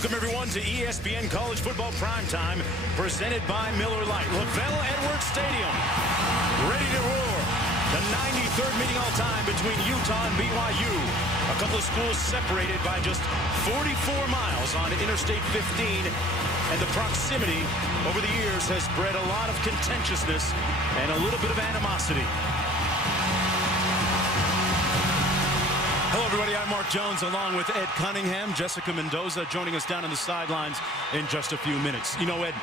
Welcome, everyone, to ESPN College Football Primetime, presented by Miller Lite. LaVell Edwards Stadium, ready to roar. The 93rd meeting all-time between Utah and BYU. A couple of schools separated by just 44 miles on Interstate 15. And the proximity over the years has bred a lot of contentiousness and a little bit of animosity. Hello, everybody. I'm Mark Jones, along with Ed Cunningham. Jessica Mendoza joining us down on the sidelines in just a few minutes. You know, Ed,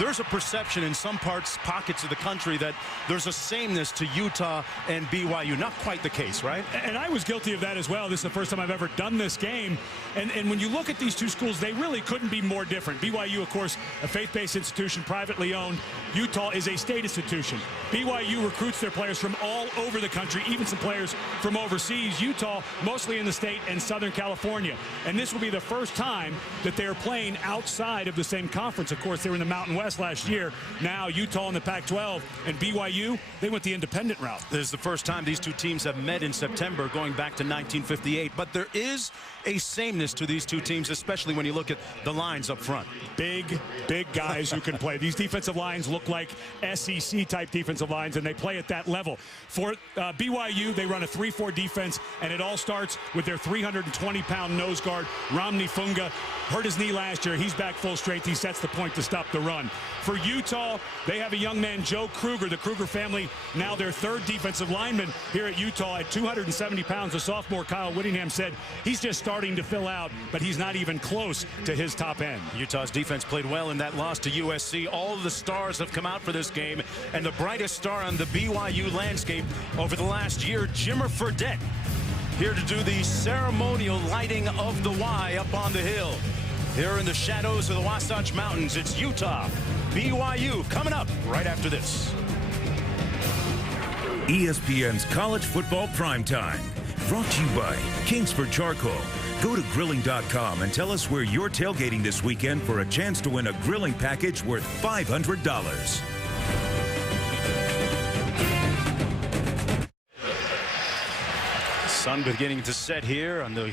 there's a perception in some pockets of the country that there's a sameness to Utah and BYU. Not quite the case, right? And I was guilty of that as well. This is the first time I've ever done this game. And when you look at these two schools, they really couldn't be more different. BYU, of course, a faith-based institution, privately owned. Utah is a state institution. BYU recruits their players from all over the country, even some players from overseas. Utah, mostly in the state and Southern California. And this will be the first time that they're playing outside of the same conference. Of course, they were in the Mountain West last year. Now Utah in the Pac-12 and BYU, they went the independent route. This is the first time these two teams have met in September, going back to 1958. But there is a sameness to these two teams, especially when you look at the lines up front. Big guys who can play. These defensive lines look like SEC-type defensive lines, and they play at that level. For BYU, they run a 3-4 defense, and it all starts with their 320-pound nose guard, Romney Funga. Hurt his knee last year. He's back full strength. He sets the point to stop the run. For Utah, they have a young man, Joe Kruger. The Kruger family, now their third defensive lineman here at Utah at 270 pounds. The sophomore Kyle Whittingham said he's just starting to fill out, but he's not even close to his top end. Utah's defense played well in that loss to USC. All of the stars have come out for this game, and the brightest star on the BYU landscape over the last year, Jimmer Fredette, here to do the ceremonial lighting of the Y up on the hill. Here in the shadows of the Wasatch Mountains, it's Utah, BYU, coming up right after this. ESPN's College Football Primetime, brought to you by Kingsford Charcoal. Go to grilling.com and tell us where you're tailgating this weekend for a chance to win a grilling package worth $500. Sun beginning to set here on the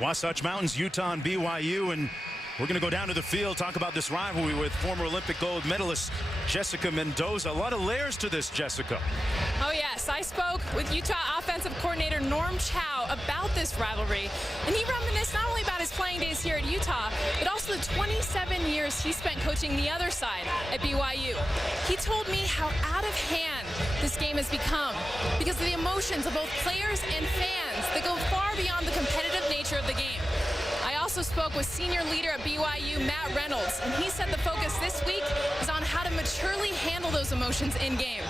Wasatch Mountains, Utah and BYU, and we're going to go down to the field, talk about this rivalry with former Olympic gold medalist Jessica Mendoza. A lot of layers to this, Jessica. Oh, yes. I spoke with Utah offensive coordinator Norm Chow about this rivalry, and he reminisced not only about his playing days here at Utah, but also the 27 years he spent coaching the other side at BYU. He told me how out of hand this game has become because of the emotions of both players and fans that go far beyond the competitive nature of the game. I also spoke with senior leader at BYU, Matt Reynolds, and he said the focus this week is on how to maturely handle those emotions in game.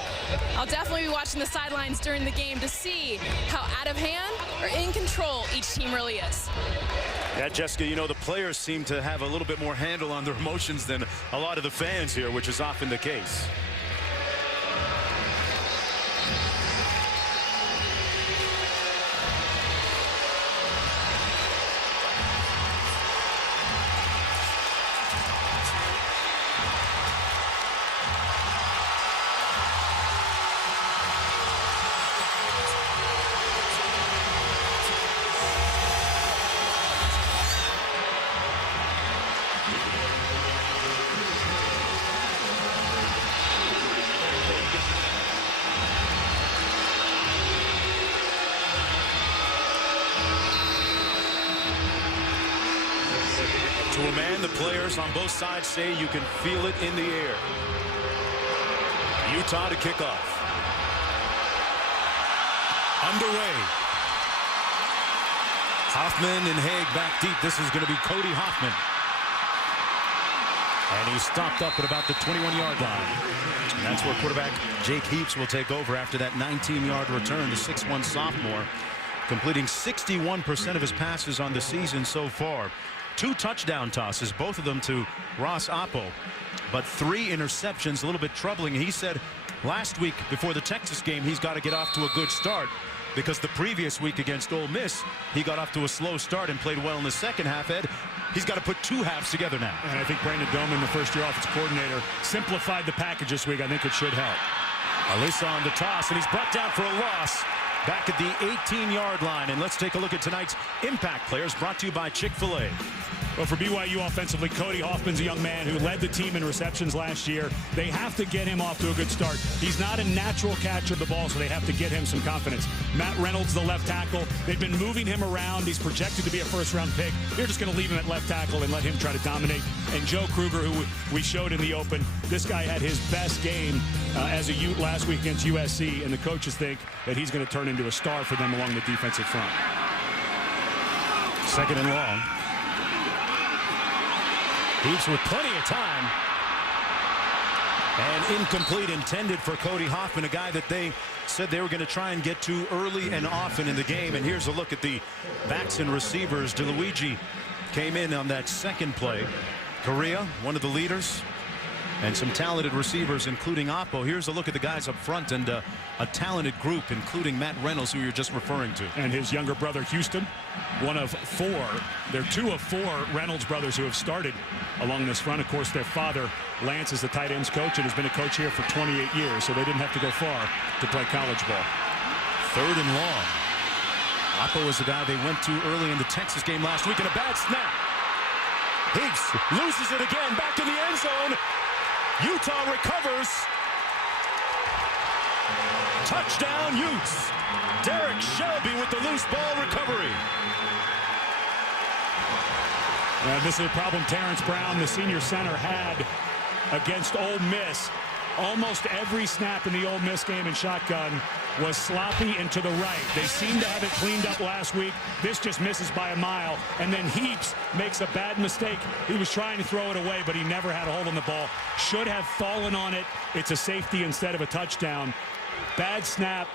I'll definitely be watching the sidelines during the game to see how out of hand or in control each team really is. Yeah, Jessica, you know, the players seem to have a little bit more handle on their emotions than a lot of the fans here, which is often the case. To a man, the players on both sides say you can feel it in the air. Utah to kick off. Underway. Hoffman and Haig back deep. This is going to be Cody Hoffman. And he's stopped up at about the 21-yard line. And that's where quarterback Jake Heaps will take over after that 19-yard return. The 6'1 sophomore completing 61% of his passes on the season so far. 2 touchdown tosses, both of them to Ross Oppo, but 3 interceptions, a little bit troubling. He said last week before the Texas game he's got to get off to a good start because the previous week against Ole Miss he got off to a slow start and played well in the second half. Ed, he's got to put 2 halves together now. And I think Brandon Doman, the first-year offensive coordinator, simplified the package this week. I think it should help. Alyssa on the toss, and he's brought down for a loss back at the 18-yard line. And let's take a look at tonight's impact players, brought to you by Chick-fil-A. But for BYU offensively, Cody Hoffman's a young man who led the team in receptions last year. They have to get him off to a good start. He's not a natural catcher of the ball, so they have to get him some confidence. Matt Reynolds, the left tackle. They've been moving him around. He's projected to be a first-round pick. They're just going to leave him at left tackle and let him try to dominate. And Joe Kruger, who we showed in the open, this guy had his best game as a Ute last week against USC, and the coaches think that he's going to turn into a star for them along the defensive front. Second and long. Heaps with plenty of time. And incomplete, intended for Cody Hoffman, a guy that they said they were going to try and get to early and often in the game. And here's a look at the backs and receivers. DeLuigi came in on that second play. Correa, one of the leaders, and some talented receivers, including Oppo. Here's a look at the guys up front, and a talented group, including Matt Reynolds, who you're just referring to. And his younger brother, Houston, one of four. They're two of four Reynolds brothers who have started along this front. Of course, their father, Lance, is the tight ends coach and has been a coach here for 28 years, so they didn't have to go far to play college ball. Third and long. Oppo was the guy they went to early in the Texas game last week, and a bad snap. Heaps loses it again, back in the end zone. Utah recovers. Touchdown, Utes. Derek Shelby with the loose ball recovery. This is a problem Terrence Brown, the senior center, had against Ole Miss. Almost every snap in the Ole Miss game in shotgun was sloppy and to the right. They seemed to have it cleaned up last week. This just misses by a mile. And then Heaps makes a bad mistake. He was trying to throw it away, but he never had a hold on the ball. Should have fallen on it. It's a safety instead of a touchdown. Bad snap.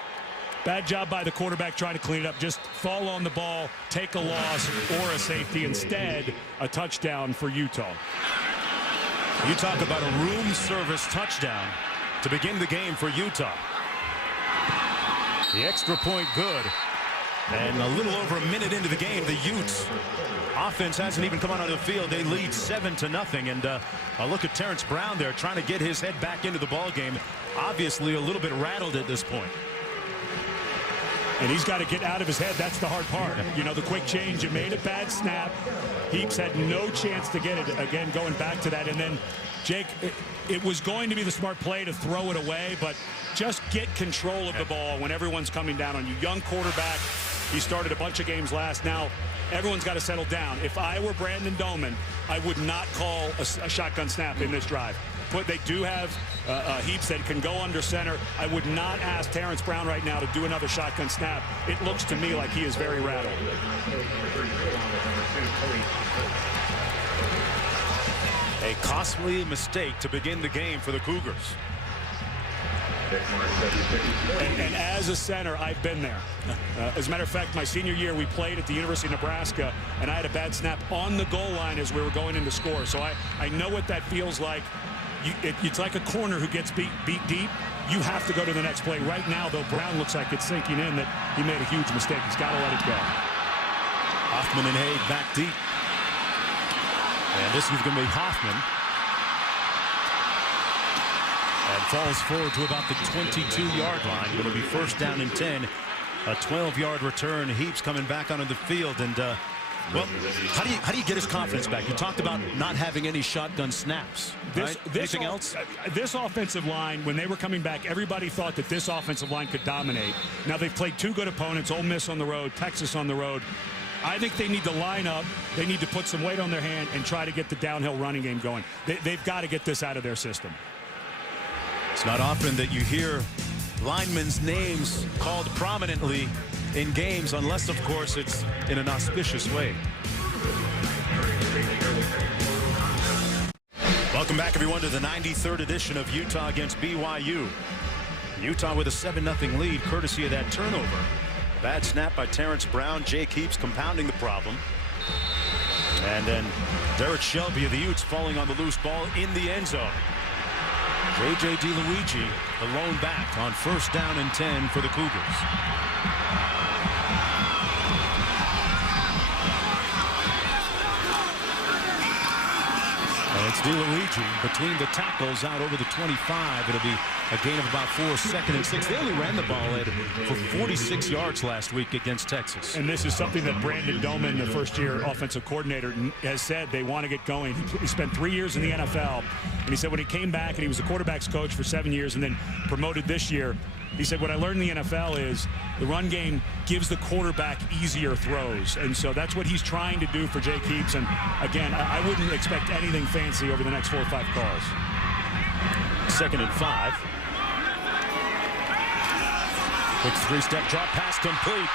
Bad job by the quarterback trying to clean it up. Just fall on the ball, take a loss, or a safety. Instead, a touchdown for Utah. You talk about a room service touchdown to begin the game for Utah. The extra point good. And a little over a minute into the game, the Utes offense hasn't even come out on the field. They lead 7-0. And a look at Terrence Brown there trying to get his head back into the ball game. Obviously a little bit rattled at this point. And he's got to get out of his head. That's the hard part. You know, the quick change. It made a bad snap. Heaps had no chance to get it. Again, going back to that. And then, Jake, it was going to be the smart play to throw it away, but just get control of the ball when everyone's coming down on you. Young quarterback. He started a bunch of games last. Now, everyone's got to settle down. If I were Brandon Doman, I would not call a shotgun snap in this drive. But they do have Heaps that can go under center. I would not ask Terrence Brown right now to do another shotgun snap. It looks to me like he is very rattled. A costly mistake to begin the game for the Cougars. And as a center, I've been there. As a matter of fact, my senior year, we played at the University of Nebraska, and I had a bad snap on the goal line as we were going in to score. So I know what that feels like. It's like a corner who gets beat deep. You have to go to the next play. Right now, though, Brown looks like it's sinking in that he made a huge mistake. He's got to let it go. Hoffman and Haig back deep. And this is going to be Hoffman. And falls forward to about the 22-yard line. It'll be first down and 10. A 12-yard return. Heaps coming back onto the field. And, well, how do you get his confidence back? You talked about not having any shotgun snaps. Right? Anything else? This offensive line, when they were coming back, everybody thought that this offensive line could dominate. Now they've played two good opponents, Ole Miss on the road, Texas on the road. I think they need to line up. They need to put some weight on their hand and try to get the downhill running game going. They've got to get this out of their system. It's not often that you hear linemen's names called prominently in games, unless, of course, it's in an auspicious way. Welcome back, everyone, to the 93rd edition of Utah against BYU. Utah with a 7-0 lead, courtesy of that turnover. Bad snap by Terrence Brown. Jake Heaps compounding the problem. And then Derek Shelby of the Utes falling on the loose ball in the end zone. J.J. DeLuigi, the lone back on first down and 10 for the Cougars. And it's DeLuigi between the tackles out over the 25. It'll be a gain of about 4, 2nd and 6. They only ran the ball for 46 yards last week against Texas. And this is something that Brandon Doman, the first-year offensive coordinator, has said they want to get going. He spent 3 years in the NFL, and he said when he came back and he was a quarterback's coach for 7 years and then promoted this year, he said, what I learned in the NFL is the run game gives the quarterback easier throws. And so that's what he's trying to do for Jake Heaps. And again, I wouldn't expect anything fancy over the next 4 or 5 calls. 2nd and 5. Quick 3-step drop pass complete.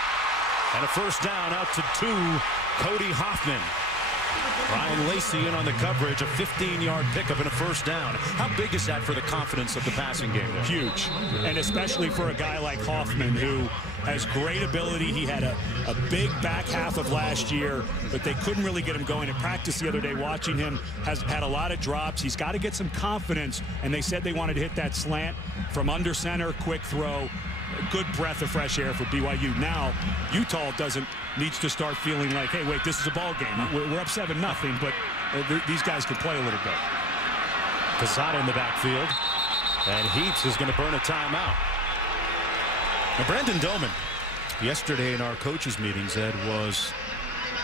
And a first down out to 2. Cody Hoffman. Ryan Lacey in on the coverage, a 15-yard pickup and a first down. How big is that for the confidence of the passing game there? Huge, and especially for a guy like Hoffman who has great ability. He had a big back half of last year, but they couldn't really get him going at practice the other day. Watching him, has had a lot of drops. He's got to get some confidence, and they said they wanted to hit that slant from under center, quick throw. A good breath of fresh air for BYU. Now, Utah needs to start feeling like, hey, wait, this is a ball game. We're up 7-0, but these guys can play a little bit. Posada in the backfield, and Heaps is going to burn a timeout. Now, Brandon Doman, yesterday in our coaches meetings, Ed, was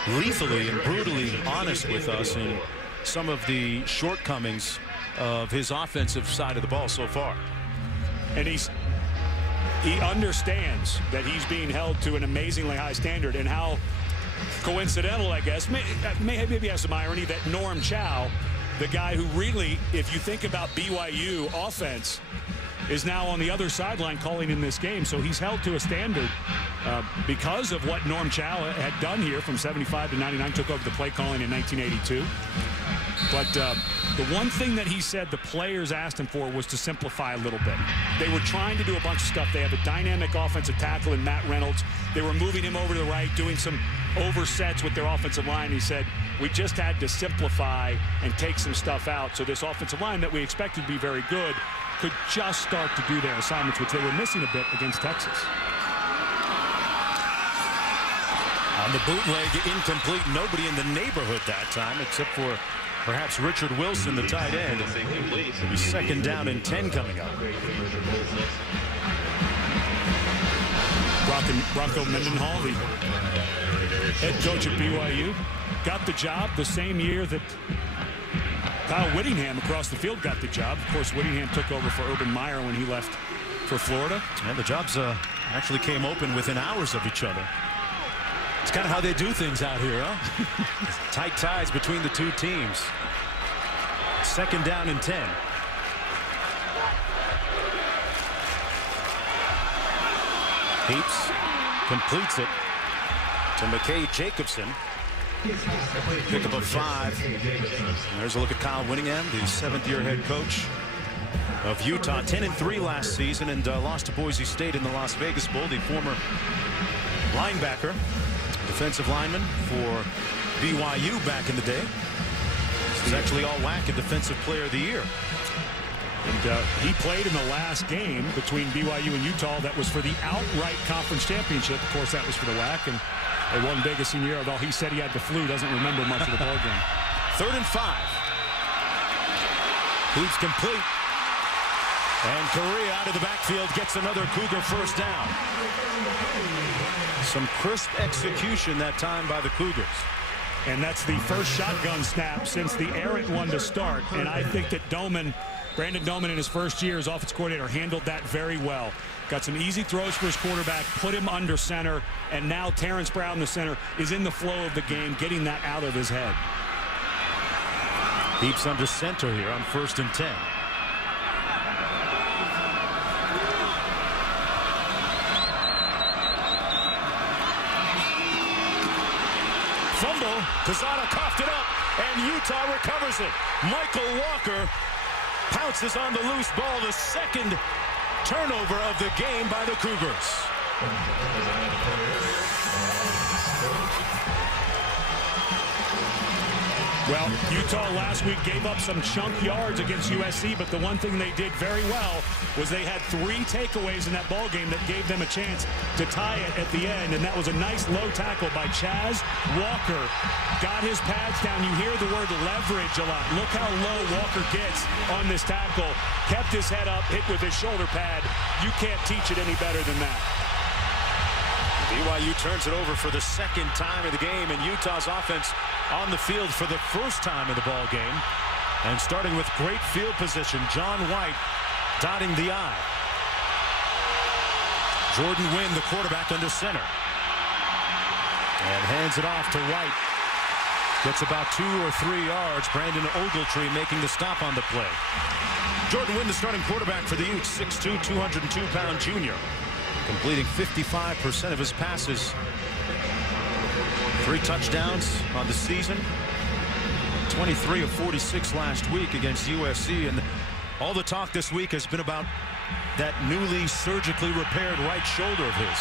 lethally and brutally honest with us in some of the shortcomings of his offensive side of the ball so far. And he understands that he's being held to an amazingly high standard, and how coincidental, I guess, maybe has some irony that Norm Chow, the guy who really, if you think about BYU offense, is now on the other sideline calling in this game. So he's held to a standard because of what Norm Chow had done here from 75 to 99, took over the play calling in 1982. But the one thing that he said the players asked him for was to simplify a little bit. They were trying to do a bunch of stuff. They have a dynamic offensive tackle in Matt Reynolds. They were moving him over to the right, doing some oversets with their offensive line. He said, we just had to simplify and take some stuff out. So this offensive line that we expected to be very good could just start to do their assignments, which they were missing a bit against Texas. On the bootleg, incomplete. Nobody in the neighborhood that time except for perhaps Richard Wilson, the tight end. It'll be 2nd down and 10 coming up. Bronco Mendenhall, the head coach at BYU, got the job the same year that Kyle Whittingham across the field got the job. Of course, Whittingham took over for Urban Meyer when he left for Florida. And the jobs actually came open within hours of each other. It's kind of how they do things out here, huh? Tight ties between the two teams. 2nd down and 10. Heaps completes it to McKay Jacobson. Pickup of 5. And there's a look at Kyle Whittingham, the 7th-year head coach of Utah. 10-3 last season, and lost to Boise State in the Las Vegas Bowl. The former linebacker, defensive lineman for BYU back in the day. This is actually all WAC and Defensive Player of the Year. And he played in the last game between BYU and Utah. That was for the outright conference championship. Of course, that was for the WAC, and they won Vegas in year, although he said he had the flu, doesn't remember much of the ball game. 3rd and 5. Heaps complete. And Correa out of the backfield gets another Cougar first down. Some crisp execution that time by the Cougars. And that's the first shotgun snap since the errant one to start. And I think that Brandon Doman in his first year as offensive coordinator handled that very well. Got some easy throws for his quarterback, put him under center, and now Terrence Brown, the center, is in the flow of the game, getting that out of his head. Heaps under center here on 1st and 10. Fumble. Posada coughed it up, and Utah recovers it. Michael Walker pounces on the loose ball, the 2nd turnover of the game by the Cougars. Well, Utah last week gave up some chunk yards against USC, but the one thing they did very well was they had 3 takeaways in that ball game that gave them a chance to tie it at the end, and that was a nice low tackle by Chaz Walker. Got his pads down. You hear the word leverage a lot. Look how low Walker gets on this tackle. Kept his head up, hit with his shoulder pad. You can't teach it any better than that. BYU turns it over for the second time in the game, and Utah's offense on the field for the first time in the ball game. And starting with great field position, John White dotting the I. Jordan Wynn, the quarterback, under center. And hands it off to White. Gets about 2 or 3 yards. Brandon Ogletree making the stop on the play. Jordan Wynn, the starting quarterback for the Utes, 6'2", 202-pound junior. Completing 55% of his passes. 3 touchdowns on the season. 23 of 46 last week against USC. And all the talk this week has been about that newly surgically repaired right shoulder of his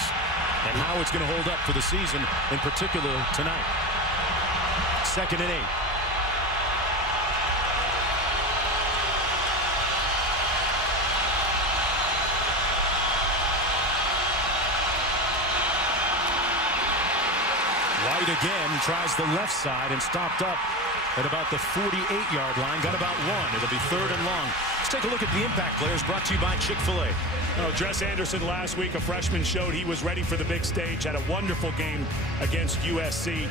and how it's going to hold up for the season, in particular tonight. 2nd and 8. White again tries the left side and stopped up at about the 48-yard line. Got about 1. It'll be 3rd and long. Let's take a look at the impact players brought to you by Chick-fil-A. Oh, Dress Anderson last week, a freshman, showed he was ready for the big stage. Had a wonderful game against USC.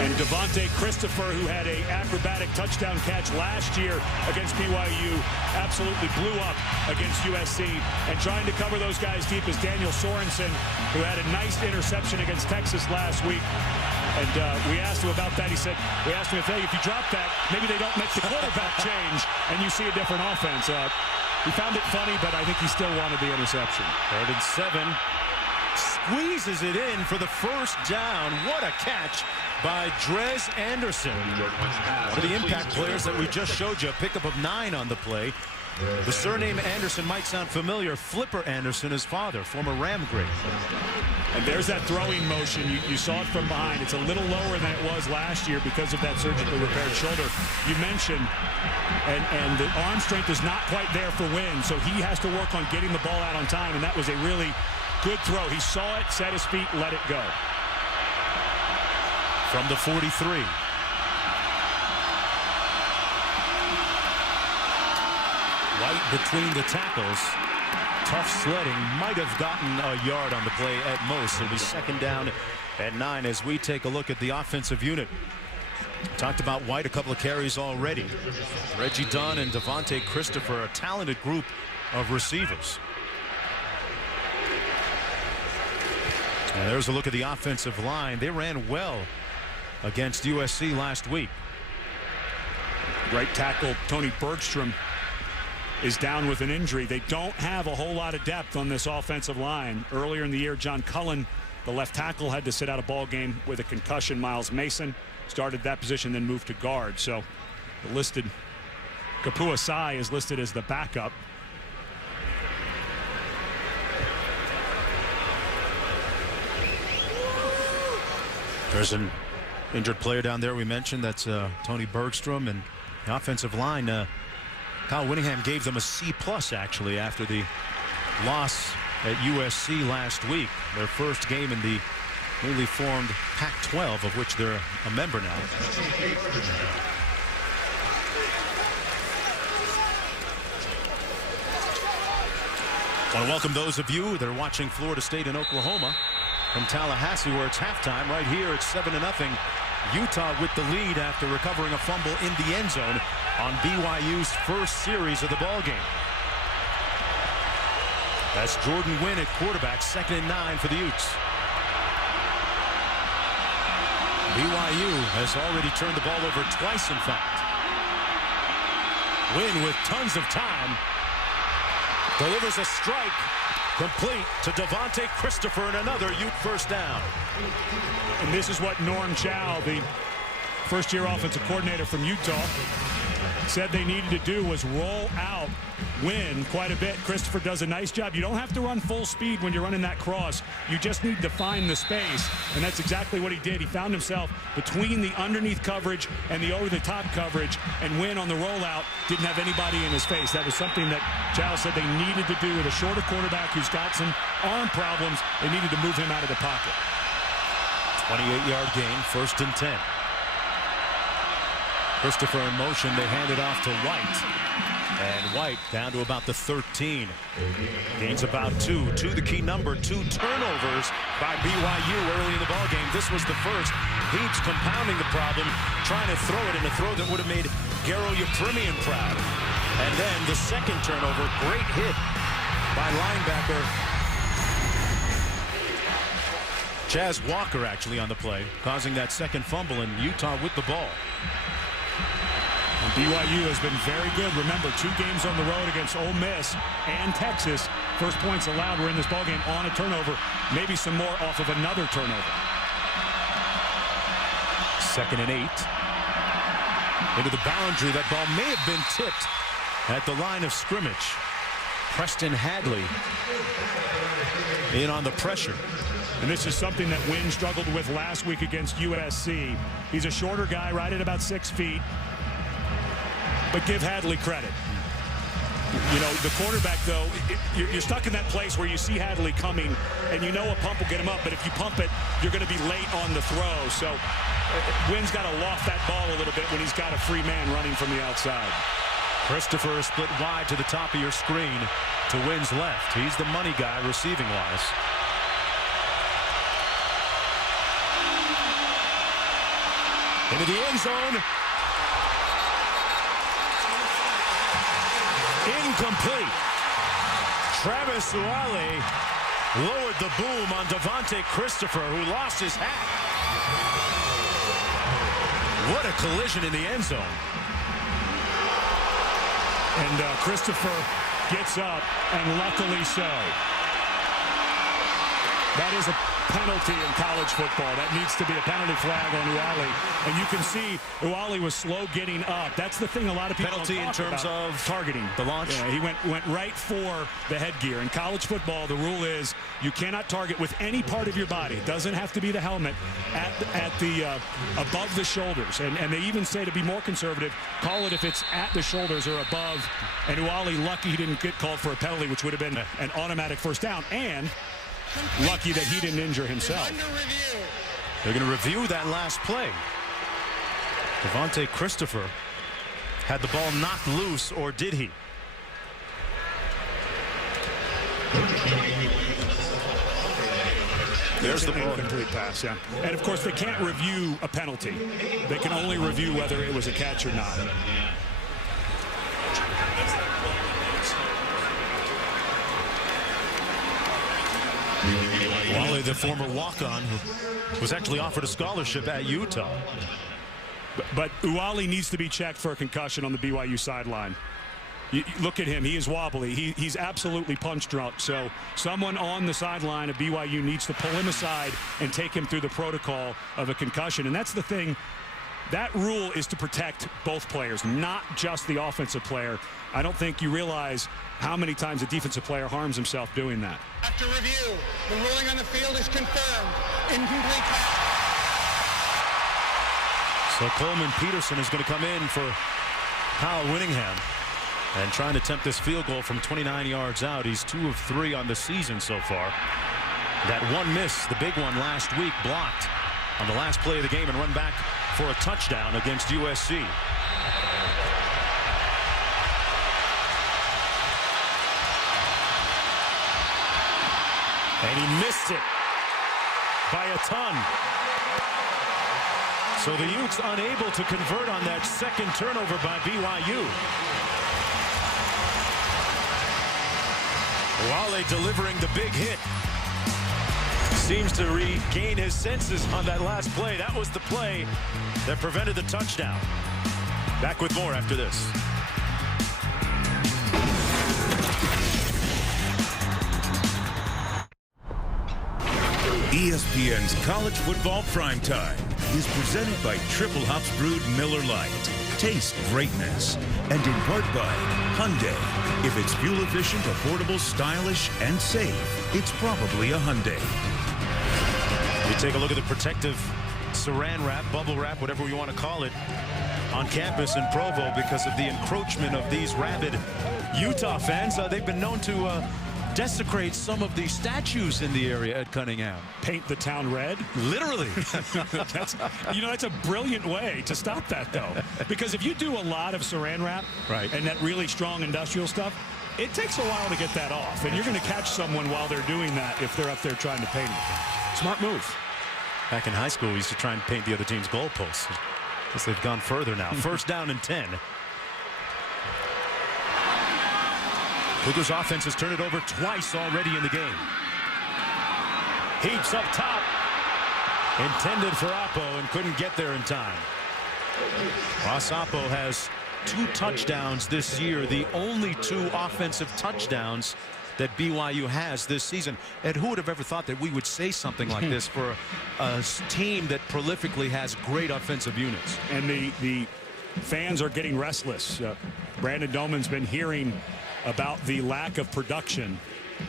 And Devontae Christopher, who had an acrobatic touchdown catch last year against BYU, absolutely blew up against USC. And trying to cover those guys deep is Daniel Sorensen, who had a nice interception against Texas last week. And we asked him about that. He said, we asked him if you drop that, maybe they don't make the quarterback change and you see a different offense. He found it funny, but I think he still wanted the interception. 3rd and 7. Squeezes it in for the first down. What a catch by Drez Anderson. One of the impact players that we just showed you. A pickup of 9 on the play. The surname Anderson might sound familiar. Flipper Anderson, his father, former Ram great. And there's that throwing motion. You saw it from behind. It's a little lower than it was last year because of that surgically repaired shoulder you mentioned. And the arm strength is not quite there for Wynn, so he has to work on getting the ball out on time, and that was a really good throw. He saw it, set his feet, let it go. From the 43. White between the tackles. Tough sledding. Might have gotten a yard on the play at most. It'll be 2nd down at 9 as we take a look at the offensive unit. Talked about White, a couple of carries already. Reggie Dunn and Devontae Christopher, a talented group of receivers. And there's a look at the offensive line. They ran well against USC last week. Right tackle Tony Bergstrom is down with an injury. They don't have a whole lot of depth on this offensive line. Earlier in the year, John Cullen, the left tackle, had to sit out a ball game with a concussion. Miles Mason started that position, then moved to guard. So the listed Kapua Sai is listed as the backup. There's an injured player down there we mentioned. That's Tony Bergstrom. And the offensive line, Kyle Whittingham gave them a C+ actually after the loss at USC last week. Their first game in the newly formed Pac-12, of which they're a member now. I want to welcome those of you that are watching Florida State and Oklahoma from Tallahassee, where it's halftime. Right here, it's 7-0. Utah with the lead after recovering a fumble in the end zone on BYU's first series of the ball game. That's Jordan Wynn at quarterback, 2nd and 9 for the Utes. BYU has already turned the ball over twice, in fact. Wynn with tons of time delivers a strike complete to Devontae Christopher, and another Ute first down. And this is what Norm Chow, the first-year offensive coordinator from Utah, said they needed to do, was roll out Wynn quite a bit. Christopher does a nice job. You don't have to run full speed when you're running that cross. You just need to find the space, and that's exactly what he did. He found himself between the underneath coverage and the over-the-top coverage, and Wynn on the rollout didn't have anybody in his face. That was something that Chow said they needed to do with a shorter quarterback who's got some arm problems. They needed to move him out of the pocket. 28-yard gain, 1st and 10. Christopher in motion. They hand it off to White. And White down to about the 13. Gains about 2. 2 the key number. 2 turnovers by BYU early in the ballgame. This was the first. Heaps compounding the problem, trying to throw it in a throw that would have made Garo Yepremian proud. And then the second turnover. Great hit by linebacker Chaz Walker actually on the play, causing that second fumble, and Utah with the ball. And BYU has been very good. Remember, 2 games on the road against Ole Miss and Texas. First points allowed were in this ballgame on a turnover. Maybe some more off of another turnover. 2nd and 8. Into the boundary. That ball may have been tipped at the line of scrimmage. Preston Hadley in on the pressure. And this is something that Wynn struggled with last week against USC. He's a shorter guy, right at about 6 feet. But give Hadley credit. You know, the quarterback, though, you're stuck in that place where you see Hadley coming, and you know a pump will get him up. But if you pump it, you're going to be late on the throw. So Wynn's got to loft that ball a little bit when he's got a free man running from the outside. Christopher is split wide to the top of your screen to Wynn's left. He's the money guy receiving-wise. Into the end zone. Incomplete. Travis Uale lowered the boom on Devontae Christopher, who lost his hat. What a collision in the end zone. And Christopher gets up, and luckily so. That is a penalty in college football. That needs to be a penalty flag on Uale. And you can see Uale was slow getting up. That's the thing a lot of people penalty don't talk in terms about. of targeting the launch. Yeah, he went right for the headgear. In college football, the rule is you cannot target with any part of your body. It doesn't have to be the helmet, at the above the shoulders. And they even say, to be more conservative, call it if it's at the shoulders or above. And Uale, lucky he didn't get called for a penalty, which would have been an automatic first down. And lucky that he didn't injure himself. They're going to review that last play. Devontae Christopher had the ball knocked loose, or did he? There's the ball. Incomplete pass, yeah. And of course, they can't review a penalty. They can only review whether it was a catch or not. Wally, the former walk-on, who was actually offered a scholarship at Utah. But Uale needs to be checked for a concussion on the BYU sideline. You look at him. He is wobbly. He's absolutely punch drunk. So someone on the sideline of BYU needs to pull him aside and take him through the protocol of a concussion. And that's the thing. That rule is to protect both players, not just the offensive player. I don't think you realize how many times a defensive player harms himself doing that. After review, the ruling on the field is confirmed. Incomplete pass. So Coleman Peterson is going to come in for Kyle Winningham and trying to attempt this field goal from 29 yards out. He's 2 of 3 on the season so far. That one miss, the big one last week, blocked on the last play of the game and run back for a touchdown against USC. And he missed it by a ton. So the Utes unable to convert on that second turnover by BYU. Wale delivering the big hit. Seems to regain his senses on that last play. That was the play that prevented the touchdown. Back with more after this. ESPN's College Football Primetime is presented by Triple Hops Brewed Miller Lite. Taste greatness. And in part by Hyundai. If it's fuel efficient, affordable, stylish, and safe, it's probably a Hyundai. We take a look at the protective saran wrap, bubble wrap, whatever we want to call it, on campus in Provo because of the encroachment of these rabid Utah fans. They've been known to desecrate some of the statues in the area at Cunningham. Paint the town red? Literally. That's a brilliant way to stop that, though. Because if you do a lot of saran wrap and that really strong industrial stuff, it takes a while to get that off. And you're going to catch someone while they're doing that if they're up there trying to paint it. Smart move. Back in high school, we used to try and paint the other team's goalposts. Guess they've gone further now. First down and 10. Cougars offense has turned it over twice already in the game. Heaps up top. Intended for Oppo and couldn't get there in time. Ross Oppo has 2 touchdowns this year. The only 2 offensive touchdowns that BYU has this season. And who would have ever thought that we would say something like this for a team that prolifically has great offensive units? And the fans are getting restless. Brandon Doman's been hearing about the lack of production,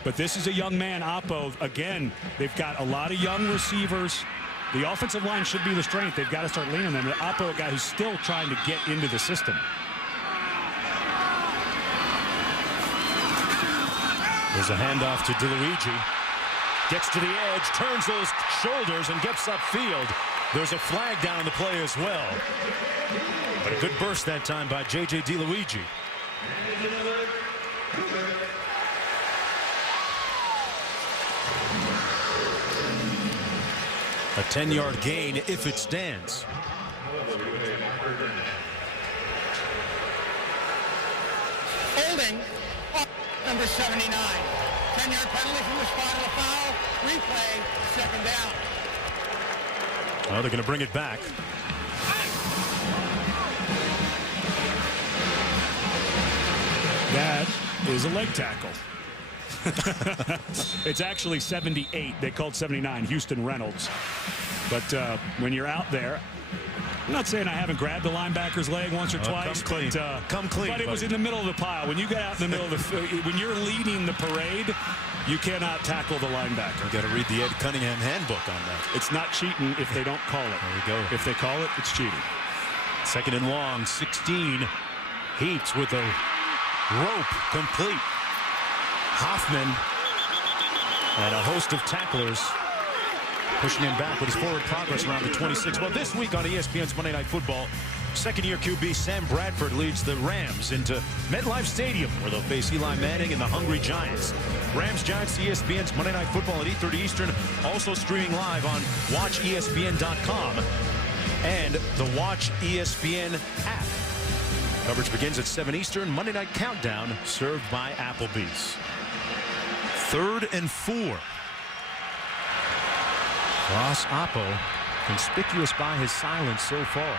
but this is a young man, Oppo. Again, they've got a lot of young receivers. The offensive line should be the strength. They've got to start leaning on them. Oppo, a guy who's still trying to get into the system. There's a handoff to DeLuigi. Gets to the edge, turns those shoulders and gets upfield. There's a flag down on the play as well. But a good burst that time by J.J. DeLuigi. A 10-yard gain if it stands. Holding number 79. 10-yard penalty from the spot of the foul. Replay, second down. Well, they're going to bring it back. That is a leg tackle. It's actually 78. They called 79 Houston Reynolds. But when you're out there, I'm not saying I haven't grabbed the linebacker's leg once or twice. Come clean. But it was in the middle of the pile. When you get out in the middle of the when you're leading the parade, you cannot tackle the linebacker. You got to read the Ed Cunningham handbook on that. It's not cheating if they don't call it. There we go. If they call it, it's cheating. Second and long, 16. Heaps with a rope complete. Hoffman and a host of tacklers pushing him back with his forward progress around the 26. Well, this week on ESPN's Monday Night Football, second-year QB Sam Bradford leads the Rams into MetLife Stadium, where they'll face Eli Manning and the Hungry Giants. Rams-Giants, ESPN's Monday Night Football at 8:30 Eastern, also streaming live on WatchESPN.com and the Watch ESPN app. Coverage begins at 7 Eastern. Monday Night Countdown, served by Applebee's. 3rd and 4. Ross Oppo, conspicuous by his silence so far.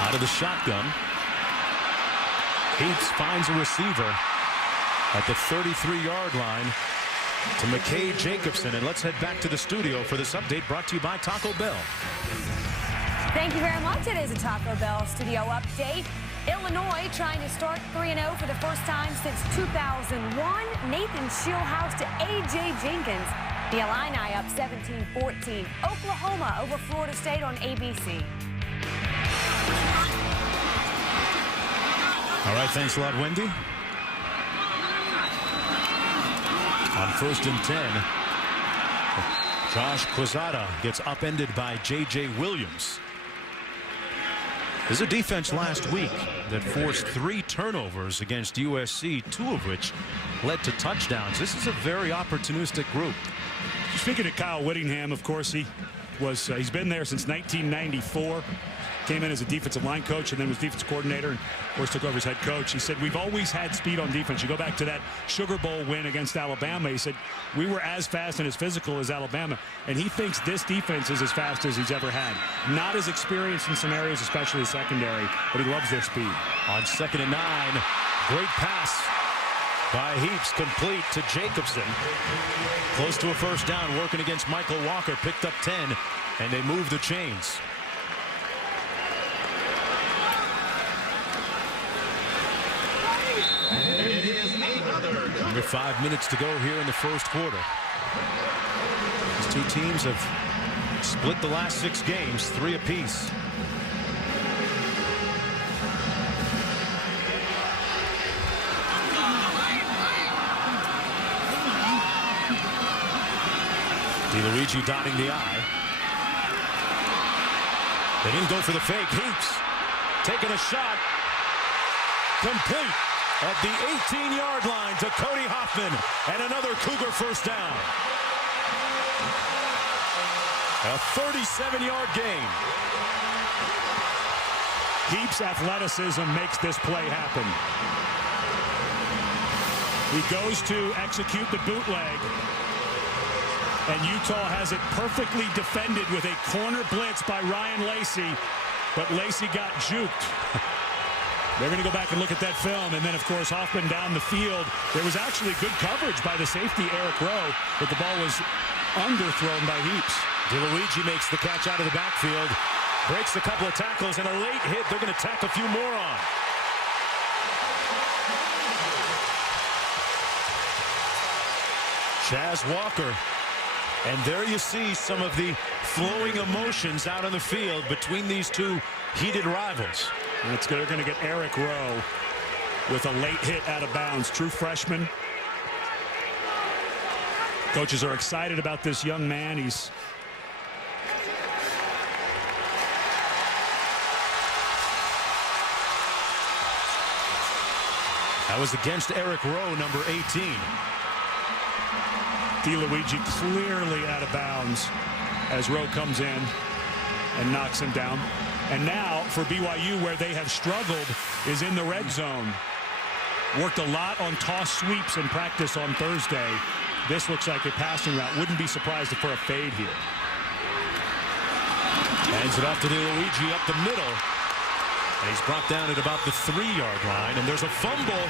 Out of the shotgun. Heaps finds a receiver at the 33-yard line to McKay Jacobson. And let's head back to the studio for this update brought to you by Taco Bell. Thank you very much. It is a Taco Bell studio update. Illinois trying to start 3-0 for the first time since 2001. Nathan Schillhouse to A.J. Jenkins. The Illini up 17-14. Oklahoma over Florida State on ABC. All right, thanks a lot, Wendy. On 1st and 10, Josh Quezada gets upended by J.J. Williams. There's a defense last week that forced 3 turnovers against USC, 2 of which led to touchdowns. This is a very opportunistic group. Speaking of Kyle Whittingham, of course, he's been there since 1994. Came in as a defensive line coach and then was defensive coordinator and, of course, took over as head coach. He said, we've always had speed on defense. You go back to that Sugar Bowl win against Alabama. He said, we were as fast and as physical as Alabama. And he thinks this defense is as fast as he's ever had. Not as experienced in some areas, especially the secondary, but he loves their speed. On 2nd and 9, great pass by Heaps, complete to Jacobson. Close to a first down, working against Michael Walker, picked up 10, and they move the chains. Under 5 minutes to go here in the first quarter. These two teams have split the last 6 games, 3 apiece. DeLuigi dotting the I. They didn't go for the fake. Heaps taking a shot. Complete at the 18-yard line to Cody Hoffman, and another Cougar first down. A 37-yard gain. Heaps' athleticism makes this play happen. He goes to execute the bootleg, and Utah has it perfectly defended with a corner blitz by Ryan Lacey, but Lacey got juked. They're going to go back and look at that film, and then, of course, Hoffman down the field. There was actually good coverage by the safety, Eric Rowe, but the ball was underthrown by Heaps. DeLuigi makes the catch out of the backfield, breaks a couple of tackles, and a late hit. They're going to tack a few more on. Chaz Walker. And there you see some of the flowing emotions out on the field between these two heated rivals. They're going to get Eric Rowe with a late hit out of bounds. True freshman. Coaches are excited about this young man. That was against Eric Rowe, number 18. DeLuigi clearly out of bounds as Rowe comes in and knocks him down. And now for BYU, where they have struggled, is in the red zone. Worked a lot on toss sweeps in practice on Thursday. This looks like a passing route. Wouldn't be surprised for a fade here. Hands it off to DeLuigi up the middle. And he's brought down at about the 3-yard line. And there's a fumble.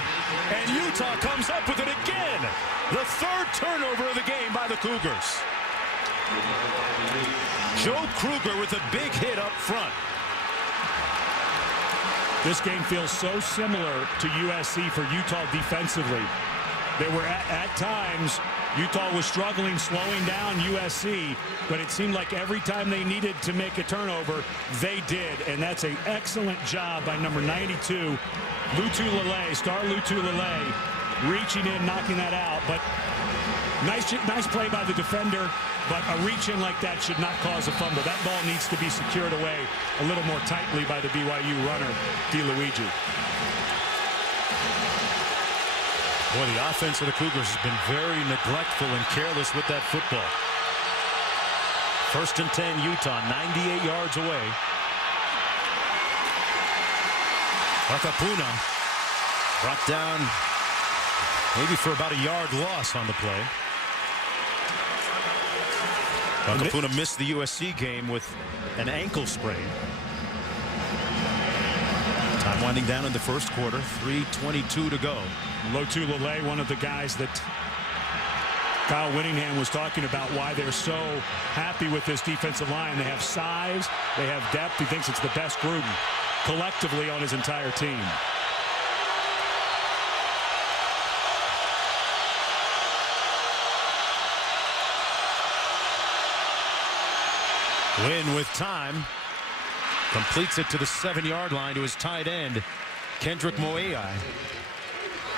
And Utah comes up with it again. The third turnover of the game by the Cougars. Joe Kruger with a big hit up front. This game feels so similar to USC for Utah defensively. They were at times, Utah was struggling, slowing down USC, but it seemed like every time they needed to make a turnover, they did. And that's an excellent job by number 92, Lutulele, star Lutulele, reaching in, knocking that out. But nice play by the defender, but a reach in like that should not cause a fumble. That ball needs to be secured away a little more tightly by the BYU runner, DeLuigi. Boy, the offense of the Cougars has been very neglectful and careless with that football. 1st and 10, Utah, 98 yards away. Akapuna brought down maybe for about a yard loss on the play. Akapuna missed the USC game with an ankle sprain. Time winding down in the first quarter, 3:22 to go. Lotulele, one of the guys that Kyle Whittingham was talking about, why they're so happy with this defensive line. They have size, they have depth. He thinks it's the best group collectively on his entire team. Win with time. Completes it to the 7-yard line to his tight end, Kendrick Moai.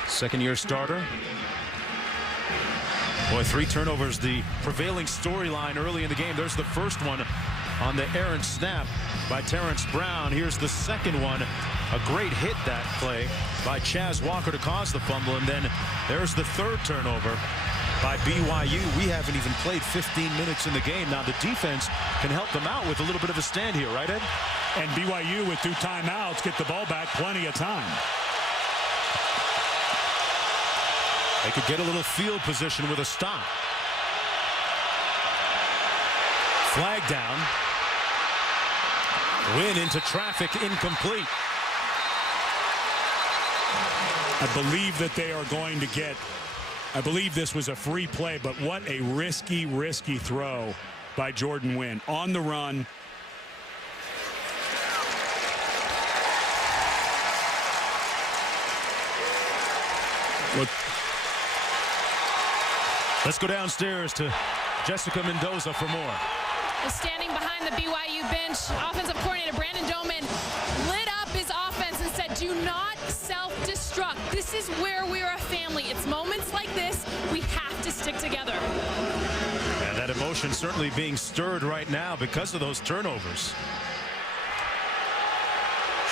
Second-year starter. Boy, 3 turnovers, the prevailing storyline early in the game. There's the first one on the errant snap by Terrence Brown. Here's the second one. A great hit that play by Chaz Walker to cause the fumble. And then there's the third turnover by BYU. We haven't even played 15 minutes in the game. Now the defense can help them out with a little bit of a stand here, right, Ed? And BYU with 2 timeouts get the ball back plenty of time. They could get a little field position with a stop. Flag down. Win into traffic, incomplete. I believe that they are going to get, I believe this was a free play, but what a risky throw by Jordan Wynn on the run. Let's go downstairs to Jessica Mendoza for more. Standing behind the BYU bench, offensive coordinator Brandon Doman lit up his offense and said, do not self-destruct. This is where we're a family. It's moments like this we have to stick together. And that emotion certainly being stirred right now because of those turnovers.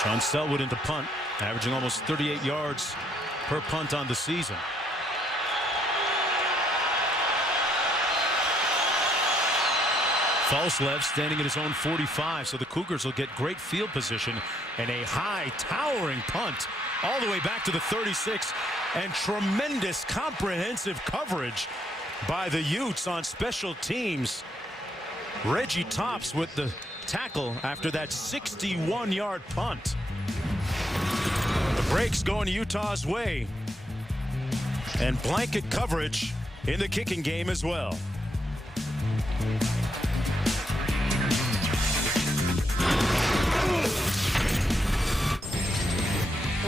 Sean Selwood into punt, averaging almost 38 yards per punt on the season. Falslev standing at his own 45, so the Cougars will get great field position and a high towering punt all the way back to the 36, and tremendous comprehensive coverage by the Utes on special teams. Reggie Tops with the tackle after that 61-yard punt. The break's going Utah's way, and blanket coverage in the kicking game as well.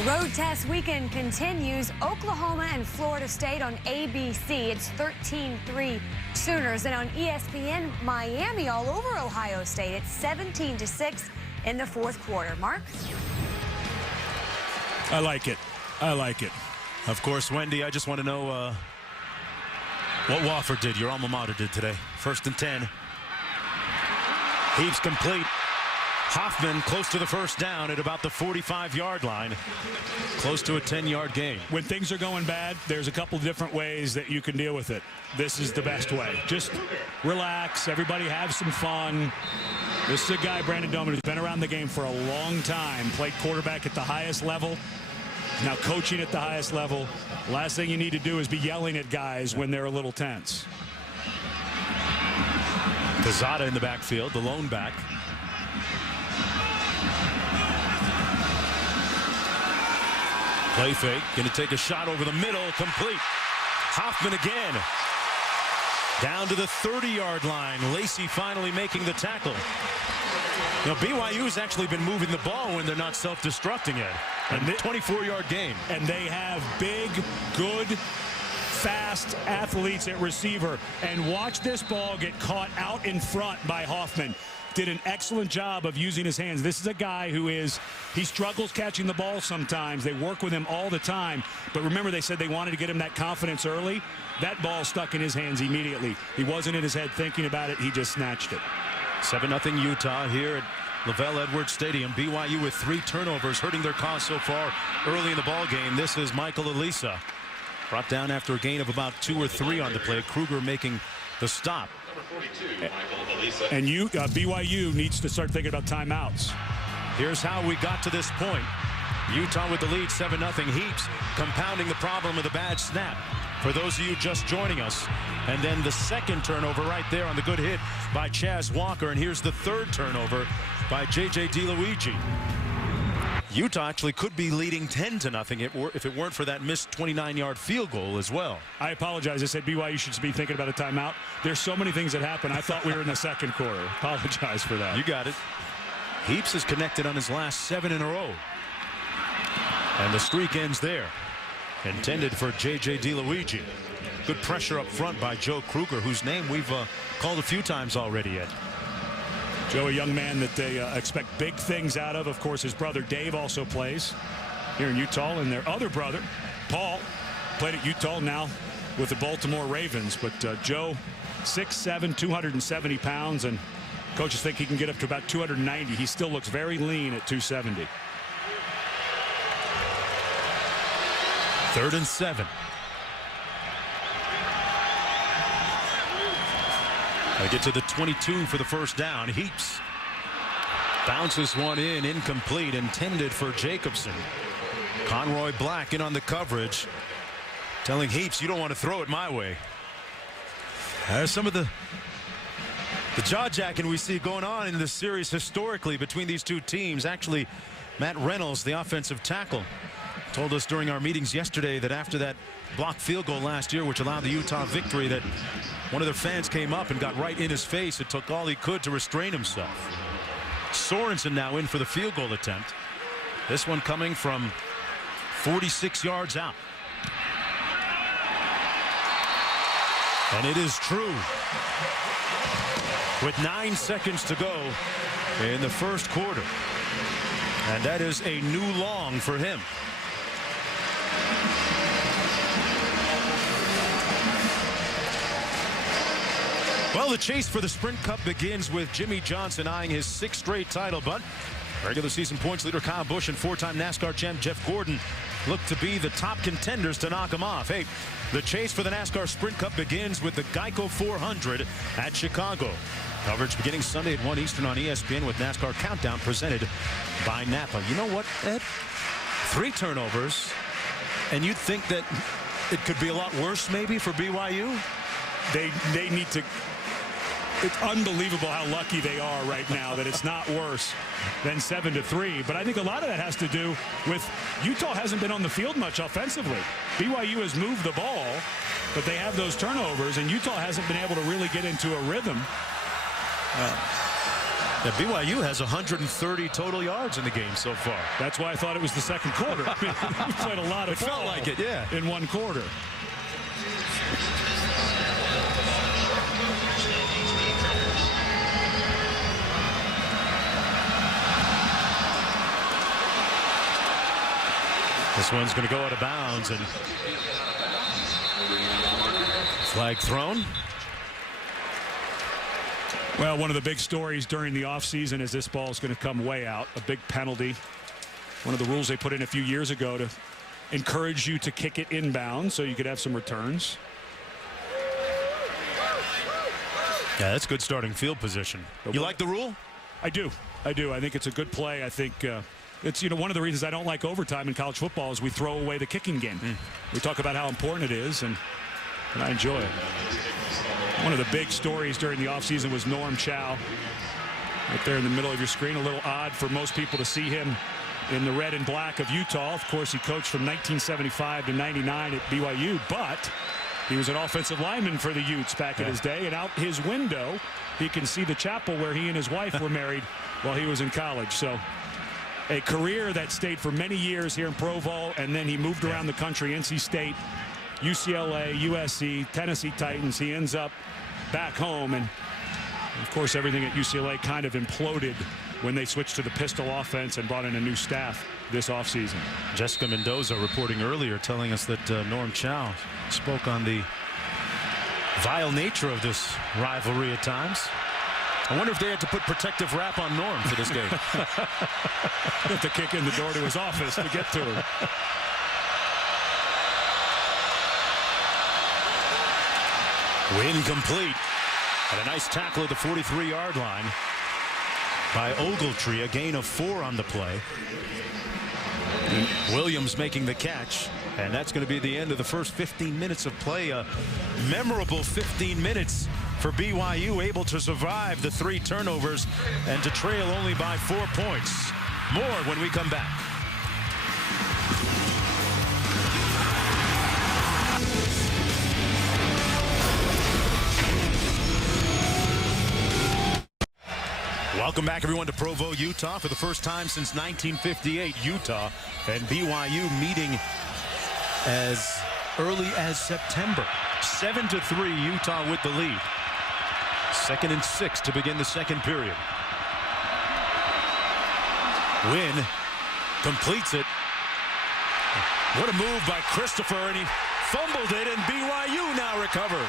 Road test weekend continues. Oklahoma and Florida State on ABC. It's 13-3 Sooners. And on ESPN, Miami all over Ohio State. It's 17-6 in the fourth quarter. Mark? I like it. I like it. Of course, Wendy, I just want to know what Wofford did, your alma mater did today. 1st and 10. Heaps complete. Hoffman close to the first down at about the 45-yard line. Close to a 10-yard gain. When things are going bad, there's a couple different ways that you can deal with it. This is the best way. Just relax. Everybody have some fun. This is a guy, Brandon Doman, who's been around the game for a long time. Played quarterback at the highest level. Now coaching at the highest level. Last thing you need to do is be yelling at guys when they're a little tense. Pizzata in the backfield, the lone back. Play fake, going to take a shot over the middle, complete. Hoffman again. Down to the 30-yard line. Lacey finally making the tackle. You know, BYU's actually been moving the ball when they're not self-destructing it. And 24-yard gain. And they have big, good, fast athletes at receiver. And watch this ball get caught out in front by Hoffman. Did an excellent job of using his hands. This is a guy who he struggles catching the ball sometimes. They work with him all the time. But remember, they said they wanted to get him that confidence early. That ball stuck in his hands immediately. He wasn't in his head thinking about it. He just snatched it. 7-0 Utah here at Lavelle Edwards Stadium. BYU with 3 turnovers hurting their cause so far early in the ball game. This is Michael Elisa. Brought down after a gain of about 2 or 3 on the play. Kruger making the stop. And BYU needs to start thinking about timeouts. Here's how we got to this point. Utah with the lead, 7-0. Heaps compounding the problem of the bad snap. For those of you just joining us. And then the second turnover right there on the good hit by Chaz Walker. And here's the third turnover by J.J. DeLuigi. Utah actually could be leading 10-0 if it weren't for that missed 29-yard field goal as well. I apologize. I said BYU should be thinking about a timeout. There's so many things that happen. I thought we were in the second quarter. Apologize for that. You got it. Heaps is connected on his last 7 in a row. And the streak ends there. Intended for J.J. DeLuigi. Good pressure up front by Joe Kruger, whose name we've called a few times already, Ed. Joe, a young man that they expect big things out of. Of course, his brother Dave also plays here in Utah, and their other brother, Paul, played at Utah, now with the Baltimore Ravens. But Joe, 6'7", 270 pounds, and coaches think he can get up to about 290. He still looks very lean at 270. 3rd and 7. They get to the 22 for the first down. Heaps bounces one in, incomplete, intended for Jacobson. Conroy Black in on the coverage, telling Heaps, you don't want to throw it my way. There's some of the jaw-jacking we see going on in this series historically between these two teams. Actually, Matt Reynolds, the offensive tackle, told us during our meetings yesterday that after that blocked field goal last year, which allowed the Utah victory, that one of their fans came up and got right in his face. It took all he could to restrain himself. Sorensen now in for the field goal attempt. This one coming from 46 yards out. And it is true. With 9 seconds to go in the first quarter. And that is a new long for him. Well, the chase for the Sprint Cup begins with Jimmy Johnson eyeing his 6th straight title, but regular season points leader Kyle Busch and 4-time NASCAR champ Jeff Gordon look to be the top contenders to knock him off. Hey, the chase for the NASCAR Sprint Cup begins with the Geico 400 at Chicago. Coverage beginning Sunday at 1 Eastern on ESPN with NASCAR Countdown presented by Napa. You know what, Ed? 3 turnovers, and you'd think that it could be a lot worse maybe for BYU? They need to. It's unbelievable how lucky they are right now that it's not worse than 7-3. But I think a lot of that has to do with Utah hasn't been on the field much offensively. BYU has moved the ball, but they have those turnovers, and Utah hasn't been able to really get into a rhythm. BYU has 130 total yards in the game so far. That's why I thought it was the second quarter. We played a lot of football. It felt like it, yeah. In one quarter. This one's going to go out of bounds, and flag thrown. Well, one of the big stories during the offseason is this ball is going to come way out. A big penalty. One of the rules they put in a few years ago to encourage you to kick it inbound so you could have some returns. Yeah, that's good starting field position. You like the rule? I do. I think it's a good play. I think it's, one of the reasons I don't like overtime in college football is we throw away the kicking game. We talk about how important it is, and I enjoy it. One of the big stories during the offseason was Norm Chow. Right there in the middle of your screen. A little odd for most people to see him in the red and black of Utah. Of course, he coached from 1975 to 99 at BYU, but he was an offensive lineman for the Utes back in his day, and out his window, he can see the chapel where he and his wife were married while he was in college. So a career that stayed for many years here in Provo, and then he moved around the country, NC State, UCLA, USC, Tennessee Titans. He ends up back home, and of course everything at UCLA kind of imploded when they switched to the pistol offense and brought in a new staff this offseason. Jessica Mendoza reporting earlier telling us that Norm Chow spoke on the vile nature of this rivalry at times. I wonder if they had to put protective wrap on Norm for this game. Have to kick in the door to his office to get to him. Incomplete. And a nice tackle at the 43-yard line by Ogletree. A gain of 4 on the play. Williams making the catch. And that's going to be the end of the first 15 minutes of play. A memorable 15 minutes for BYU, able to survive the 3 turnovers and to trail only by 4 points. More when we come back. Welcome back, everyone, to Provo, Utah. For the first time since 1958, Utah and BYU meeting as early as September. 7-3, Utah with the lead. 2nd and 6 to begin the second period. Wynn completes it. What a move by Christopher, and he fumbled it, and BYU now recovers.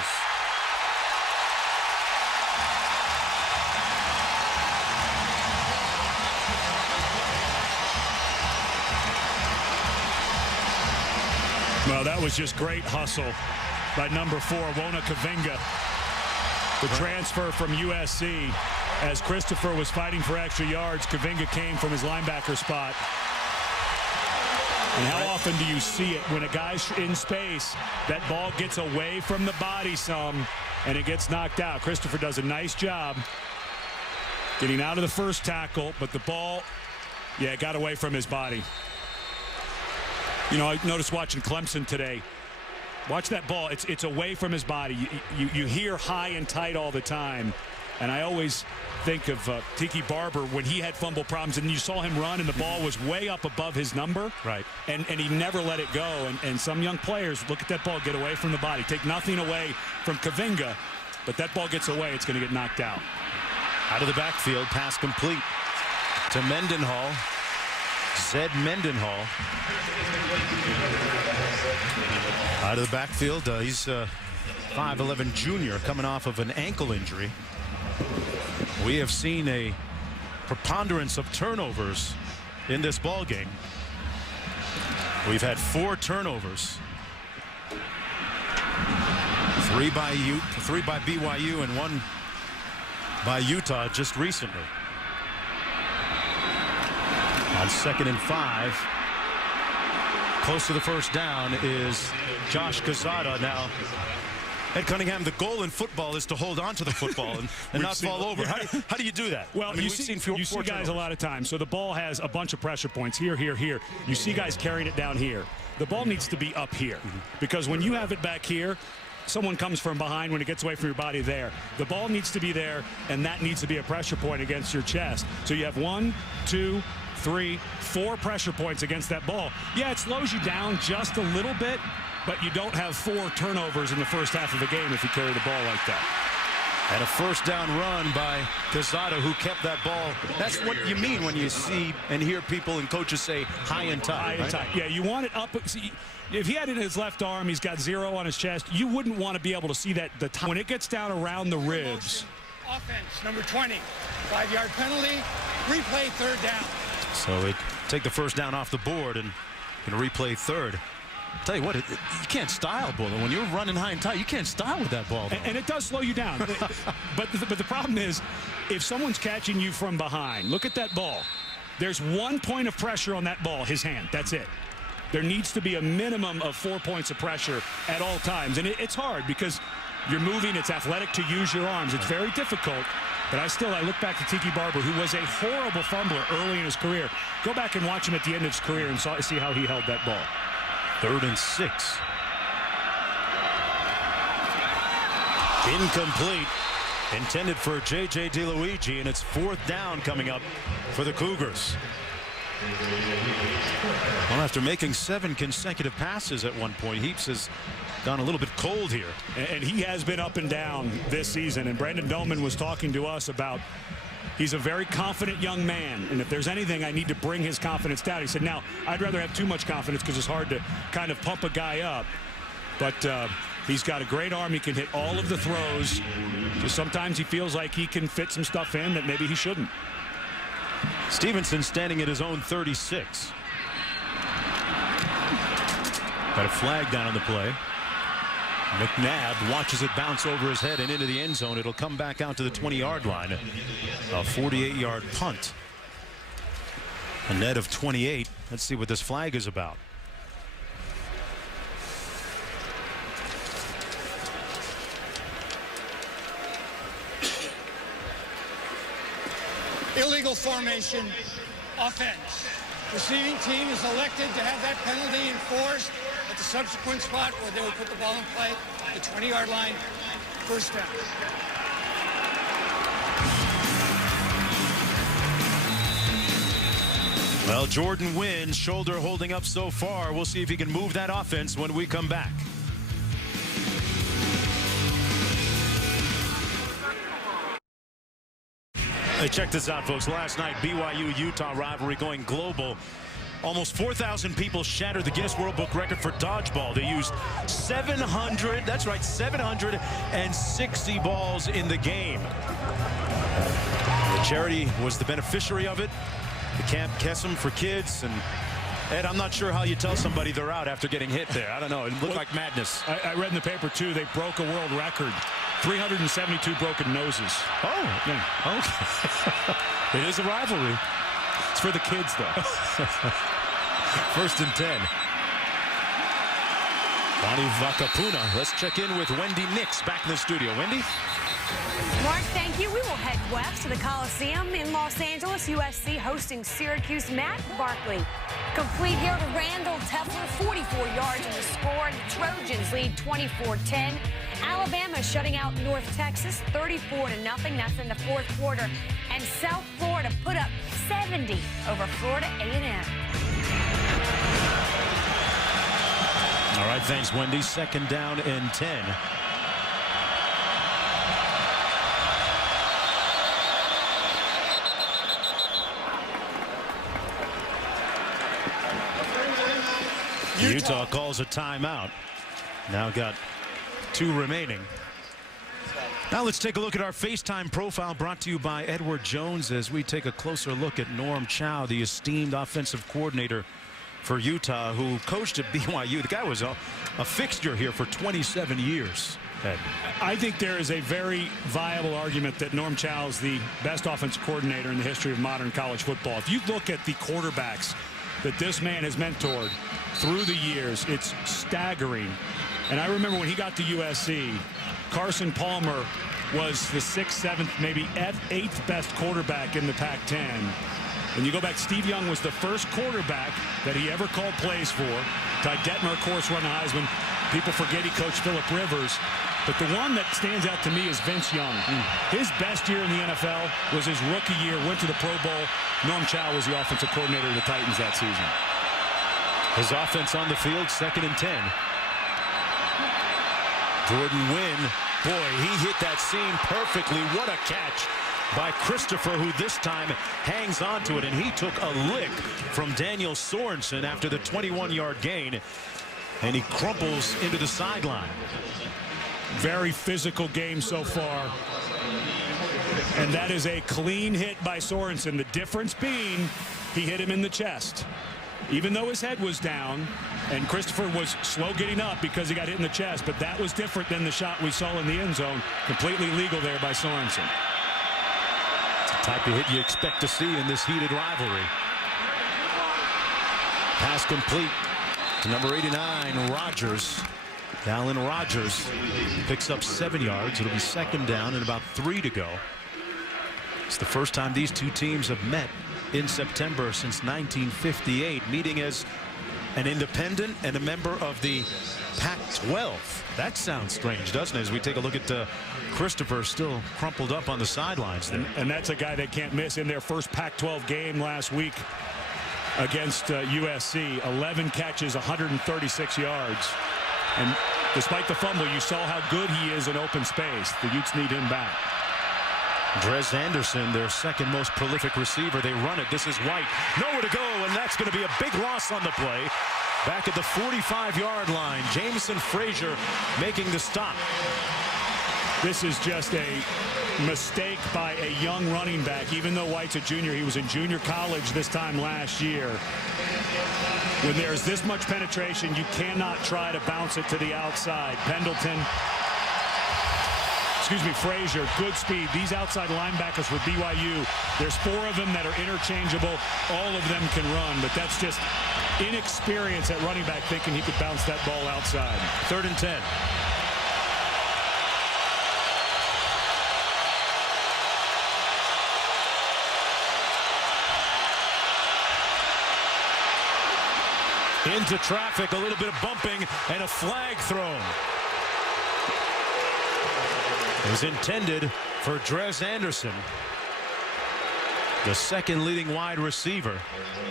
Well, that was just great hustle by number 4, Wona Kavinga. The transfer from USC. As Christopher was fighting for extra yards, Kavinga came from his linebacker spot. And how often do you see it when a guy's in space, that ball gets away from the body some, and it gets knocked out? Christopher does a nice job getting out of the first tackle, but the ball, it got away from his body. I noticed watching Clemson today. Watch that ball. It's away from his body. You hear high and tight all the time. And I always think of Tiki Barber when he had fumble problems, and you saw him run, and the ball was way up above his number. Right. And he never let it go. And some young players look at that ball, get away from the body, take nothing away from Kavinga, but that ball gets away, it's going to get knocked out. Out of the backfield, pass complete to Mendenhall. Zed Mendenhall. Out of the backfield, he's 5'11" junior coming off of an ankle injury. We have seen a preponderance of turnovers in this ball game. We've had 4 turnovers. 3 by BYU and 1 by Utah just recently. On 2nd and 5, close to the first down is Josh Quezada. Now, Ed Cunningham, the goal in football is to hold on to the football and not fall over. Yeah. How do you do that? Well, I mean, you see guys a lot of times. So the ball has a bunch of pressure points here, here, here. You see guys carrying it down here. The ball needs to be up here because when you have it back here, someone comes from behind when it gets away from your body there. The ball needs to be there, and that needs to be a pressure point against your chest. So you have 1, 2, 3, 4 pressure points against that ball. Yeah, it slows you down just a little bit, but you don't have 4 turnovers in the first half of the game if you carry the ball like that. And a first down run by Quezada, who kept that ball. That's what you mean when you see and hear people and coaches say high and tight. High and tight. Yeah, you want it up. See, if he had it in his left arm, he's got 0 on his chest. You wouldn't want to be able to see that. When it gets down around the ribs. Offense, number 20. 5-yard penalty. Replay 3rd down. So they take the first down off the board and replay 3rd. Tell you what, you can't style ball. When you're running high and tight, you can't style with that ball. And it does slow you down. but the problem is, if someone's catching you from behind, look at that ball. There's 1 point of pressure on that ball, his hand. That's it. There needs to be a minimum of 4 points of pressure at all times. And it's hard because you're moving. It's athletic to use your arms. It's very difficult. But I look back to Tiki Barber, who was a horrible fumbler early in his career. Go back and watch him at the end of his career and see how he held that ball. 3rd and 6. Incomplete. Intended for J.J. DeLuigi, and it's 4th down coming up for the Cougars. Well, after making 7 consecutive passes at one point, Heaps has gone a little bit cold here. And he has been up and down this season. And Brandon Doman was talking to us about he's a very confident young man. And if there's anything, I need to bring his confidence down. He said, now, I'd rather have too much confidence because it's hard to kind of pump a guy up. But he's got a great arm. He can hit all of the throws. Just sometimes he feels like he can fit some stuff in that maybe he shouldn't. Stevenson standing at his own 36. Got a flag down on the play. McNabb watches it bounce over his head and into the end zone. It'll come back out to the 20-yard line. A 48-yard punt. A net of 28. Let's see what this flag is about. Illegal formation, offense. Receiving team is elected to have that penalty enforced at the subsequent spot where they will put the ball in play, the 20-yard line, first down. Well, Jordan wins, shoulder holding up so far. We'll see if he can move that offense when we come back. Hey, check this out, folks. Last night, BYU-Utah rivalry going global. Almost 4,000 people shattered the Guinness World Book record for dodgeball. They used 700, that's right, 760 balls in the game. The charity was the beneficiary of it. The Camp Kesem for kids. And Ed, I'm not sure how you tell somebody they're out after getting hit there. I don't know. It looked like madness. I read in the paper, too, they broke a world record. 372 broken noses. Oh, yeah. Okay. It is a rivalry. It's for the kids, though. 1st and 10. Bonnie Vakapuna. Let's check in with Wendy Nix back in the studio. Wendy? Mark, thank you. We will head west to the Coliseum in Los Angeles. USC hosting Syracuse. Matt Barkley complete here to Randall Teffler, 44 yards in the score. And the Trojans lead 24-10. Alabama shutting out North Texas 34-0. That's in the fourth quarter. And South Florida put up 70 over Florida A&M. All right, thanks, Wendy. Second down and 10. Utah calls a timeout. Now got 2 remaining. Now let's take a look at our FaceTime profile brought to you by Edward Jones as we take a closer look at Norm Chow, the esteemed offensive coordinator for Utah, who coached at BYU. The guy was a fixture here for 27 years. I think there is a very viable argument that Norm Chow is the best offensive coordinator in the history of modern college football. If you look at the quarterbacks that this man has mentored through the years, it's staggering. And I remember when he got to USC, Carson Palmer was the 6th, 7th, maybe 8th best quarterback in the Pac-10. And you go back, Steve Young was the first quarterback that he ever called plays for. Ty Detmer, of course, won the Heisman. People forget he coached Phillip Rivers. But the one that stands out to me is Vince Young. His best year in the NFL was his rookie year, went to the Pro Bowl. Norm Chow was the offensive coordinator of the Titans that season. His offense on the field, 2nd and 10. Jordan Wynn, boy, he hit that seam perfectly. What a catch by Christopher, who this time hangs on to it, and he took a lick from Daniel Sorensen after the 21-yard gain, and he crumples into the sideline. Very physical game so far, and that is a clean hit by Sorensen. The difference being he hit him in the chest. Even though his head was down, and Christopher was slow getting up because he got hit in the chest, but that was different than the shot we saw in the end zone. Completely legal there by Sorensen. It's the type of hit you expect to see in this heated rivalry. Pass complete to number 89, Rogers. Alan Rogers picks up 7 yards. It'll be 2nd down and about 3 to go. It's the first time these two teams have met in September since 1958, meeting as an independent and a member of the Pac-12. That sounds strange, doesn't it, as we take a look at Christopher still crumpled up on the sidelines there. And that's a guy they can't miss in their first Pac-12 game last week against USC. 11 catches, 136 yards. And despite the fumble, you saw how good he is in open space. The Utes need him back. Drez Anderson, their 2nd most prolific receiver. They run it. This is White. Nowhere to go, and that's going to be a big loss on the play. Back at the 45-yard line, Jameson Frazier making the stop. This is just a mistake by a young running back. Even though White's a junior, he was in junior college this time last year. When there's this much penetration, you cannot try to bounce it to the outside. Frazier, good speed. These outside linebackers for BYU, there's 4 of them that are interchangeable. All of them can run, but that's just inexperience at running back thinking he could bounce that ball outside. 3rd and 10. Into traffic, a little bit of bumping, and a flag thrown. It was intended for Drez Anderson, the 2nd leading wide receiver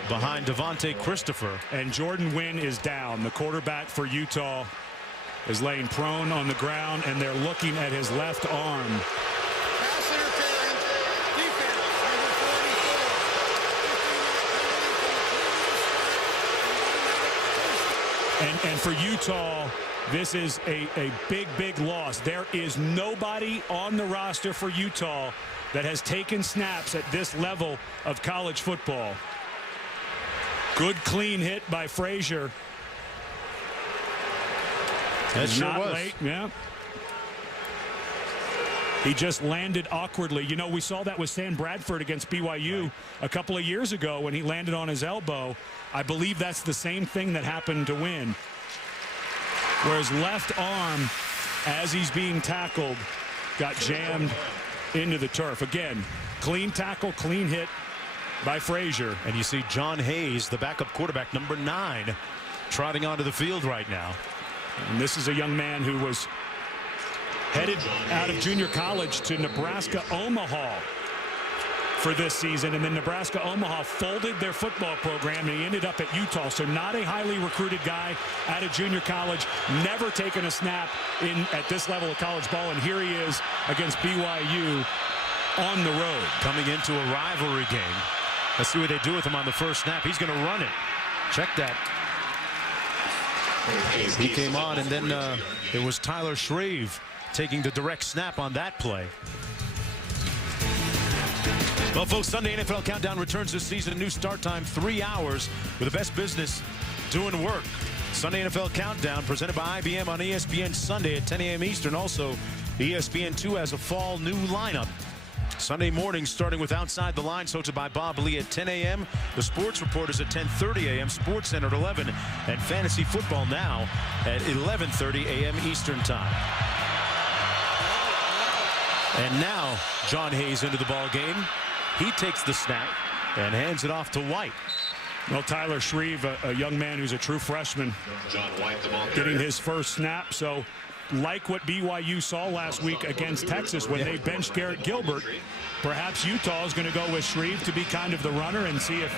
behind Devontae Christopher. And Jordan Wynn is down. The quarterback for Utah is laying prone on the ground, and they're looking at his left arm. Pass interference, defense, number 44. And for Utah, this is a big loss. There is nobody on the roster for Utah that has taken snaps at this level of college football. Good clean hit by Frazier. That sure Not was. late. Yeah. He just landed awkwardly. You know, we saw that with Sam Bradford against BYU a couple of years ago when he landed on his elbow. I believe that's the same thing that happened to Wynn. Where his left arm, as he's being tackled, got jammed into the turf. Again, clean tackle, clean hit by Frazier. And you see John Hayes, the backup quarterback, number 9, trotting onto the field right now. And this is a young man who was headed out of junior college to Nebraska Omaha for this season, and then Nebraska Omaha folded their football program and he ended up at Utah. So not a highly recruited guy out of junior college, never taken a snap at this level of college ball, and here he is against BYU on the road. Coming into a rivalry game. Let's see what they do with him on the first snap. He's going to run it. Check that. He came on, and then it was Tyler Shreve taking the direct snap on that play. Well, folks, Sunday NFL Countdown returns this season. A new start time, 3 hours, with the best business doing work. Sunday NFL Countdown presented by IBM on ESPN Sunday at 10 a.m. Eastern. Also, ESPN2 has a fall new lineup. Sunday morning starting with Outside the Lines, hosted by Bob Lee at 10 a.m. The Sports Report is at 10:30 a.m. Sports Center at 11. And Fantasy Football now at 11:30 a.m. Eastern Time. And now John Hayes into the ball game. He takes the snap and hands it off to White. Well, Tyler Shreve, a young man who's a true freshman, getting his first snap. So like what BYU saw last week against Texas when they benched Garrett Gilbert, perhaps Utah is going to go with Shreve to be kind of the runner and see if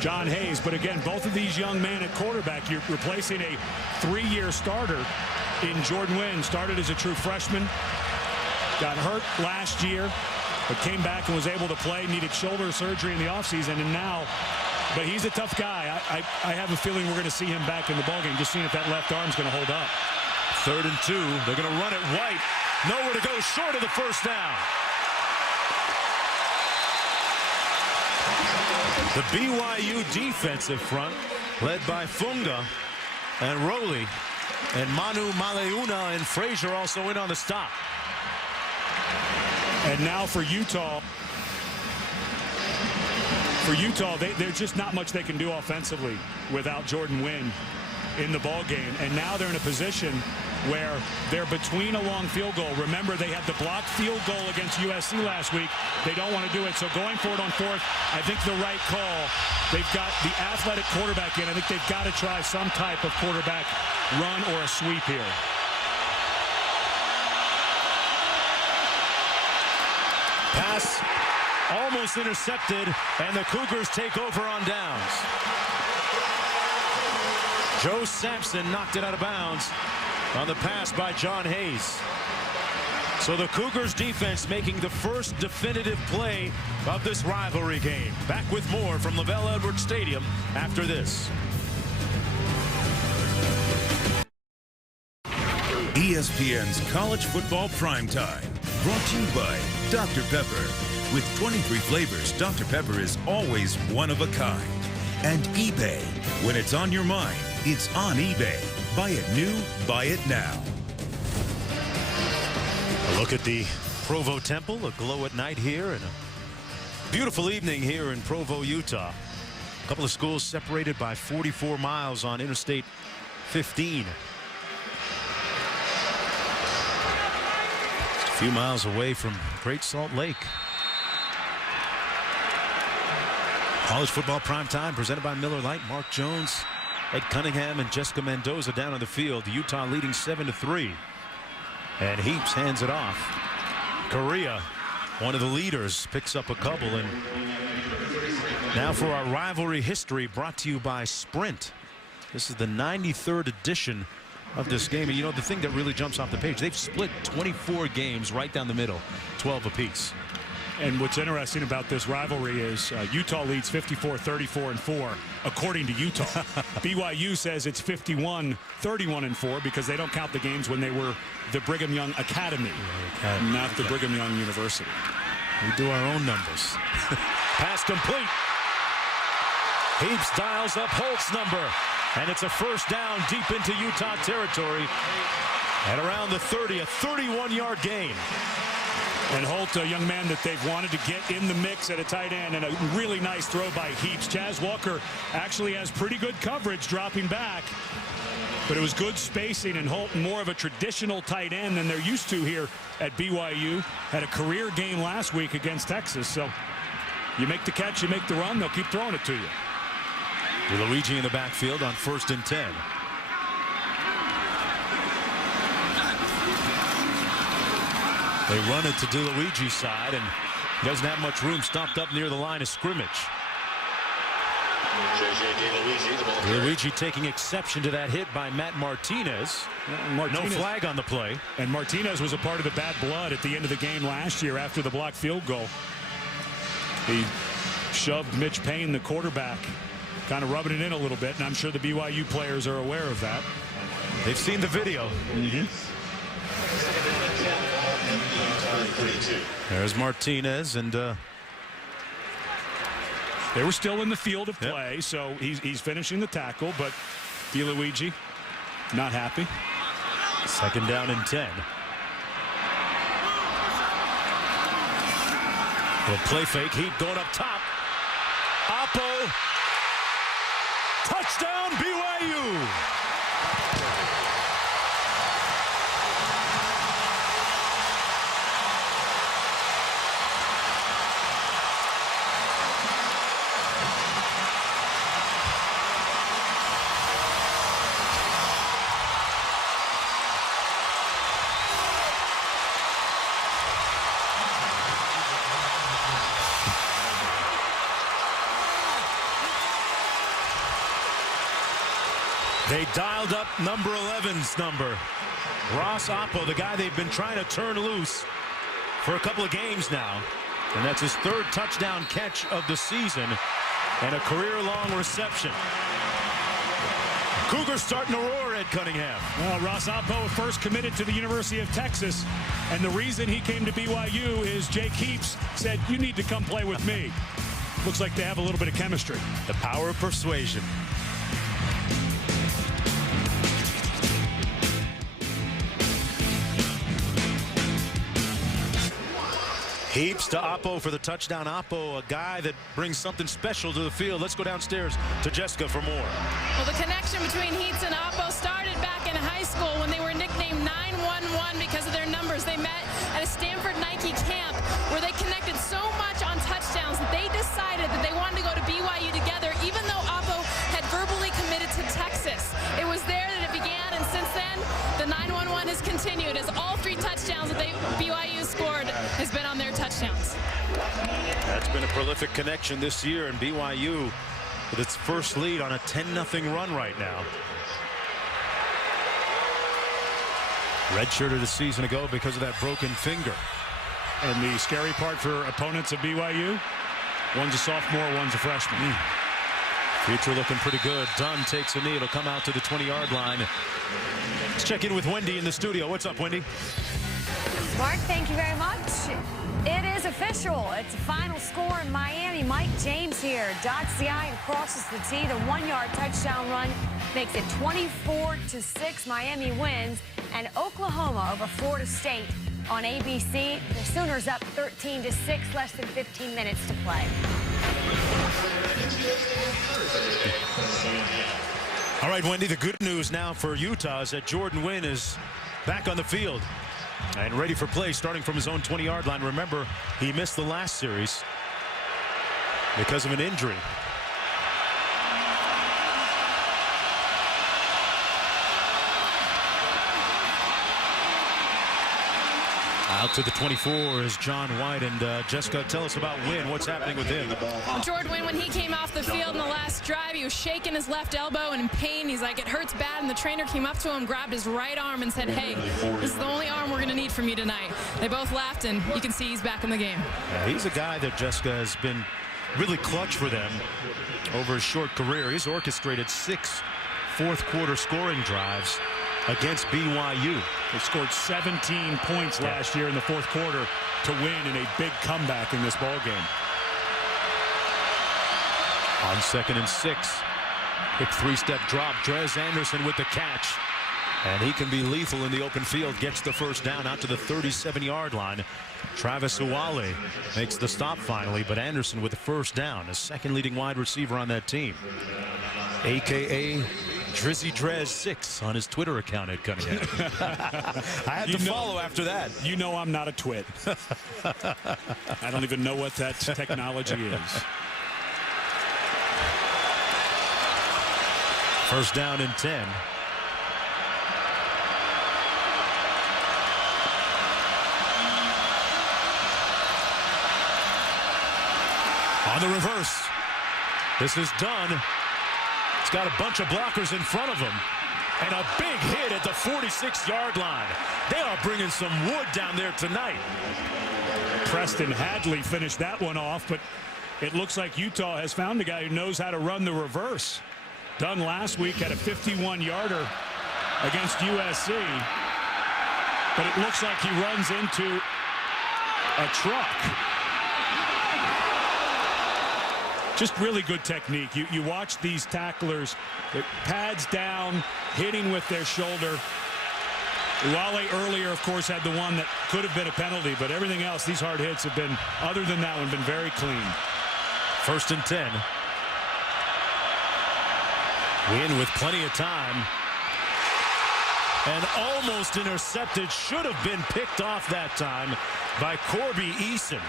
John Hayes. But again, both of these young men at quarterback, you're replacing a 3-year starter in Jordan Wynn. Started as a true freshman, got hurt last year, but came back and was able to play, needed shoulder surgery in the offseason, and now, but he's a tough guy. I have a feeling we're going to see him back in the ballgame, just seeing if that left arm's going to hold up. 3rd and 2. They're going to run it. White, nowhere to go, short of the first down. The BYU defensive front, led by Funga and Rowley, and Manu Maleuna and Frazier also in on the stop. And now for Utah, there's just not much they can do offensively without Jordan Wynn in the ball game. And now they're in a position where they're between a long field goal. Remember, they had the blocked field goal against USC last week. They don't want to do it. So going for it on 4th, I think the right call. They've got the athletic quarterback in. I think they've got to try some type of quarterback run or a sweep here. Pass almost intercepted, and the Cougars take over on downs. Joe Sampson knocked it out of bounds on the pass by John Hayes. So the Cougars defense making the first definitive play of this rivalry game. Back with more from Lavelle Edwards Stadium after this. ESPN's College Football Primetime, brought to you by Dr. Pepper. With 23 flavors, Dr. Pepper is always one of a kind. And eBay. When it's on your mind, it's on eBay. Buy it new, buy it now. A look at the Provo Temple, a glow at night here, and a beautiful evening here in Provo, Utah. A couple of schools separated by 44 miles on Interstate 15. Just a few miles away from Great Salt Lake. College Football Primetime presented by Miller Lite. Mark Jones, Ed Cunningham, and Jessica Mendoza down on the field. Utah leading 7-3. And Heaps hands it off. Correa, one of the leaders, picks up a couple. And now for our rivalry history, brought to you by Sprint. This is the 93rd edition of this game. And you know, the thing that really jumps off the page, they've split 24 games right down the middle, 12 apiece. And what's interesting about this rivalry is Utah leads 54-34-4 according to Utah. BYU says it's 51-31-4 because they don't count the games when they were the Brigham Young Academy, not the Brigham Young University. We do our own numbers. Pass complete. Heaps dials up Holt's number, and it's a first down deep into Utah territory at around the 30, a 31-yard gain. And Holt, a young man that they've wanted to get in the mix at a tight end, and a really nice throw by Heaps. Chaz Walker actually has pretty good coverage dropping back. But it was good spacing, and Holton, more of a traditional tight end than they're used to here at BYU. Had a career game last week against Texas. So you make the catch, you make the run, they'll keep throwing it to you. Luigi in the backfield on 1st and 10. They run it to DeLuigi's side, and he doesn't have much room, stopped up near the line of scrimmage. DeLuigi taking exception to that hit by Matt Martinez. No flag on the play. And Martinez was a part of the bad blood at the end of the game last year after the blocked field goal. He shoved Mitch Payne, the quarterback, kind of rubbing it in a little bit, and I'm sure the BYU players are aware of that. They've seen the video. There's Martinez, and they were still in the field of play, so he's finishing the tackle, but DeLuigi not happy. 2nd down and 10. Little play fake. Heat going up top. Oppo. Touchdown BYU. They dialed up number 11's number. Ross Oppo, the guy they've been trying to turn loose for a couple of games now. And that's his 3rd touchdown catch of the season and a career-long reception. Cougars starting to roar at Cunningham. Well, Ross Oppo first committed to the University of Texas, and the reason he came to BYU is Jake Heaps said, you need to come play with me. Looks like they have a little bit of chemistry. The power of persuasion. Heaps to Oppo for the touchdown. Oppo, a guy that brings something special to the field. Let's go downstairs to Jessica for more. Well, the connection between Heaps and Oppo started back in high school when they were nicknamed 911 because of their numbers. They met at a Stanford Nike camp where they connected so much on touchdowns that they decided that they wanted to go to BYU together, even though Oppo had verbally committed to Texas. It was there that it began, and since then, the 911 has continued as all 3 touchdowns that BYU scored has been on their touchdowns. That's been a prolific connection this year, and BYU with its first lead on a 10-0 run right now. Redshirted a season ago because of that broken finger. And the scary part for opponents of BYU, one's a sophomore, one's a freshman. Future looking pretty good. Dunn takes a knee. It'll come out to the 20-yard line. Let's check in with Wendy in the studio. What's up, Wendy? Mark, thank you very much. It is official. It's a final score in Miami. Mike James here dots the I and crosses the T. The 1-yard touchdown run makes it 24-6. Miami wins. And Oklahoma over Florida State on ABC. The Sooners up 13-6, less than 15 minutes to play. All right, Wendy, the good news now for Utah is that Jordan Wynn is back on the field and ready for play starting from his own 20-yard line. Remember, he missed the last series because of an injury. Out to the 24 is John White, and Jessica, tell us about Wynn. What's happening with him? Well, Jordan Wynn, when he came off the field in the last drive, he was shaking his left elbow and in pain. He's like, it hurts bad, and the trainer came up to him, grabbed his right arm and said, hey, this is the only arm we're going to need from you tonight. They both laughed, and you can see he's back in the game. Yeah, he's a guy that Jessica has been really clutch for them over his short career. He's orchestrated 6 fourth-quarter scoring drives against BYU. They scored 17 points last year in the fourth quarter to win in a big comeback in this ball game. On 2nd and 6, quick 3-step drop. Drez Anderson with the catch, and he can be lethal in the open field. Gets the first down out to the 37-yard line. Travis Uwale makes the stop finally, but Anderson with the first down, a second leading wide receiver on that team. AKA Drizzy Drez 6 on his Twitter account at Cunningham. I had to follow after that. You know I'm not a twit. I don't even know what that technology is. First down and 10. On the reverse. This is done. It's got a bunch of blockers in front of him. And a big hit at the 46-yard line. They are bringing some wood down there tonight. Preston Hadley finished that one off, but it looks like Utah has found a guy who knows how to run the reverse. Done last week at a 51-yarder against USC. But it looks like he runs into a truck. Just really good technique. You watch these tacklers, it pads down, hitting with their shoulder. Wale earlier, of course, had the one that could have been a penalty, but everything else, these hard hits have been, other than that one, been very clean. First and 10. Win with plenty of time. And almost intercepted. Should have been picked off that time by Corby Eason.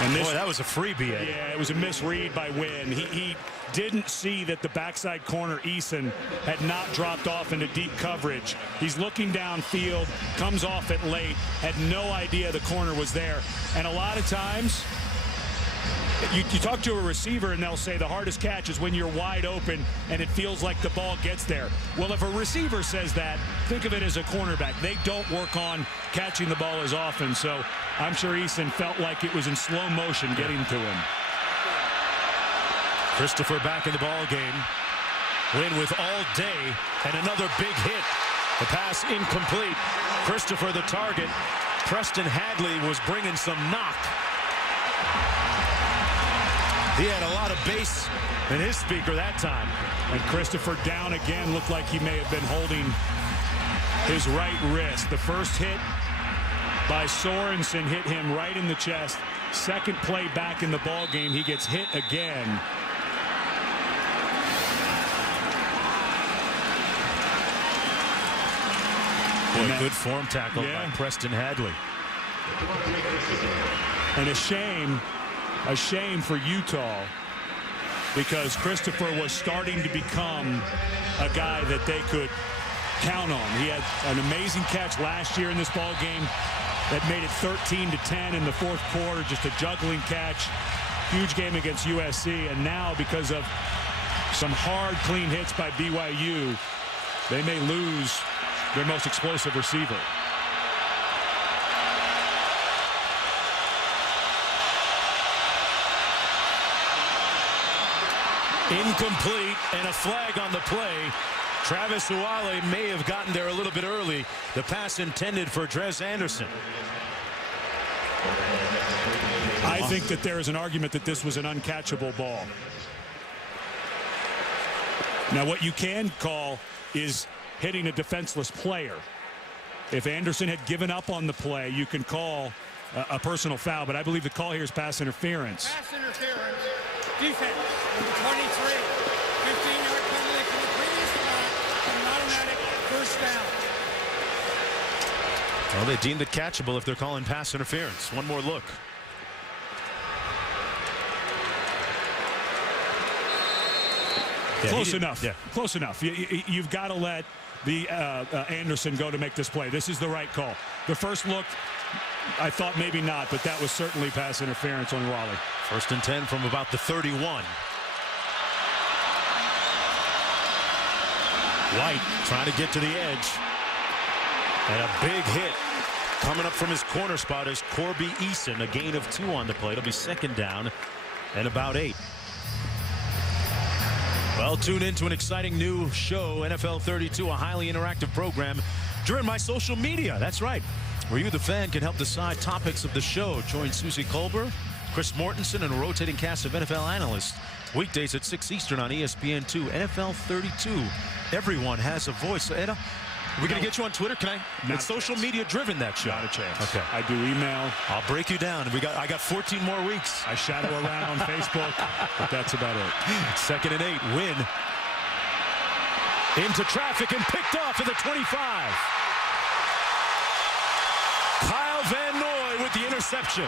And this, boy, that was a freebie. Yeah, it was a misread by Wynn. He didn't see that the backside corner, Eason, had not dropped off into deep coverage. He's looking downfield, comes off it late, had no idea the corner was there. And a lot of times, you talk to a receiver and they'll say the hardest catch is when you're wide open and it feels like the ball gets there. Well, if a receiver says that, think of it as a cornerback. They don't work on catching the ball as often. So I'm sure Eason felt like it was in slow motion getting to him. Christopher back in the ball game. Win with all day and another big hit. The pass incomplete. Christopher the target. Preston Hadley was bringing some knock. He had a lot of bass in his speaker that time. And Christopher down again. Looked like he may have been holding his right wrist. The first hit by Sorensen hit him right in the chest. Second play back in the ball game, he gets hit again. Boy, good form tackle by Preston Hadley. And a shame for Utah, because Christopher was starting to become a guy that they could count on. He had an amazing catch last year in this ball game that made it 13-10 in the fourth quarter, just a juggling catch. Huge game against USC, and now because of some hard, clean hits by BYU, they may lose their most explosive receiver. Incomplete, and a flag on the play. Travis Uwale may have gotten there a little bit early. The pass intended for Drez Anderson. I think that there is an argument that this was an uncatchable ball. Now, what you can call is hitting a defenseless player. If Anderson had given up on the play, you can call a personal foul, but I believe the call here is pass interference. Pass interference. Defense. Number 23. 15-yard penalty from the previous spot. An automatic first down. Well, they deemed it catchable if they're calling pass interference. One more look. Yeah, close enough. Yeah. Close enough. You've got to let the Anderson go to make this play. This is the right call. The first look, I thought maybe not, but that was certainly pass interference on Raleigh. First and 10 from about the 31. White trying to get to the edge. And a big hit coming up from his corner spot is Corby Eason. A gain of 2 on the play. It'll be second down and about 8. Well, tune in to an exciting new show, NFL 32, a highly interactive program during my social media. That's right, where you, the fan, can help decide topics of the show. Join Susie Colbert, Chris Mortensen, and a rotating cast of NFL analysts. Weekdays at 6 Eastern on ESPN2. NFL 32. Everyone has a voice. We're going to get you on Twitter. Can I? It's social media driven, that show. Not a chance. Okay. I do email. I'll break you down. I got 14 more weeks. I shadow around on Facebook, but that's about it. 2nd and 8. Win. Into traffic and picked off at the 25. Kyle Van Noy with the interception.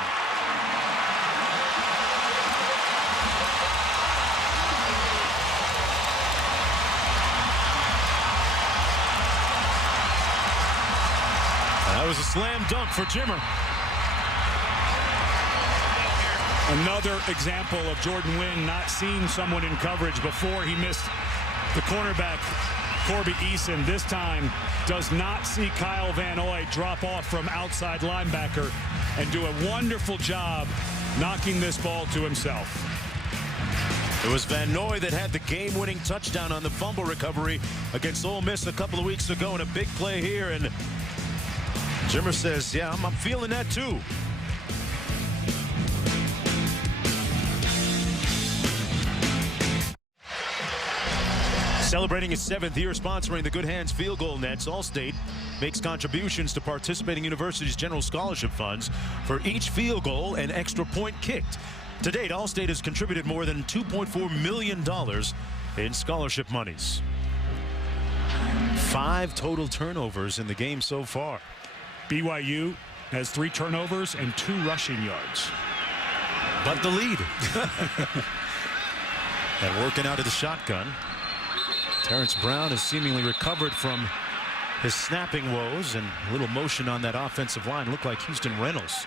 That was a slam dunk for Jimmer. Another example of Jordan Wynn not seeing someone in coverage before. He missed the cornerback, Corby Eason. This time does not see Kyle Van Noy drop off from outside linebacker and do a wonderful job knocking this ball to himself. It was Van Noy that had the game-winning touchdown on the fumble recovery against Ole Miss a couple of weeks ago, and a big play here. And Jimmer says, yeah, I'm feeling that too. Celebrating its 7th year sponsoring the Good Hands Field Goal Nets, Allstate makes contributions to participating universities' general scholarship funds for each field goal and extra point kicked. To date, Allstate has contributed more than $2.4 million in scholarship monies. 5 total turnovers in the game so far. BYU has 3 turnovers and 2 rushing yards. But the lead. And working out of the shotgun. Terrence Brown has seemingly recovered from his snapping woes, and a little motion on that offensive line. Looked like Houston Reynolds.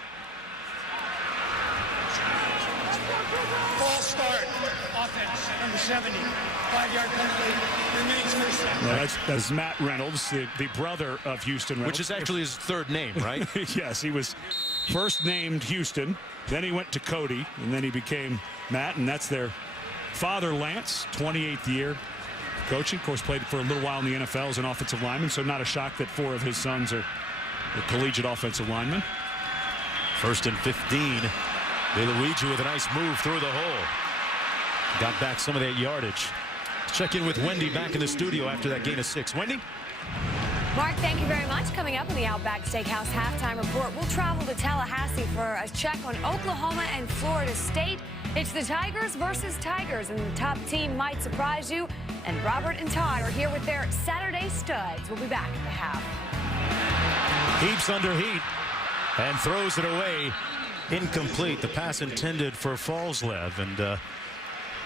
False start. Offense, number 70. 5-yard penalty. Remains first down. Well, that's Matt Reynolds, the brother of Houston Reynolds. Which is actually his 3rd name, right? Yes, he was first named Houston, then he went to Cody, and then he became Matt, and that's their father, Lance, 28th year coaching. Of course, played for a little while in the NFL as an offensive lineman, so not a shock that 4 of his sons are collegiate offensive linemen. 1st and 15. De Luigi with a nice move through the hole. Got back some of that yardage. Check in with Wendy back in the studio after that gain of 6. Wendy? Mark, thank you very much. Coming up in the Outback Steakhouse halftime report, we'll travel to Tallahassee for a check on Oklahoma and Florida State. It's the Tigers versus Tigers, and the top team might surprise you. And Robert and Todd are here with their Saturday studs. We'll be back at the half. Heaps under heat and throws it away. Incomplete. The pass intended for Fallslev. And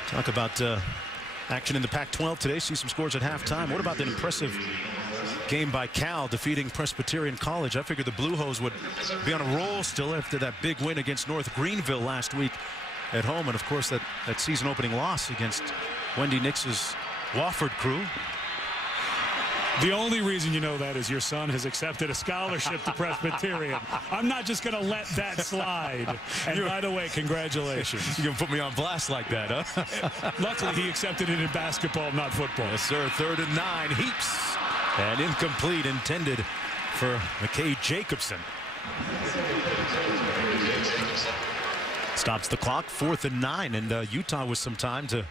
talk about action in the Pac-12 today. See some scores at halftime. What about that impressive game by Cal defeating Presbyterian College? I figured the Blue Hose would be on a roll still after that big win against North Greenville last week at home. And of course that season opening loss against Wendy Nix's Wofford crew. The only reason you know that is your son has accepted a scholarship to Presbyterian. I'm not just going to let that slide. And by the way, congratulations. You can put me on blast like that, huh? Luckily, he accepted it in basketball, not football. Yes, sir. 3rd and 9. Heaps. And incomplete, intended for McKay Jacobson. Stops the clock. 4th and 9. And Utah with some time to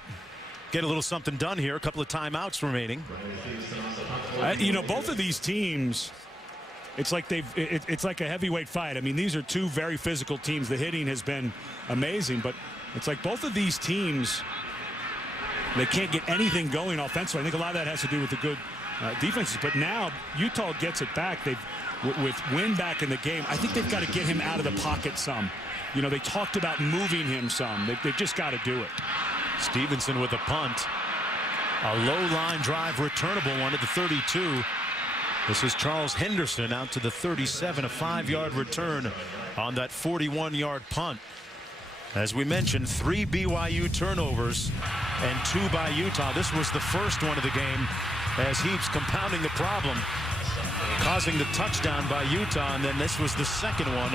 get a little something done here. A couple of timeouts remaining. You know, both of these teams, it's like it's like a heavyweight fight. I mean, these are 2 very physical teams. The hitting has been amazing, but it's like both of these teams, they can't get anything going offensively. I think a lot of that has to do with the good defenses. But now Utah gets it back. With Wynn back in the game, I think they've got to get him out of the pocket some. You know, they talked about moving him some. They've just got to do it. Stevenson with a punt. A low line drive, returnable one at the 32. This is Charles Henderson out to the 37, a 5-yard return on that 41-yard punt. As we mentioned, 3 BYU turnovers and 2 by Utah. This was the first one of the game as Heaps compounding the problem, causing the touchdown by Utah, and then this was the second one.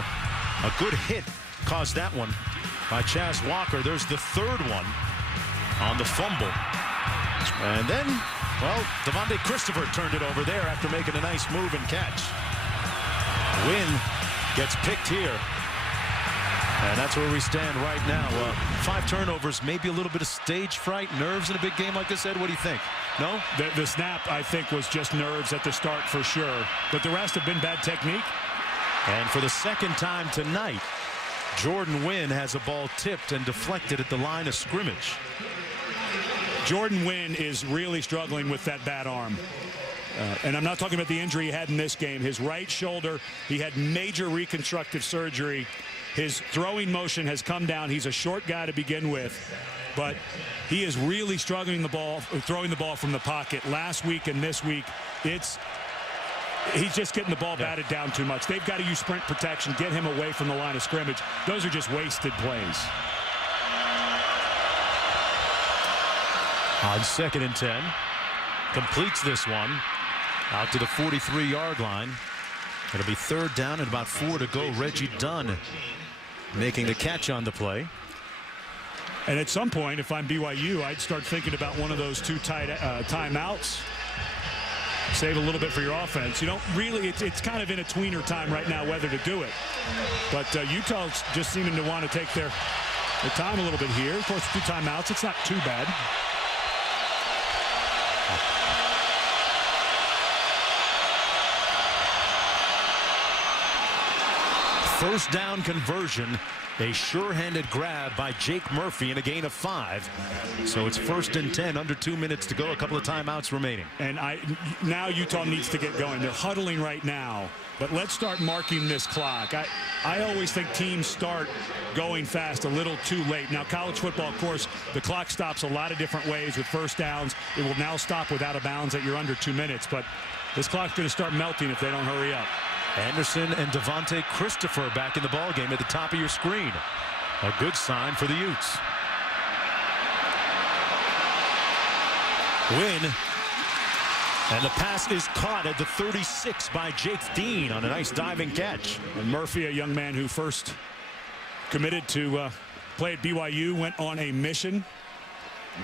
A good hit caused that one by Chaz Walker. There's the 3rd one on the fumble. And then, well, Devontae Christopher turned it over there after making a nice move and catch. Wynn gets picked here. And that's where we stand right now. 5 turnovers, maybe a little bit of stage fright, nerves in a big game like this. Ed, what do you think? No? The snap, I think, was just nerves at the start for sure. But the rest have been bad technique. And for the second time tonight, Jordan Wynn has a ball tipped and deflected at the line of scrimmage. Jordan Wynn is really struggling with that bad arm. And I'm not talking about the injury he had in this game. His right shoulder, he had major reconstructive surgery. His throwing motion has come down. He's a short guy to begin with, but he is really struggling throwing the ball from the pocket. Last week and this week, he's just getting the ball batted down too much. They've got to use sprint protection, get him away from the line of scrimmage. Those are just wasted plays. On 2nd and 10, completes this one out to the 43-yard line. It'll be 3rd down and about 4 to go. Reggie Dunn making the catch on the play. And at some point, if I'm BYU, I'd start thinking about one of those 2 timeouts. Save a little bit for your offense. You don't really, it's kind of in a tweener time right now whether to do it. But Utah's just seeming to want to take their time a little bit here. Of course, 2 timeouts, it's not too bad. First down conversion, a sure-handed grab by Jake Murphy and a gain of 5. So it's 1st and 10, under 2 minutes to go, a couple of timeouts remaining. And now Utah needs to get going. They're huddling right now, but let's start marking this clock. I always think teams start going fast a little too late. Now, college football, of course, the clock stops a lot of different ways with first downs. It will now stop without a bounds at you're under 2 minutes, but this clock's going to start melting if they don't hurry up. Anderson and Devontae Christopher back in the ballgame at the top of your screen. A good sign for the Utes. Wynn. And the pass is caught at the 36 by Jake Dean on a nice diving catch. And Murphy, a young man who first committed to play at BYU, went on a mission,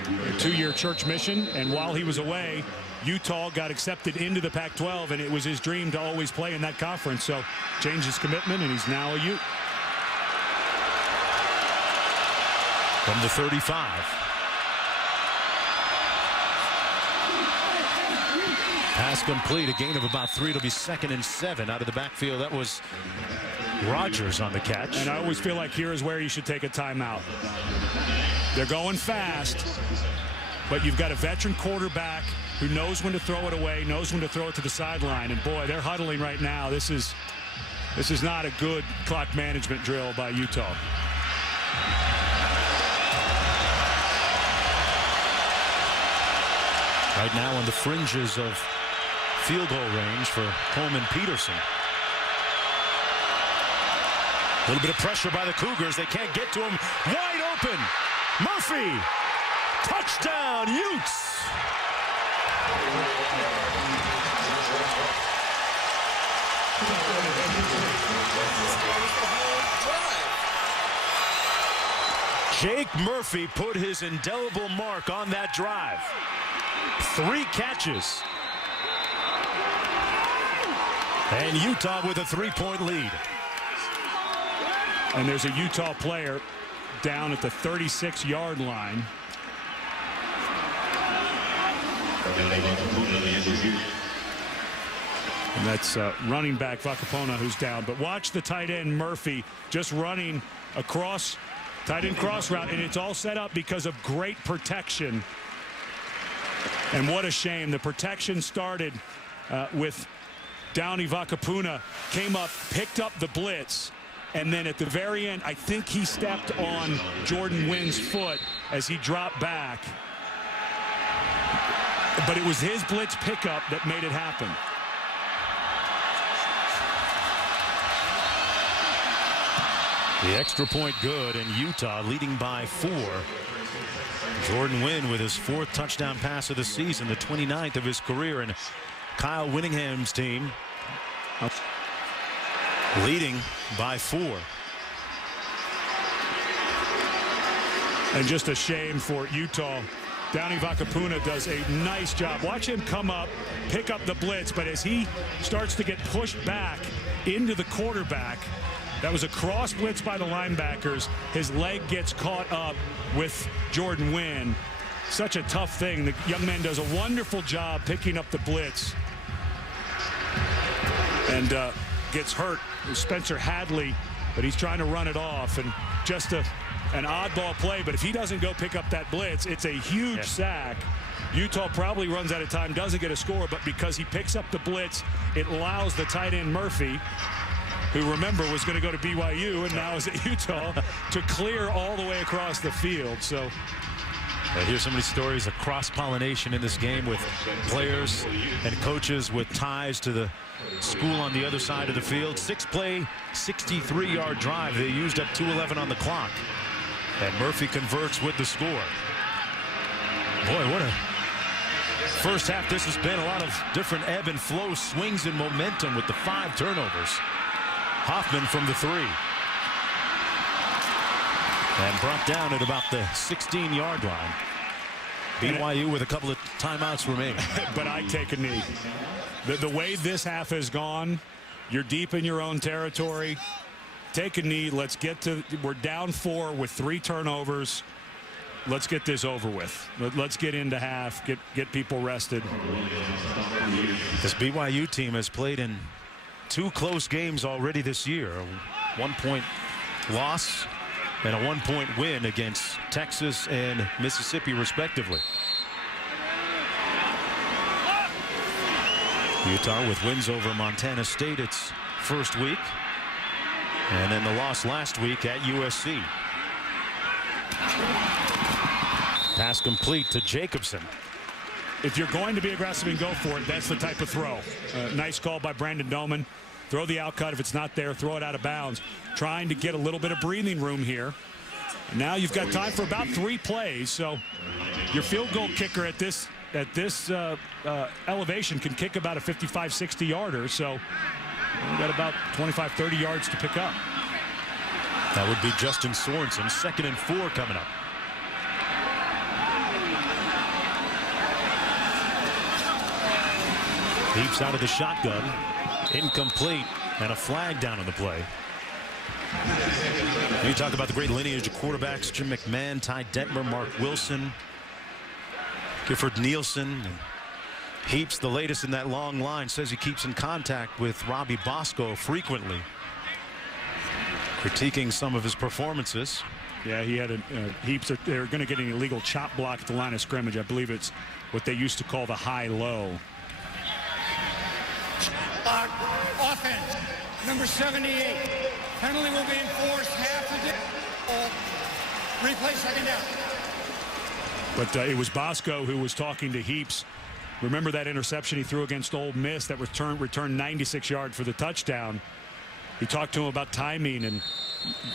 a 2-year church mission, and while he was away, Utah got accepted into the Pac-12, and it was his dream to always play in that conference. So changed his commitment, and he's now a Ute. From the 35. Pass complete, a gain of about 3. It'll be 2nd and 7 out of the backfield. That was Rogers on the catch. And I always feel like here is where you should take a timeout. They're going fast, but you've got a veteran quarterback who knows when to throw it away, knows when to throw it to the sideline. And boy, they're huddling right now. This is not a good clock management drill by Utah. Right now on the fringes of field goal range for Coleman Peterson. A little bit of pressure by the Cougars. They can't get to him. Wide open. Murphy. Touchdown, Utes. Jake Murphy put his indelible mark on that drive. 3 catches. And Utah with a 3-point lead. And there's a Utah player down at the 36-yard line. And that's running back Vakapona who's down. But watch the tight end Murphy just running across, tight end cross route, and it's all set up because of great protection. And what a shame. The protection started with Downey Vakapuna, came up, picked up the blitz, and then at the very end, I think he stepped on Jordan Wynn's foot as he dropped back. But it was his blitz pickup that made it happen. The extra point good, and Utah leading by 4. Jordan Wynn with his 4th touchdown pass of the season, the 29th of his career, and Kyle Whittingham's team leading by 4. And just a shame for Utah. Downey Vakapuna does a nice job. Watch him come up, pick up the blitz, but as he starts to get pushed back into the quarterback, That was a cross blitz by the linebackers. His leg gets caught up with Jordan Wynn. Such a tough thing. The young man does a wonderful job picking up the blitz. And gets hurt. Spencer Hadley, but he's trying to run it off. And just an oddball play. But if he doesn't go pick up that blitz, it's a huge sack. Utah probably runs out of time, doesn't get a score, but because he picks up the blitz, it allows the tight end Murphy, who, remember, was going to go to BYU and now is at Utah, to clear all the way across the field. So here's so many stories of cross-pollination in this game with players and coaches with ties to the school on the other side of the field. 6-play, 63-yard drive. They used up 2:11 on the clock. And Murphy converts with the score. Boy, what a first half this has been. A lot of different ebb and flow, swings and momentum with the 5 turnovers. Hoffman from the 3. And brought down at about the 16-yard line. BYU with a couple of timeouts remaining. But I take a knee. The way this half has gone, you're deep in your own territory. Take a knee. Let's get to, we're down 4 with 3 turnovers. Let's get this over with. Let's get into half, get people rested. This BYU team has played in 2 close games already this year. A 1-point loss and a 1-point win against Texas and Mississippi, respectively. Utah with wins over Montana State its first week, and then the loss last week at USC. Pass complete to Jacobson. If you're going to be aggressive and go for it, that's the type of throw. Nice call by Brandon Doman. Throw the out cut. If it's not there, throw it out of bounds. Trying to get a little bit of breathing room here. Now you've got time for about 3 plays. So your field goal kicker at this elevation can kick about a 55, 60-yarder. So we've got about 25, 30 yards to pick up. That would be Justin Sorensen. 2nd and 4 coming up. Heaps out of the shotgun. Incomplete, and a flag down on the play. You talk about the great lineage of quarterbacks: Jim McMahon, Ty Detmer, Mark Wilson, Gifford Nielsen, and Heaps, the latest in that long line, says he keeps in contact with Robbie Bosco frequently, critiquing some of his performances. Yeah, he had Heaps. They're going to get an illegal chop block at the line of scrimmage. I believe it's what they used to call the high-low. Offense, number 78. Penalty will be enforced. Half the replay, 2nd down. But it was Bosco who was talking to Heaps. Remember that interception he threw against Ole Miss that returned 96 yards for the touchdown. He talked to him about timing, and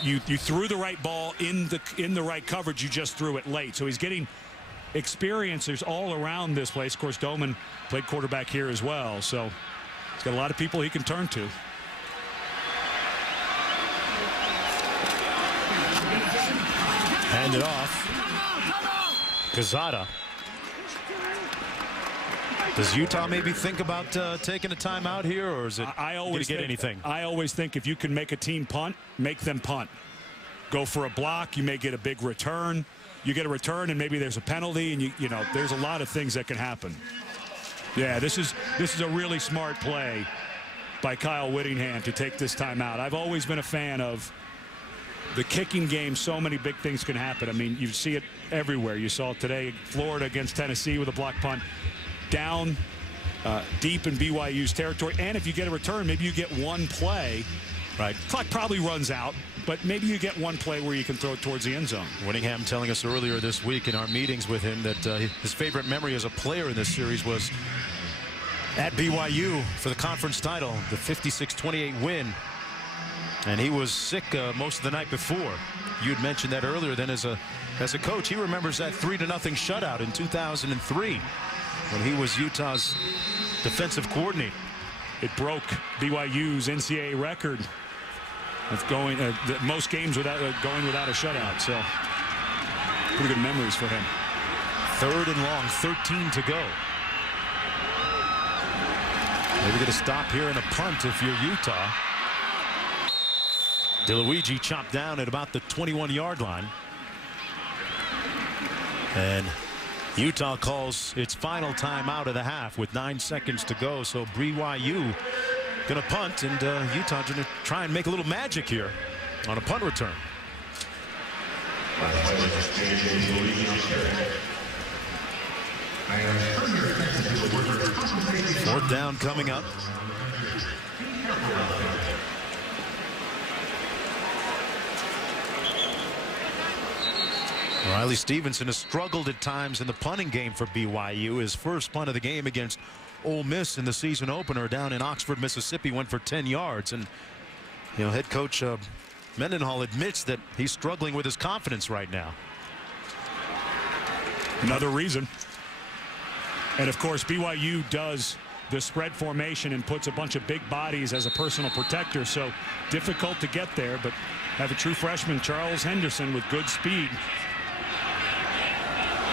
you threw the right ball in the right coverage. You just threw it late. So he's getting experiencers all around this place. Of course, Doman played quarterback here as well. So he's got a lot of people he can turn to. Hand it off. Quezada. Does Utah maybe think about taking a timeout here, or is it going to get anything? I always think if you can make a team punt, make them punt. Go for a block. You may get a big return. You get a return, and maybe there's a penalty, and you know there's a lot of things that can happen. Yeah, this is a really smart play by Kyle Whittingham to take this timeout. I've always been a fan of the kicking game. So many big things can happen. I mean, you see it everywhere. You saw it today, Florida against Tennessee with a block punt. Down deep in BYU's territory, and if you get a return, maybe you get one play. Right, clock probably runs out, but maybe you get one play where you can throw it towards the end zone. Whittingham telling us earlier this week in our meetings with him that his favorite memory as a player in this series was at BYU for the conference title, the 56-28 win, and he was sick most of the night before. You'd mentioned that earlier. Then as a coach, he remembers that 3-0 shutout in 2003. when he was Utah's defensive coordinator. It broke BYU's NCAA record of going most games without going without a shutout. So pretty good memories for him. 3rd and long, 13 to go. Maybe get a stop here and a punt if you're Utah. DeLuigi chopped down at about the 21-yard line. And Utah calls its final timeout of the half with 9 seconds to go. So BYU going to punt, and Utah going to try and make a little magic here on a punt return. Fourth down coming up. Riley Stevenson has struggled at times in the punting game for BYU. His first punt of the game against Ole Miss in the season opener down in Oxford, Mississippi, went for 10 yards. And, you know, head coach Mendenhall admits that he's struggling with his confidence right now. Another reason. And of course, BYU does the spread formation and puts a bunch of big bodies as a personal protector, so difficult to get there, but have a true freshman, Charles Henderson, with good speed.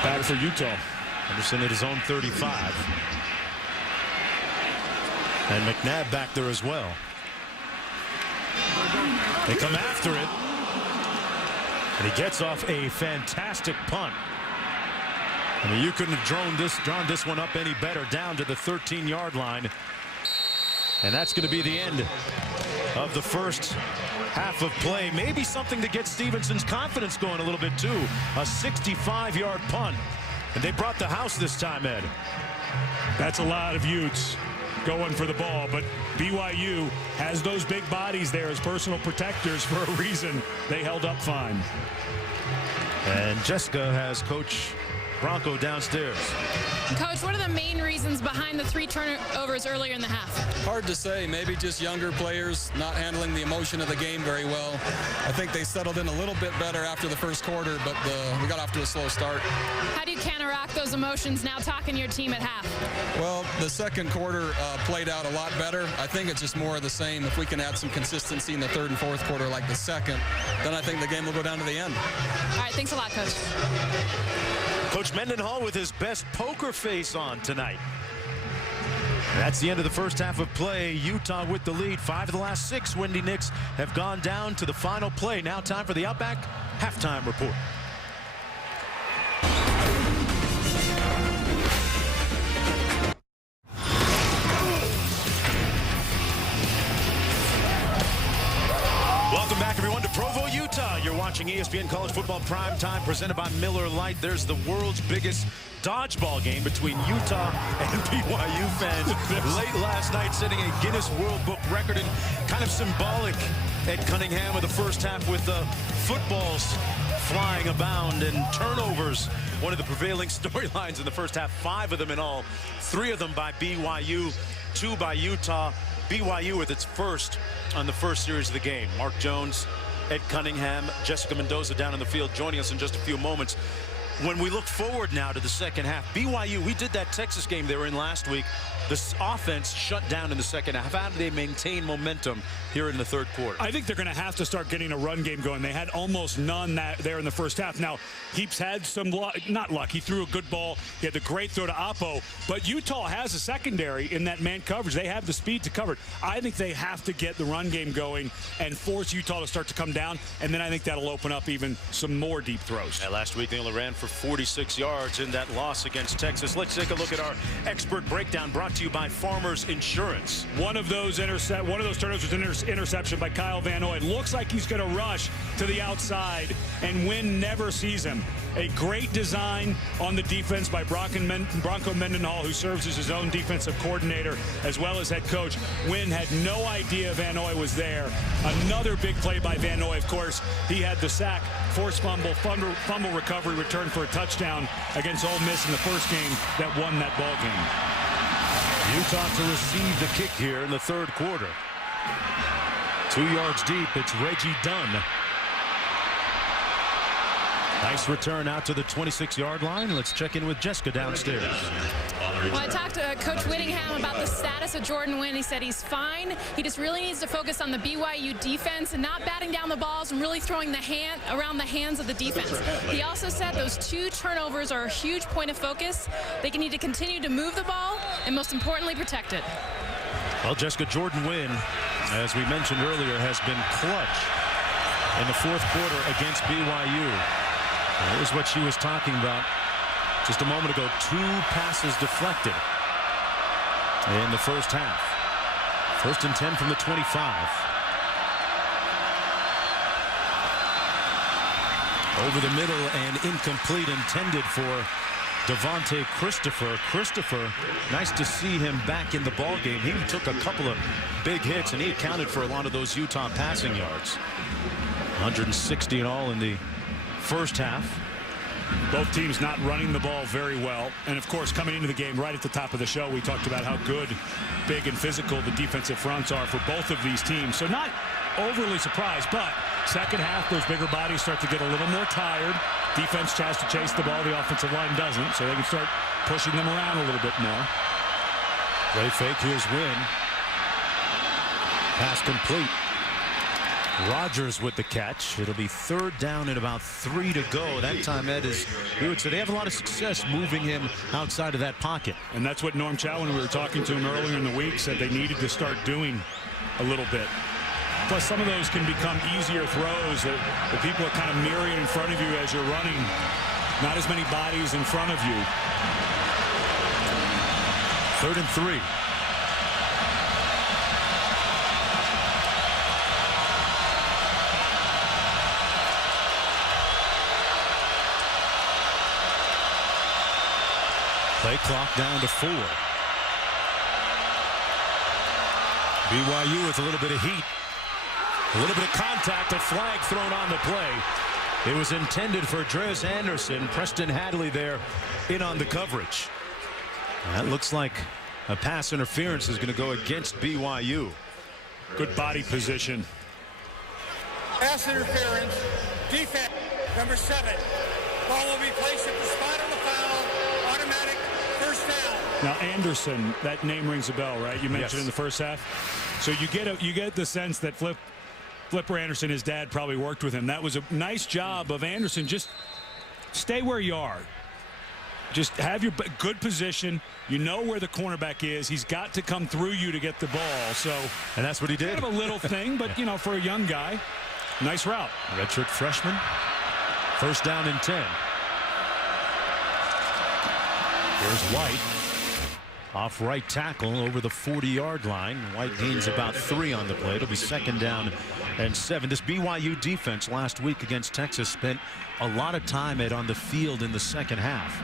Back for Utah. Henderson at his own 35. And McNabb back there as well. They come after it. And he gets off a fantastic punt. I mean, you couldn't have drawn this one up any better, down to the 13-yard line. And that's going to be the end of the first half of play. Maybe something to get Stevenson's confidence going a little bit too. A 65-yard punt. And they brought the house this time, Ed. That's a lot of Utes going for the ball, but BYU has those big bodies there as personal protectors for a reason. They held up fine. And Jessica has Coach Bronco downstairs. Coach, what are the main reasons behind the 3 turnovers earlier in the half? Hard to say. Maybe just younger players not handling the emotion of the game very well. I think they settled in a little bit better after the first quarter, but we got off to a slow start. How do you counteract those emotions now talking to your team at half? Well, the second quarter played out a lot better. I think it's just more of the same. If we can add some consistency in the third and fourth quarter like the second, then I think the game will go down to the end. All right, thanks a lot, Coach. Coach Mendenhall with his best poker face on tonight. That's the end of the first half of play. Utah with the lead. 5 of the last 6 Windy Knicks have gone down to the final play. Now time for the Outback halftime report. Welcome back, everyone, to Provo, Utah. You're watching ESPN College Football Prime Time, presented by Miller Lite. There's the world's biggest dodgeball game between Utah and BYU fans. Late last night, setting a Guinness World Book record, and kind of symbolic at Cunningham of the first half with footballs flying abound and turnovers. One of the prevailing storylines in the first half. 5 of them in all. 3 of them by BYU, 2 by Utah. BYU with its first on the first series of the game. Mark Jones, Ed Cunningham, Jessica Mendoza down in the field, joining us in just a few moments. When we look forward now to the second half, BYU, we did that Texas game they were in last week. This offense shut down in the second half. How do they maintain momentum here in the third quarter? I think they're going to have to start getting a run game going. They had almost none there in the first half. Now, Heaps had some luck, not luck. He threw a good ball. He had the great throw to Oppo. But Utah has a secondary in that man coverage. They have the speed to cover it. I think they have to get the run game going and force Utah to start to come down. And then I think that'll open up even some more deep throws. Last week, they only ran for 46 yards in that loss against Texas. Let's take a look at our expert breakdown brought to you by Farmers Insurance. One of those turnovers was an interception by Kyle Van Noy. It looks like he's going to rush to the outside, and Wynn never sees him. A great design on the defense by Bronco Mendenhall, who serves as his own defensive coordinator as well as head coach. Wynn had no idea Van Noy was there. Another big play by Van Noy, of course. He had the sack, forced fumble recovery, return for a touchdown against Ole Miss in the first game that won that ball game. Utah to receive the kick here in the third quarter. 2 yards deep, it's Reggie Dunn. Nice return out to the 26-yard line. Let's check in with Jessica downstairs. Well, I talked to Coach Whittingham about the status of Jordan Wynn. He said he's fine. He just really needs to focus on the BYU defense and not batting down the balls and really throwing around the hands of the defense. He also said those 2 turnovers are a huge point of focus. They need to continue to move the ball and, most importantly, protect it. Well, Jessica, Jordan Wynn, as we mentioned earlier, has been clutch in the fourth quarter against BYU. That was what she was talking about just a moment ago. 2 passes deflected in the first half. 1st and 10 from the 25. Over the middle and incomplete, intended for Devontae Christopher. Christopher, nice to see him back in the ball game. He took a couple of big hits and he accounted for a lot of those Utah passing yards. 160 in all in the first half. Both teams not running the ball very well. And of course, coming into the game right at the top of the show, we talked about how good, big, and physical the defensive fronts are for both of these teams. So not overly surprised, but second half, those bigger bodies start to get a little more tired. Defense tries to chase the ball. The offensive line doesn't, so they can start pushing them around a little bit more. Play fake. Here's Wynn. Pass complete. Rogers with the catch. It'll be 3rd down and about 3 to go. That time, Ed, is we would say they have a lot of success moving him outside of that pocket. And that's what Norm Chow, when we were talking to him earlier in the week, said they needed to start doing a little bit. Plus, some of those can become easier throws that people are kind of mirroring in front of you as you're running. Not as many bodies in front of you. 3rd and 3. Play clock down to 4. BYU with a little bit of heat. A little bit of contact, a flag thrown on the play. It was intended for Drez Anderson. Preston Hadley there in on the coverage. That looks like a pass interference is going to go against BYU. Good body position. Pass interference. Defense. Number 7. Ball will be placed at the spot on the foul. Automatic first down. Now Anderson, that name rings a bell, right? You mentioned Yes. in the first half. So you get the sense that Flipper Anderson, his dad, probably worked with him. That was a nice job of Anderson. Just stay where you are. Just have your good position. You know where the cornerback is. He's got to come through you to get the ball. So, and that's what he did. Kind of a little thing, but you know, for a young guy, nice route. Redshirt freshman. 1st down and 10. Here's White. Off right tackle over the 40-yard line. White gains about 3 on the play. It'll be 2nd down and 7. This BYU defense last week against Texas spent a lot of time on the field in the second half.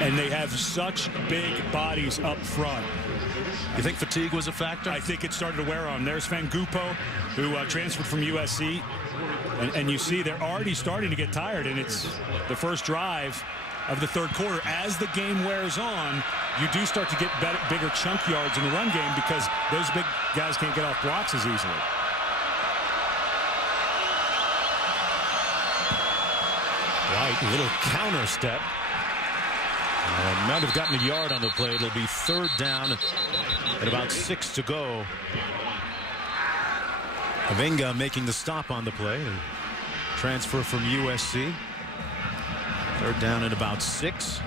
And they have such big bodies up front. You think fatigue was a factor? I think it started to wear on. There's Van Gupo, who transferred from USC. And you see they're already starting to get tired. And it's the first drive of the 3rd quarter. As the game wears on, you do start to get bigger chunk yards in the run game because those big guys can't get off blocks as easily. White, little counter step. Might have gotten a yard on the play. It'll be 3rd down at about 6 to go. Kavinga making the stop on the play. Transfer from USC. 3rd down at about 6.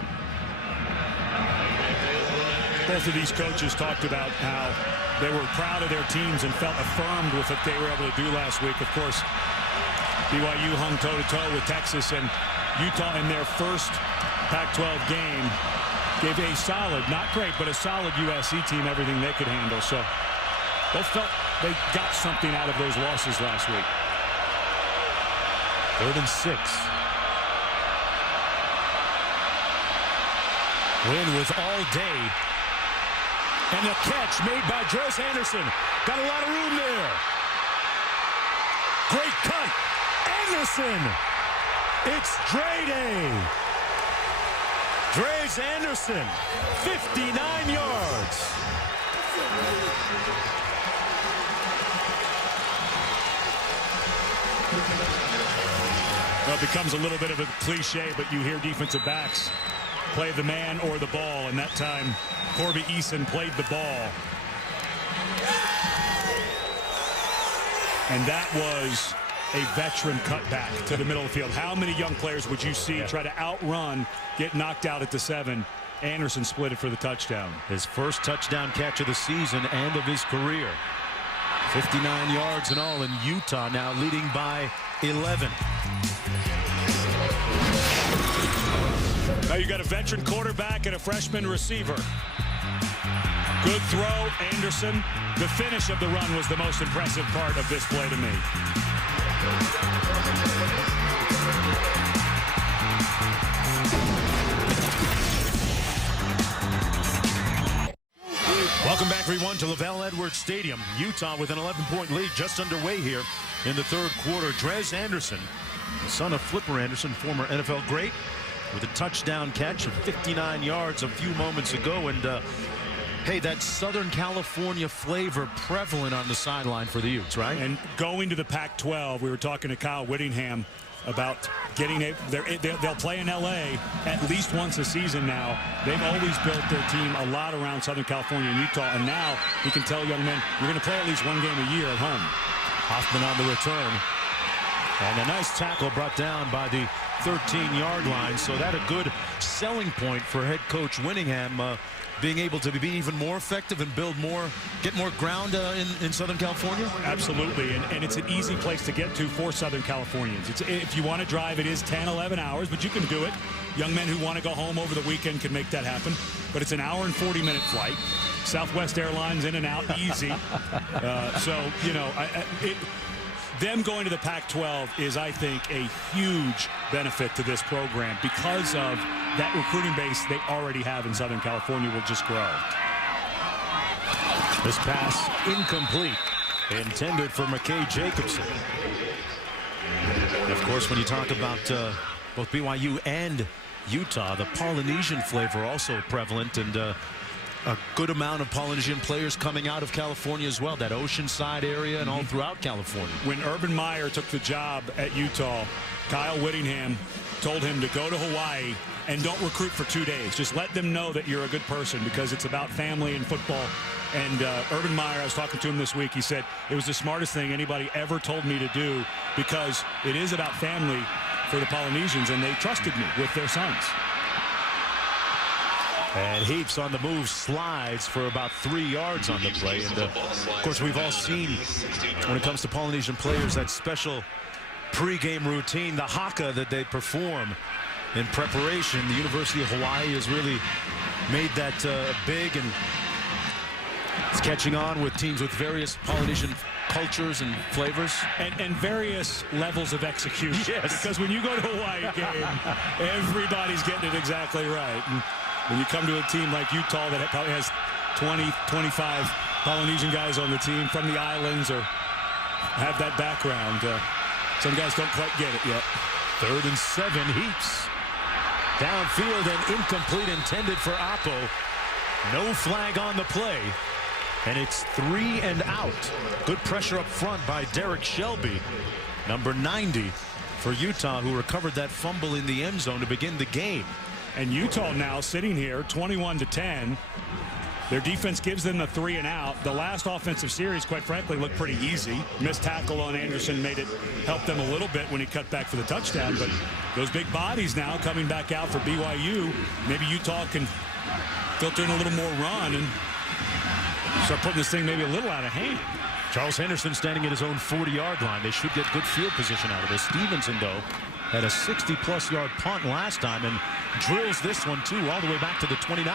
Both of these coaches talked about how they were proud of their teams and felt affirmed with what they were able to do last week. Of course, BYU hung toe-to-toe with Texas, and Utah in their first Pac-12 game gave a solid, not great, but a solid USC team everything they could handle. So both felt they got something out of those losses last week. 3rd and 6. Win with all day. And the catch made by Drez Anderson. Got a lot of room there. Great cut. Anderson. It's Dre Day. Drez Anderson, 59 yards. Well, it becomes a little bit of a cliche, but you hear defensive backs play the man or the ball, and that time Corby Eason played the ball. And that was a veteran cutback to the middle of the field. How many young players would you see try to outrun, get knocked out at the 7? Anderson split it for the touchdown. His first touchdown catch of the season and of his career. 59 yards in all, and Utah now leading by 11. Now you got a veteran quarterback and a freshman receiver. Good throw, Anderson. The finish of the run was the most impressive part of this play to me. Welcome back, everyone, to Lavelle Edwards Stadium. Utah with an 11-point lead just underway here in the third quarter. Drez Anderson, the son of Flipper Anderson, former NFL great, with a touchdown catch of 59 yards a few moments ago. And hey, that Southern California flavor prevalent on the sideline for the Utes, right? And going to the Pac-12, we were talking to Kyle Whittingham about getting they'll play in LA at least once a season now. They've always built their team a lot around Southern California and Utah, and now he can tell young men, you're going to play at least one game a year at home. Hoffman on the return, and a nice tackle brought down by the 13-yard line. So that a good selling point for head coach Whittingham, being able to be even more effective and get more ground in Southern California. Absolutely, and it's an easy place to get to for Southern Californians. If you want to drive, it is 10-11 hours, but you can do it. Young men who want to go home over the weekend can make that happen, but it's an hour and 40-minute flight. Southwest Airlines in and out easy. So, you know, them going to the Pac-12 is, I think, a huge benefit to this program because of that recruiting base they already have in Southern California will just grow. This pass incomplete, intended for McKay Jacobson. And of course, when you talk about both BYU and Utah, the Polynesian flavor also prevalent, and a good amount of Polynesian players coming out of California as well, that Oceanside area and all throughout California. When Urban Meyer took the job at Utah, Kyle Whittingham told him to go to Hawaii and don't recruit for 2 days. Just let them know that you're a good person, because it's about family and football. And Urban Meyer, I was talking to him this week, he said it was the smartest thing anybody ever told me to do, because it is about family for the Polynesians, and they trusted me with their sons. And Heaps on the move, slides for about 3 yards on the play. And of course, we've all seen, when it comes to Polynesian players, that special pregame routine, the haka that they perform in preparation. The University of Hawaii has really made that big, and it's catching on with teams with various Polynesian cultures and flavors. And various levels of execution. Yes. Because when you go to a Hawaii game, everybody's getting it exactly right. And when you come to a team like Utah that probably has 20, 25 Polynesian guys on the team from the islands or have that background, some guys don't quite get it yet. 3rd and 7, Heaps. Downfield and incomplete, intended for Oppo. No flag on the play. And it's 3 and out. Good pressure up front by Derek Shelby, number 90 for Utah, who recovered that fumble in the end zone to begin the game. And Utah now sitting here 21-10. Their defense gives them the 3 and out. The last offensive series, quite frankly, looked pretty easy. Missed tackle on Anderson helped them a little bit when he cut back for the touchdown. But those big bodies now coming back out for BYU. Maybe Utah can filter in a little more run and start putting this thing maybe a little out of hand. Charles Henderson standing at his own 40-yard line. They should get good field position out of this. Stevenson, though, had a 60-plus yard punt last time and drills this one, too, all the way back to the 29.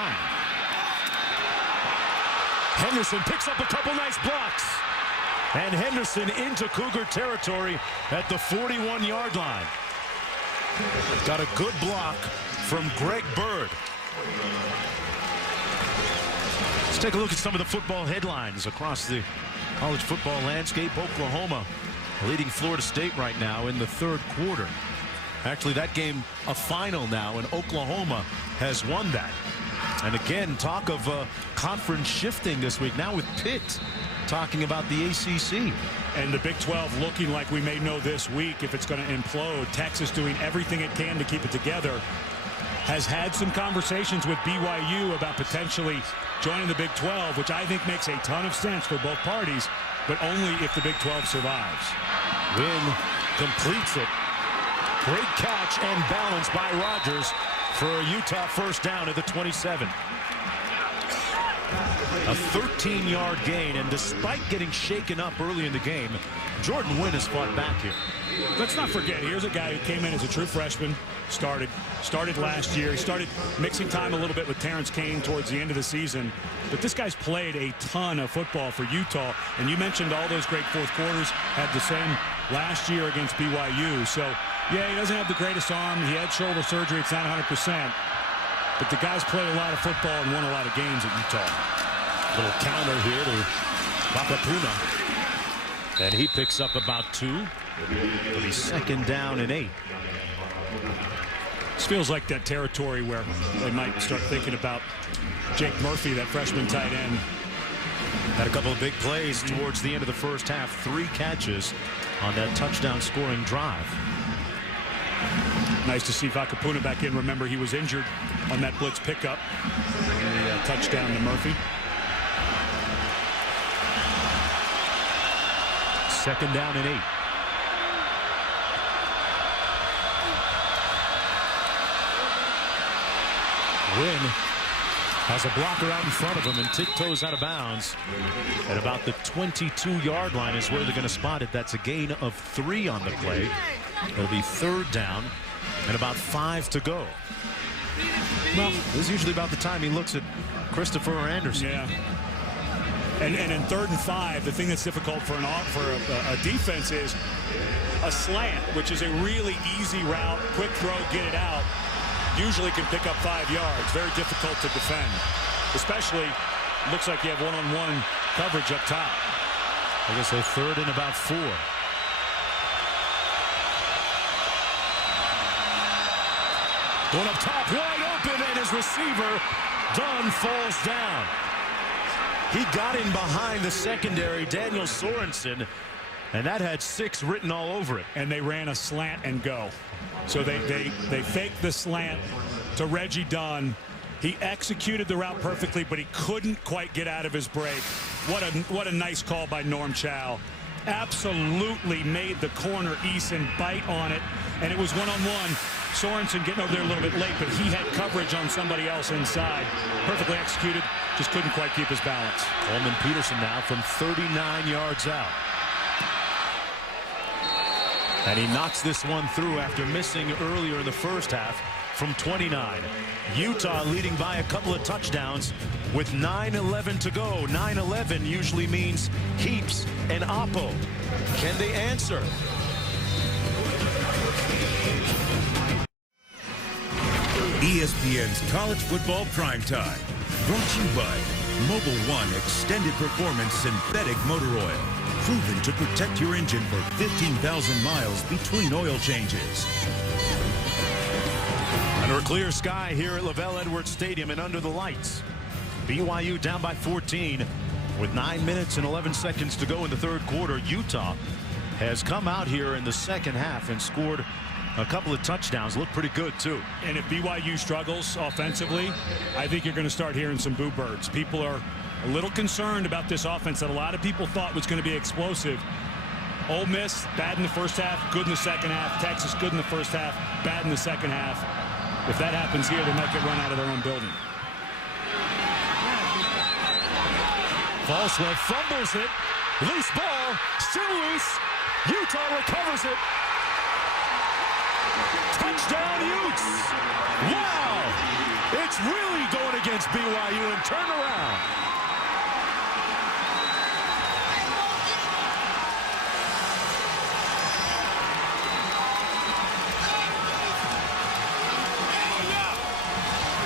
Henderson picks up a couple nice blocks. And Henderson into Cougar territory at the 41-yard line. Got a good block from Greg Bird. Let's take a look at some of the football headlines across the college football landscape. Oklahoma leading Florida State right now in the third quarter. Actually, that game a final now, and Oklahoma has won that. And again, talk of conference shifting this week now with Pitt talking about the ACC. And the Big 12 looking like we may know this week if it's going to implode. Texas doing everything it can to keep it together. Has had some conversations with BYU about potentially joining the Big 12, which I think makes a ton of sense for both parties, but only if the Big 12 survives. Wynn completes it. Great catch and balance by Rogers for a Utah first down at the 27. A 13-yard gain, and despite getting shaken up early in the game, Jordan Wynn has fought back here. Let's not forget, here's a guy who came in as a true freshman, started last year. He started mixing time a little bit with Terrence Kane towards the end of the season. But this guy's played a ton of football for Utah. And you mentioned all those great fourth quarters, had the same last year against BYU. So, yeah, he doesn't have the greatest arm. He had shoulder surgery. It's not 100%. But the guy's played a lot of football and won a lot of games at Utah. Little counter here to Vakapuna. And he picks up about 2. It'll be 2nd down and 8. This feels like that territory where they might start thinking about Jake Murphy, that freshman tight end. Had a couple of big plays towards the end of the first half. 3 catches on that touchdown scoring drive. Nice to see Vakapuna back in. Remember, he was injured on that blitz pickup. The touchdown to Murphy. 2nd down and 8. Wynn has a blocker out in front of him and tiptoes out of bounds. At about the 22-yard line is where they're going to spot it. That's a gain of 3 on the play. It'll be 3rd down and about 5 to go. Well, this is usually about the time he looks at Christopher Anderson. Yeah. And in 3rd and 5, the thing that's difficult for a defense is a slant, which is a really easy route, quick throw, get it out. Usually can pick up 5 yards. Very difficult to defend. Especially, looks like you have one-on-one coverage up top. I guess a 3rd and about 4. Going up top, wide open, and his receiver, Dunn, falls down. He got in behind the secondary, Daniel Sorensen, and that had 6 written all over it. And they ran a slant and go. So they faked the slant to Reggie Dunn. He executed the route perfectly, but he couldn't quite get out of his break. What a nice call by Norm Chow. Absolutely made the corner Eason bite on it, and it was one-on-one. Sorensen getting over there a little bit late, but he had coverage on somebody else inside. Perfectly executed, just couldn't quite keep his balance. Coleman Peterson now from 39 yards out. And he knocks this one through after missing earlier in the first half from 29. Utah leading by a couple of touchdowns with 9:11 to go. 9:11 usually means Heaps and Oppo. Can they answer? ESPN's College Football Primetime. Brought to you by Mobile One Extended Performance Synthetic Motor Oil. Proven to protect your engine for 15,000 miles between oil changes. Under a clear sky here at Lavelle Edwards Stadium and under the lights. BYU down by 14 with 9 minutes and 11 seconds to go in the 3rd quarter. Utah has come out here in the 2nd half and scored a couple of touchdowns. Look pretty good, too. And if BYU struggles offensively, I think you're going to start hearing some boo birds. People are a little concerned about this offense that a lot of people thought was going to be explosive. Ole Miss, bad in the first half, good in the second half. Texas, good in the first half, bad in the second half. If that happens here, they might get run out of their own building. Falswell fumbles it. Loose ball, still loose. Utah recovers it. Touchdown Utes. Wow. It's really going against BYU and turn around.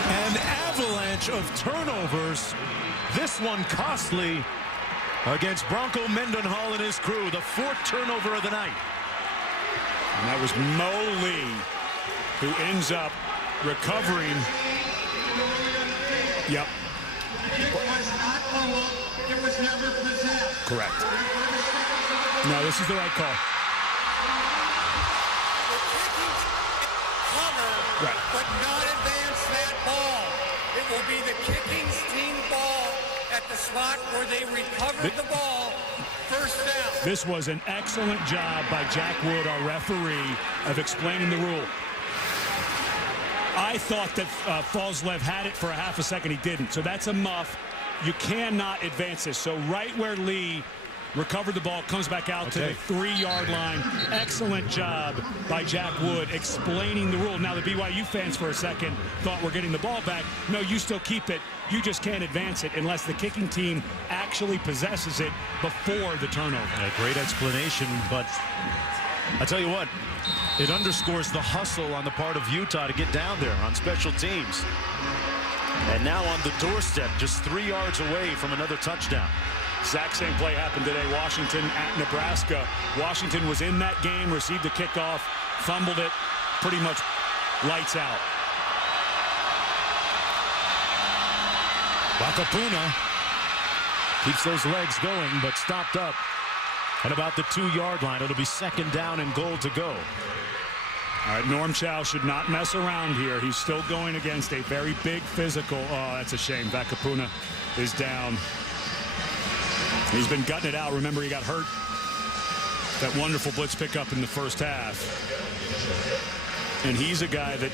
An avalanche of turnovers. This one costly against Bronco Mendenhall and his crew. The 4th turnover of the night. And that was Mo Lee, who ends up recovering. Yep. It was not fumbled. It was never possessed. Correct. No, this is the right call. Cover, Right. but not advance that ball. It will be the kicking's team ball at the spot where they recovered the ball. First down. This was an excellent job by Jack Wood, our referee, of explaining the rule. I thought that Falslev had it for a half a second. He didn't. So that's a muff. you cannot advance this. So right where Lee recovered the ball, comes back out to the 3-yard line. Excellent job by Jack Wood explaining the rule. Now the BYU fans for a second thought we're getting the ball back. No, you still keep it. You just can't advance it unless the kicking team actually possesses it before the turnover. A great explanation, but I tell you what, it underscores the hustle on the part of Utah to get down there on special teams. And now on the doorstep, just 3 yards away from another touchdown. Exact same play happened today. Washington at Nebraska. Washington was in that game, received the kickoff, fumbled it, pretty much lights out. Wakapuna keeps those legs going, but stopped up at about the 2-yard line. It'll be 2nd down and goal to go. All right, Norm Chow should not mess around here. He's still going against a very big physical. Oh, that's a shame. Vakapuna is down. He's been gutting it out. Remember, he got hurt. That wonderful blitz pickup in the first half. And he's a guy that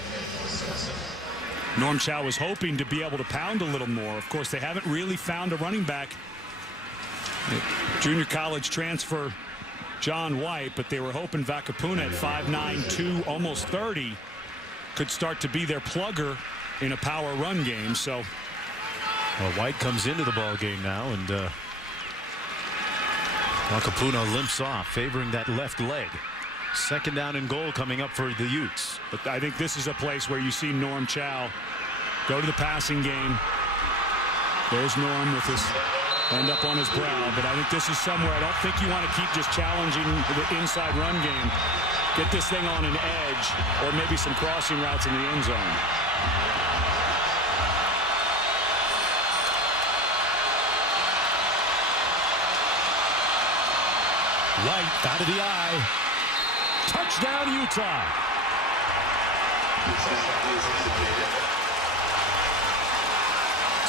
Norm Chow was hoping to be able to pound a little more. Of course, they haven't really found a running back. Junior college transfer John White, but they were hoping Vakapuna at 5'9", 2, almost 30, could start to be their plugger in a power run game. So, well, White comes into the ball game now, and Vakapuna limps off, favoring that left leg. 2nd down and goal coming up for the Utes. But I think this is a place where you see Norm Chow go to the passing game. There's Norm with his hand up on his brow. But I think this is somewhere I don't think you want to keep just challenging the inside run game. Get this thing on an edge or maybe some crossing routes in the end zone. White out of the eye. Touchdown, Utah.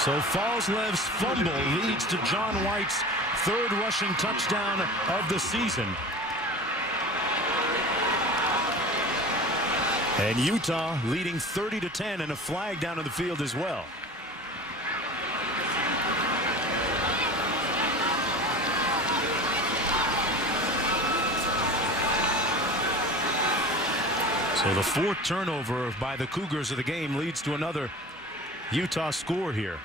So Falslev's fumble leads to John White's 3rd rushing touchdown of the season. And Utah leading 30-10, and a flag down in the field as well. So the 4th turnover by the Cougars of the game leads to another Utah score here.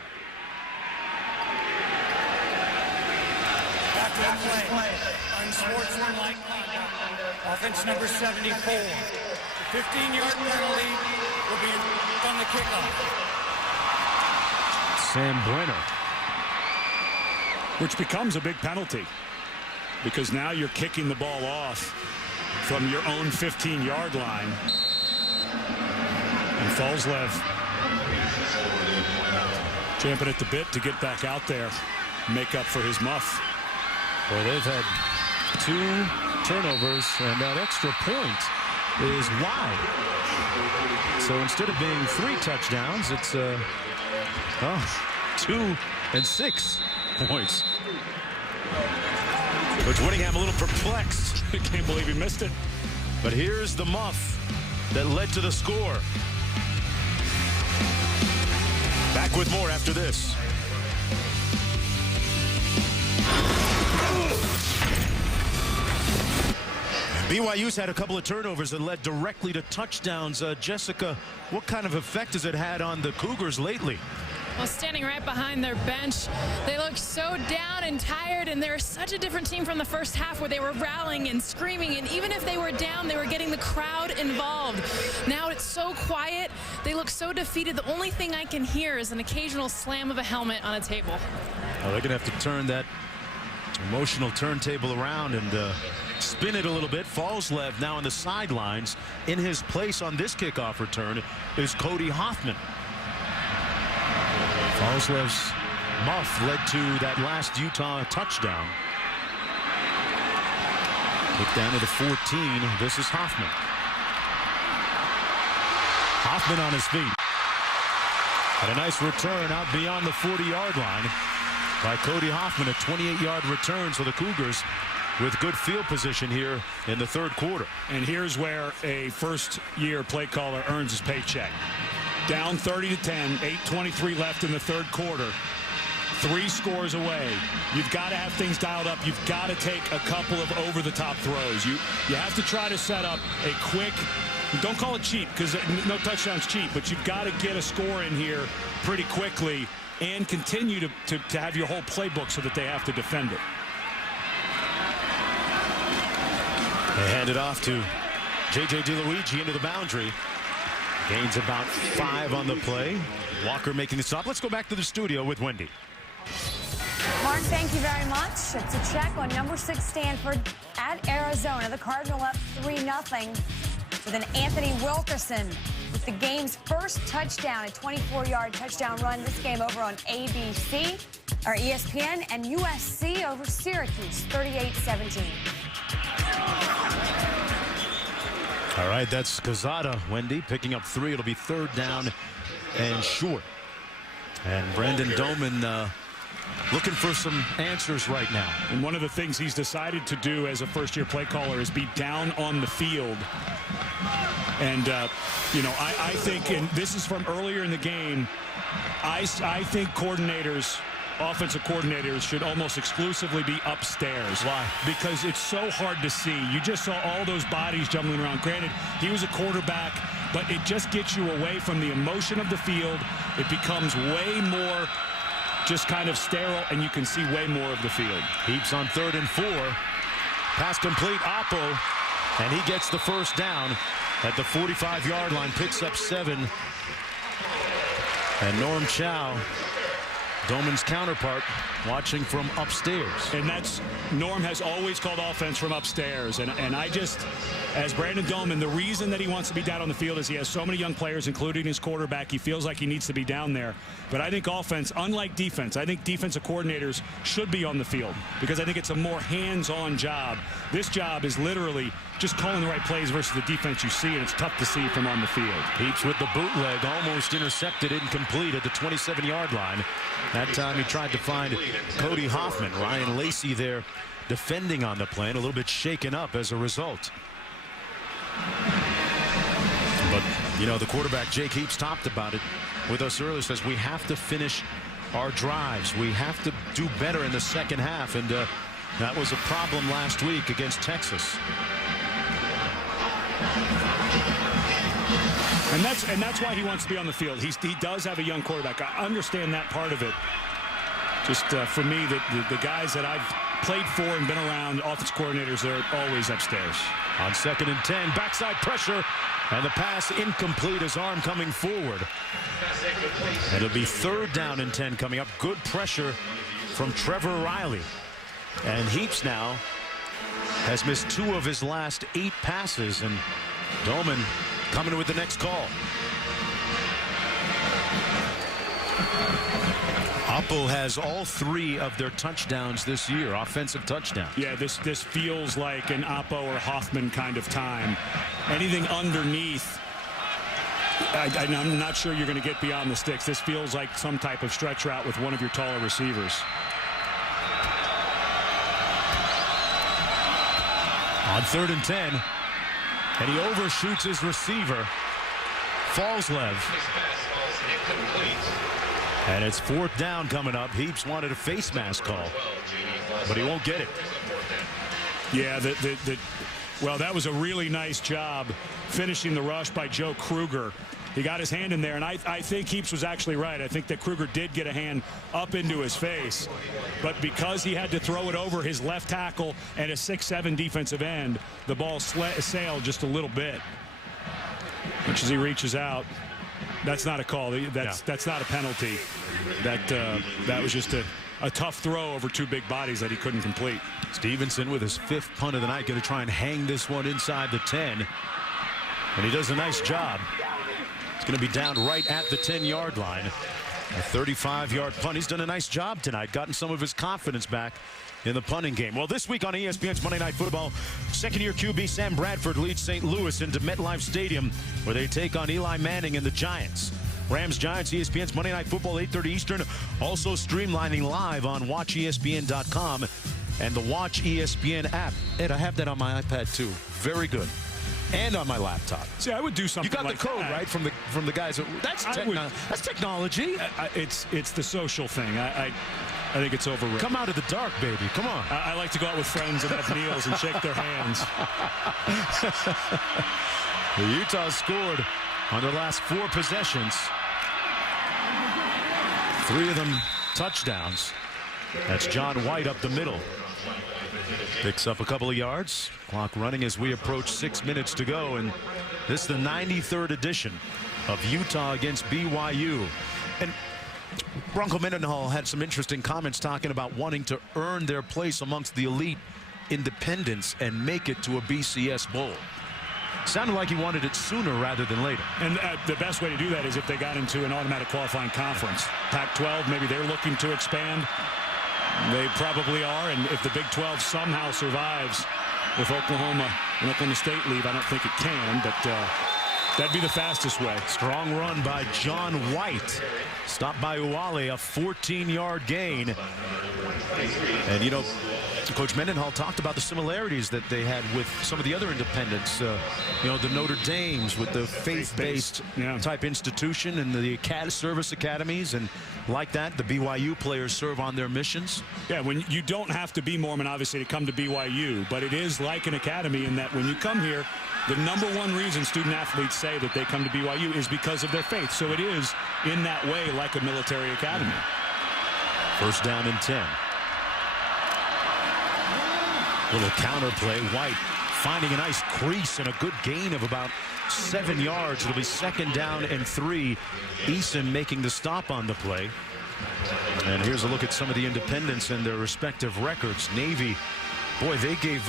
After that play, unsportsmanlike offense number 74. The 15-yard penalty will be on the kickoff. Sam Brenner. Which becomes a big penalty because now you're kicking the ball off from your own 15-yard line. And Falslev champing at the bit to get back out there, make up for his muff. Well, they've had 2 turnovers, and that extra point is wide. So instead of being 3 touchdowns, it's 2 and 6 points. Coach Whittingham a little perplexed. I can't believe he missed it. But here's the muff that led to the score. Back with more after this. BYU's had a couple of turnovers that led directly to touchdowns. Jessica, what kind of effect has it had on the Cougars lately? Well, standing right behind their bench, they look so down and tired, and they're such a different team from the first half where they were rallying and screaming, and even if they were down, they were getting the crowd involved. Now it's so quiet. They look so defeated. The only thing I can hear is an occasional slam of a helmet on a table. Well, they're going to have to turn that emotional turntable around and spin it a little bit. Falslev now on the sidelines. In his place on this kickoff return is Cody Hoffman. Falslev's muff led to that last Utah touchdown. Kick down to the 14. This is Hoffman. Hoffman on his feet. Had a nice return out beyond the 40-yard line by Cody Hoffman. A 28-yard return, so the Cougars with good field position here in the 3rd quarter. And here's where a first-year play caller earns his paycheck. Down 30-10, 8:23 left in the 3rd quarter. 3 scores away. You've got to have things dialed up. You've got to take a couple of over-the-top throws. You have to try to set up a quick, don't call it cheap because no touchdown's cheap, but you've got to get a score in here pretty quickly and continue to have your whole playbook so that they have to defend it. They hand it off to J.J. DeLuigi into the boundary. Gains about 5 on the play. Walker making the stop. Let's go back to the studio with Wendy. Mark, thank you very much. It's a check on number 6 Stanford at Arizona. The Cardinal up 3-0 with an Anthony Wilkerson with the game's first touchdown, a 24-yard touchdown run. This game over on ABC, or ESPN, and USC over Syracuse, 38-17. All right, that's Quezada, Wendy, picking up 3. It'll be 3rd down and short. And Brandon Doman looking for some answers right now. And one of the things he's decided to do as a first-year play caller is be down on the field. And, you know, I think, and this is from earlier in the game, I think coordinators, offensive coordinators, should almost exclusively be upstairs. Why? Because it's so hard to see. You just saw all those bodies jumbling around. Granted, he was a quarterback, but it just gets you away from the emotion of the field. It becomes way more just kind of sterile, and you can see way more of the field. Heaps on 3rd and 4. Pass complete, Oppo, and he gets the first down at the 45-yard line, picks up 7. And Norm Chow, Doman's counterpart, watching from upstairs. And that's, Norm has always called offense from upstairs. And I just, as Brandon Doman, the reason that he wants to be down on the field is he has so many young players, including his quarterback. He feels like he needs to be down there. But I think offense, unlike defense, I think defensive coordinators should be on the field because I think it's a more hands-on job. This job is literally just calling the right plays versus the defense you see, and it's tough to see from on the field. Heaps with the bootleg, almost intercepted, incomplete at the 27-yard line. That time he tried to find Cody Hoffman. Ryan Lacey there defending on the play, and a little bit shaken up as a result. But, you know, the quarterback, Jake Heaps, talked about it with us earlier, says we have to finish our drives. We have to do better in the second half, and that was a problem last week against Texas. And that's why he wants to be on the field. He does have a young quarterback. I understand that part of it. Just for me, the guys that I've played for and been around, offense coordinators, they're always upstairs. On 2nd and 10, backside pressure, and the pass incomplete. His arm coming forward. And it'll be 3rd down and 10 coming up. Good pressure from Trevor Riley. And Heaps now has missed 2 of his last 8 passes, and Doman coming with the next call. Oppo has all 3 of their touchdowns this year, offensive touchdowns. Yeah, this feels like an Oppo or Hoffman kind of time. Anything underneath, I'm not sure you're going to get beyond the sticks. This feels like some type of stretch route with one of your taller receivers. On 3rd and 10, and he overshoots his receiver, Falslev. And it's 4th down coming up. Heaps wanted a face mask call, but he won't get it. Yeah, well, that was a really nice job finishing the rush by Joe Kruger. He got his hand in there, and I think Heaps was actually right. I think that Kruger did get a hand up into his face, but because he had to throw it over his left tackle and a 6'7" defensive end, the ball sailed just a little bit. Which as he reaches out, that's not a call. That's not a penalty. That was just a tough throw over 2 big bodies that he couldn't complete. Stevenson with his 5th punt of the night, going to try and hang this one inside the 10, and he does a nice job. It's going to be down right at the 10-yard line. A 35-yard punt. He's done a nice job tonight, gotten some of his confidence back in the punting game. Well, this week on ESPN's Monday Night Football, 2nd-year QB Sam Bradford leads St. Louis into MetLife Stadium, where they take on Eli Manning and the Giants. Rams-Giants, ESPN's Monday Night Football, 8:30 Eastern, also streamlining live on WatchESPN.com and the Watch ESPN app. Ed, I have that on my iPad too. Very good. And on my laptop. See, I would do something. You got like the code that. Right from the guys. That's technology. It's the social thing. I think it's overrated. Come out of the dark, baby. Come on. I like to go out with friends and have meals and shake their hands. Utah scored on their last 4 possessions. 3 of them touchdowns. That's John White up the middle. Picks up a couple of yards. Clock running as we approach 6 minutes to go. And this is the 93rd edition of Utah against BYU. And Bronco Mendenhall had some interesting comments talking about wanting to earn their place amongst the elite independents and make it to a BCS bowl. Sounded like he wanted it sooner rather than later. And the best way to do that is if they got into an automatic qualifying conference. Pac-12, maybe they're looking to expand. They probably are. And if the Big 12 somehow survives with Oklahoma and Oklahoma State leave, I don't think it can, but that'd be the fastest way. Strong run by John White. Stopped by Uwale, a 14-yard gain. And, you know, Coach Mendenhall talked about the similarities that they had with some of the other independents. You know, the Notre Dames with the faith-based type institution and the service academies. And like that, the BYU players serve on their missions. Yeah, when you don't have to be Mormon, obviously, to come to BYU. But it is like an academy in that when you come here, the #1 reason student athletes say that they come to BYU is because of their faith. So it is, in that way, like a military academy. First down and 10. Little counter play. White finding a nice crease and a good gain of about 7 yards. It'll be 2nd down and 3. Eason making the stop on the play. And here's a look at some of the independents and their respective records. Navy, boy, they gave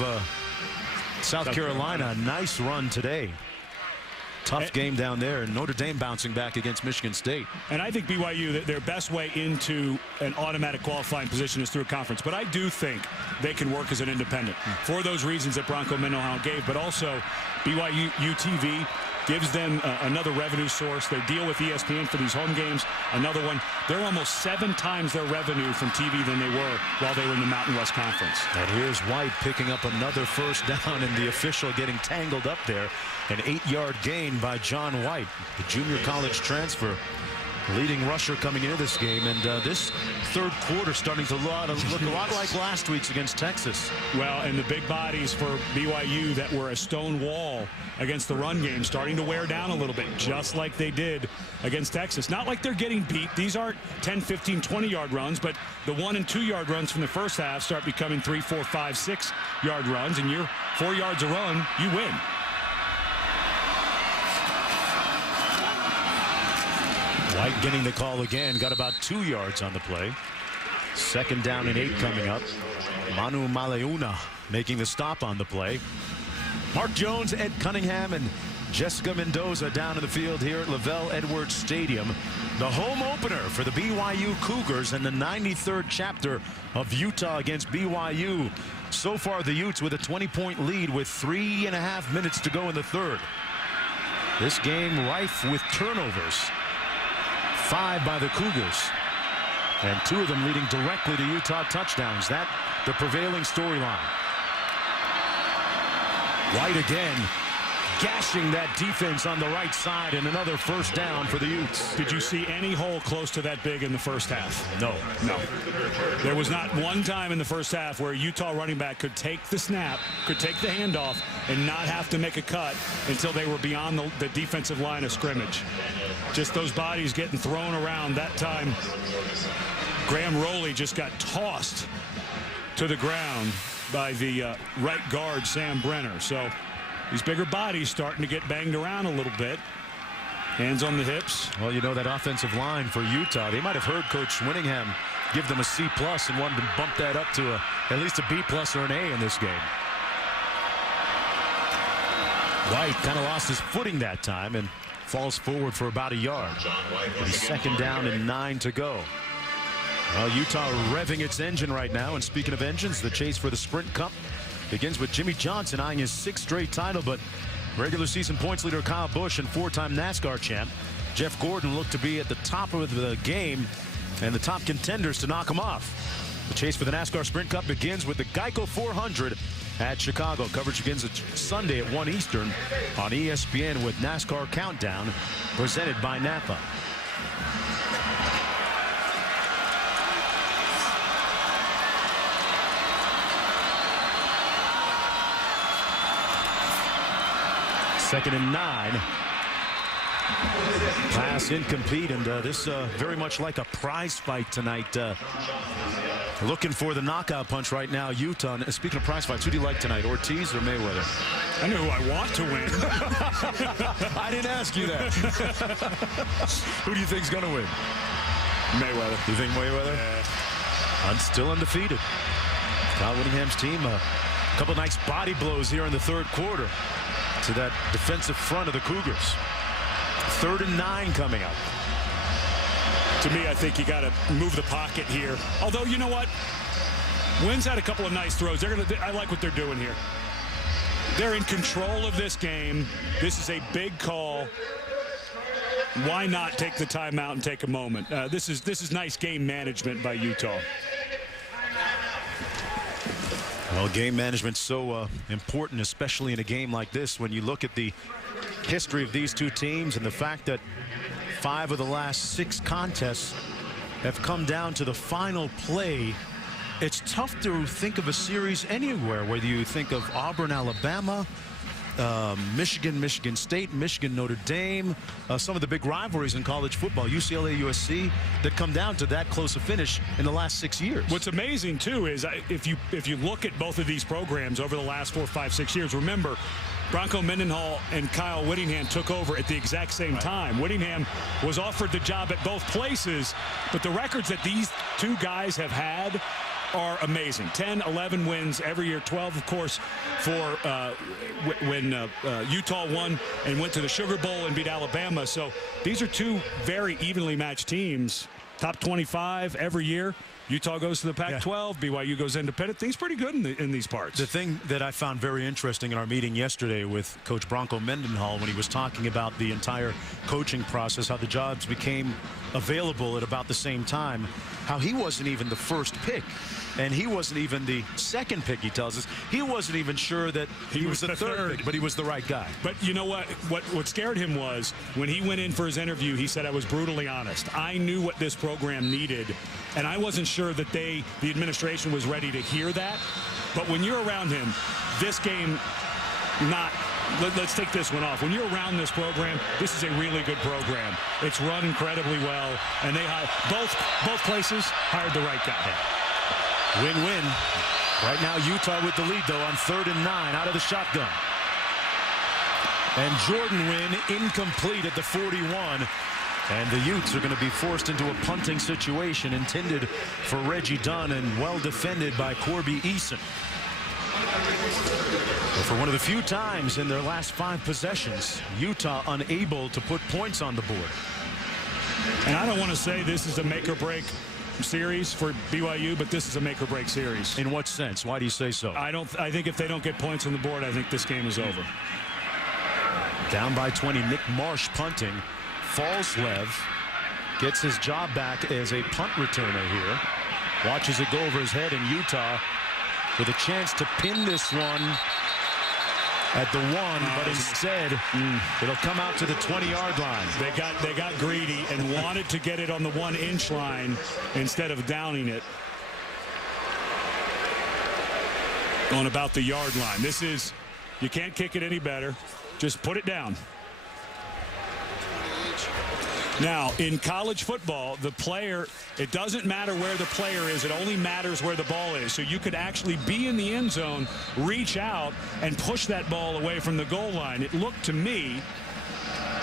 South Carolina a nice run today. Tough game down there, and Notre Dame bouncing back against Michigan State. And I think BYU, their best way into an automatic qualifying position is through a conference. But I do think they can work as an independent for those reasons that Bronco Mendenhall gave. But also, BYU TV gives them another revenue source. They deal with ESPN for these home games. Another one. They're almost 7 times their revenue from TV than they were while they were in the Mountain West Conference. And here's White picking up another first down, and the official getting tangled up there. An 8-yard gain by John White, the junior college transfer, leading rusher coming into this game. And this third quarter starting to look a lot like last week's against Texas. Well, and the big bodies for BYU that were a stone wall against the run game starting to wear down a little bit, just like they did against Texas. Not like they're getting beat. These aren't 10, 15, 20-yard runs, but the 1- and 2-yard runs from the first half start becoming 3, 4, 5, 6-yard runs, and you're 4 yards a run, you win. White getting the call again, got about 2 yards on the play. 2nd down and 8 coming up. Manu Maleuna making the stop on the play. Mark Jones, Ed Cunningham, and Jessica Mendoza down in the field here at Lavelle Edwards Stadium. The home opener for the BYU Cougars and the 93rd chapter of Utah against BYU. So far, the Utes with a 20-point lead with 3.5 minutes to go in the third. This game rife with turnovers. 5 by the Cougars, and 2 of them leading directly to Utah touchdowns. That the prevailing storyline. White again gashing that defense on the right side, and another first down for the Utes. Did you see any hole close to that big in the first half? No. There was not one time in the first half where a Utah running back could take the snap, could take the handoff, and not have to make a cut until they were beyond the defensive line of scrimmage. Just those bodies getting thrown around. That time, Graham Rowley just got tossed to the ground by the right guard, Sam Brenner. So these bigger bodies starting to get banged around a little bit. Hands on the hips. Well, you know, that offensive line for Utah, they might have heard Coach Winningham give them a C+ and wanted to bump that up to at least a B+ or an A in this game. White kind of lost his footing that time and falls forward for about a yard. It'll be 2nd down and 9 to go. Well, Utah revving its engine right now. And speaking of engines, the chase for the Sprint Cup begins with Jimmy Johnson eyeing his 6th straight title, but regular season points leader Kyle Busch and 4-time NASCAR champ Jeff Gordon look to be at the top of the game and the top contenders to knock him off. The chase for the NASCAR Sprint Cup begins with the Geico 400 at Chicago. Coverage begins Sunday at 1 Eastern on ESPN with NASCAR Countdown presented by Napa. 2nd and 9. Pass incomplete, and this very much like a prize fight tonight. Looking for the knockout punch right now, Utah. And speaking of prize fights, who do you like tonight, Ortiz or Mayweather? I know who I want to win. I didn't ask you that. Who do you think's going to win? Mayweather. You think Mayweather? Yeah. Still undefeated. Kyle Whittingham's team, a couple nice body blows here in the 3rd quarter to that defensive front of the Cougars. 3rd and 9 coming up. To me, I think you got to move the pocket here. Although, you know what? Wynn's had a couple of nice throws. I like what they're doing here. They're in control of this game. This is a big call. Why not take the timeout and take a moment? This is nice game management by Utah. Well, game management's so important, especially in a game like this. When you look at the history of these two teams and the fact that 5 of the last 6 contests have come down to the final play, it's tough to think of a series anywhere, whether you think of Auburn, Alabama, Michigan, Michigan State, Michigan, Notre Dame, some of the big rivalries in college football, UCLA, USC, that come down to that close a finish in the last 6 years. What's amazing, too, is if you look at both of these programs over the last 4, 5, 6 years, remember, Bronco Mendenhall and Kyle Whittingham took over at the exact same time. Whittingham was offered the job at both places, but the records that these two guys have had are amazing. 10, 11 wins every year, 12, of course, for when Utah won and went to the Sugar Bowl and beat Alabama. So these are two very evenly matched teams. Top 25 every year. Utah goes to the Pac-12. Yeah. BYU goes independent. Things pretty good in these parts. The thing that I found very interesting in our meeting yesterday with Coach Bronco Mendenhall, when he was talking about the entire coaching process, how the jobs became available at about the same time, how he wasn't even the first pick. And he wasn't even the second pick, he tells us. He wasn't even sure that he was the third pick, but he was the right guy. But you know what? What scared him was when he went in for his interview, he said, I was brutally honest. I knew what this program needed, and I wasn't sure that the administration was ready to hear that. But when you're around him, this game, let's take this one off. When you're around this program, this is a really good program. It's run incredibly well, and they both places hired the right guy. Win-win. Right now, Utah with the lead, though, on 3rd and 9 out of the shotgun. And Jordan Wynn incomplete at the 41. And the Utes are going to be forced into a punting situation intended for Reggie Dunn and well defended by Corby Eason. But for one of the few times in their last 5 possessions, Utah unable to put points on the board. And I don't want to say this is a make-or-break series for BYU, but this is a make-or-break series. In what sense? Why do you say so? I think if they don't get points on the board, I think this game is over. Down by 20, Nick Marsh punting. Falslev gets his job back as a punt returner here. Watches it go over his head, and Utah with a chance to pin this one at the 1, but instead it'll come out to the 20-yard line. They got greedy and wanted to get it on the 1-inch line instead of downing it on about the yard line. You can't kick it any better. Just put it down. Now, in college football, the player, it doesn't matter where the player is. It only matters where the ball is. So you could actually be in the end zone, reach out, and push that ball away from the goal line. It looked to me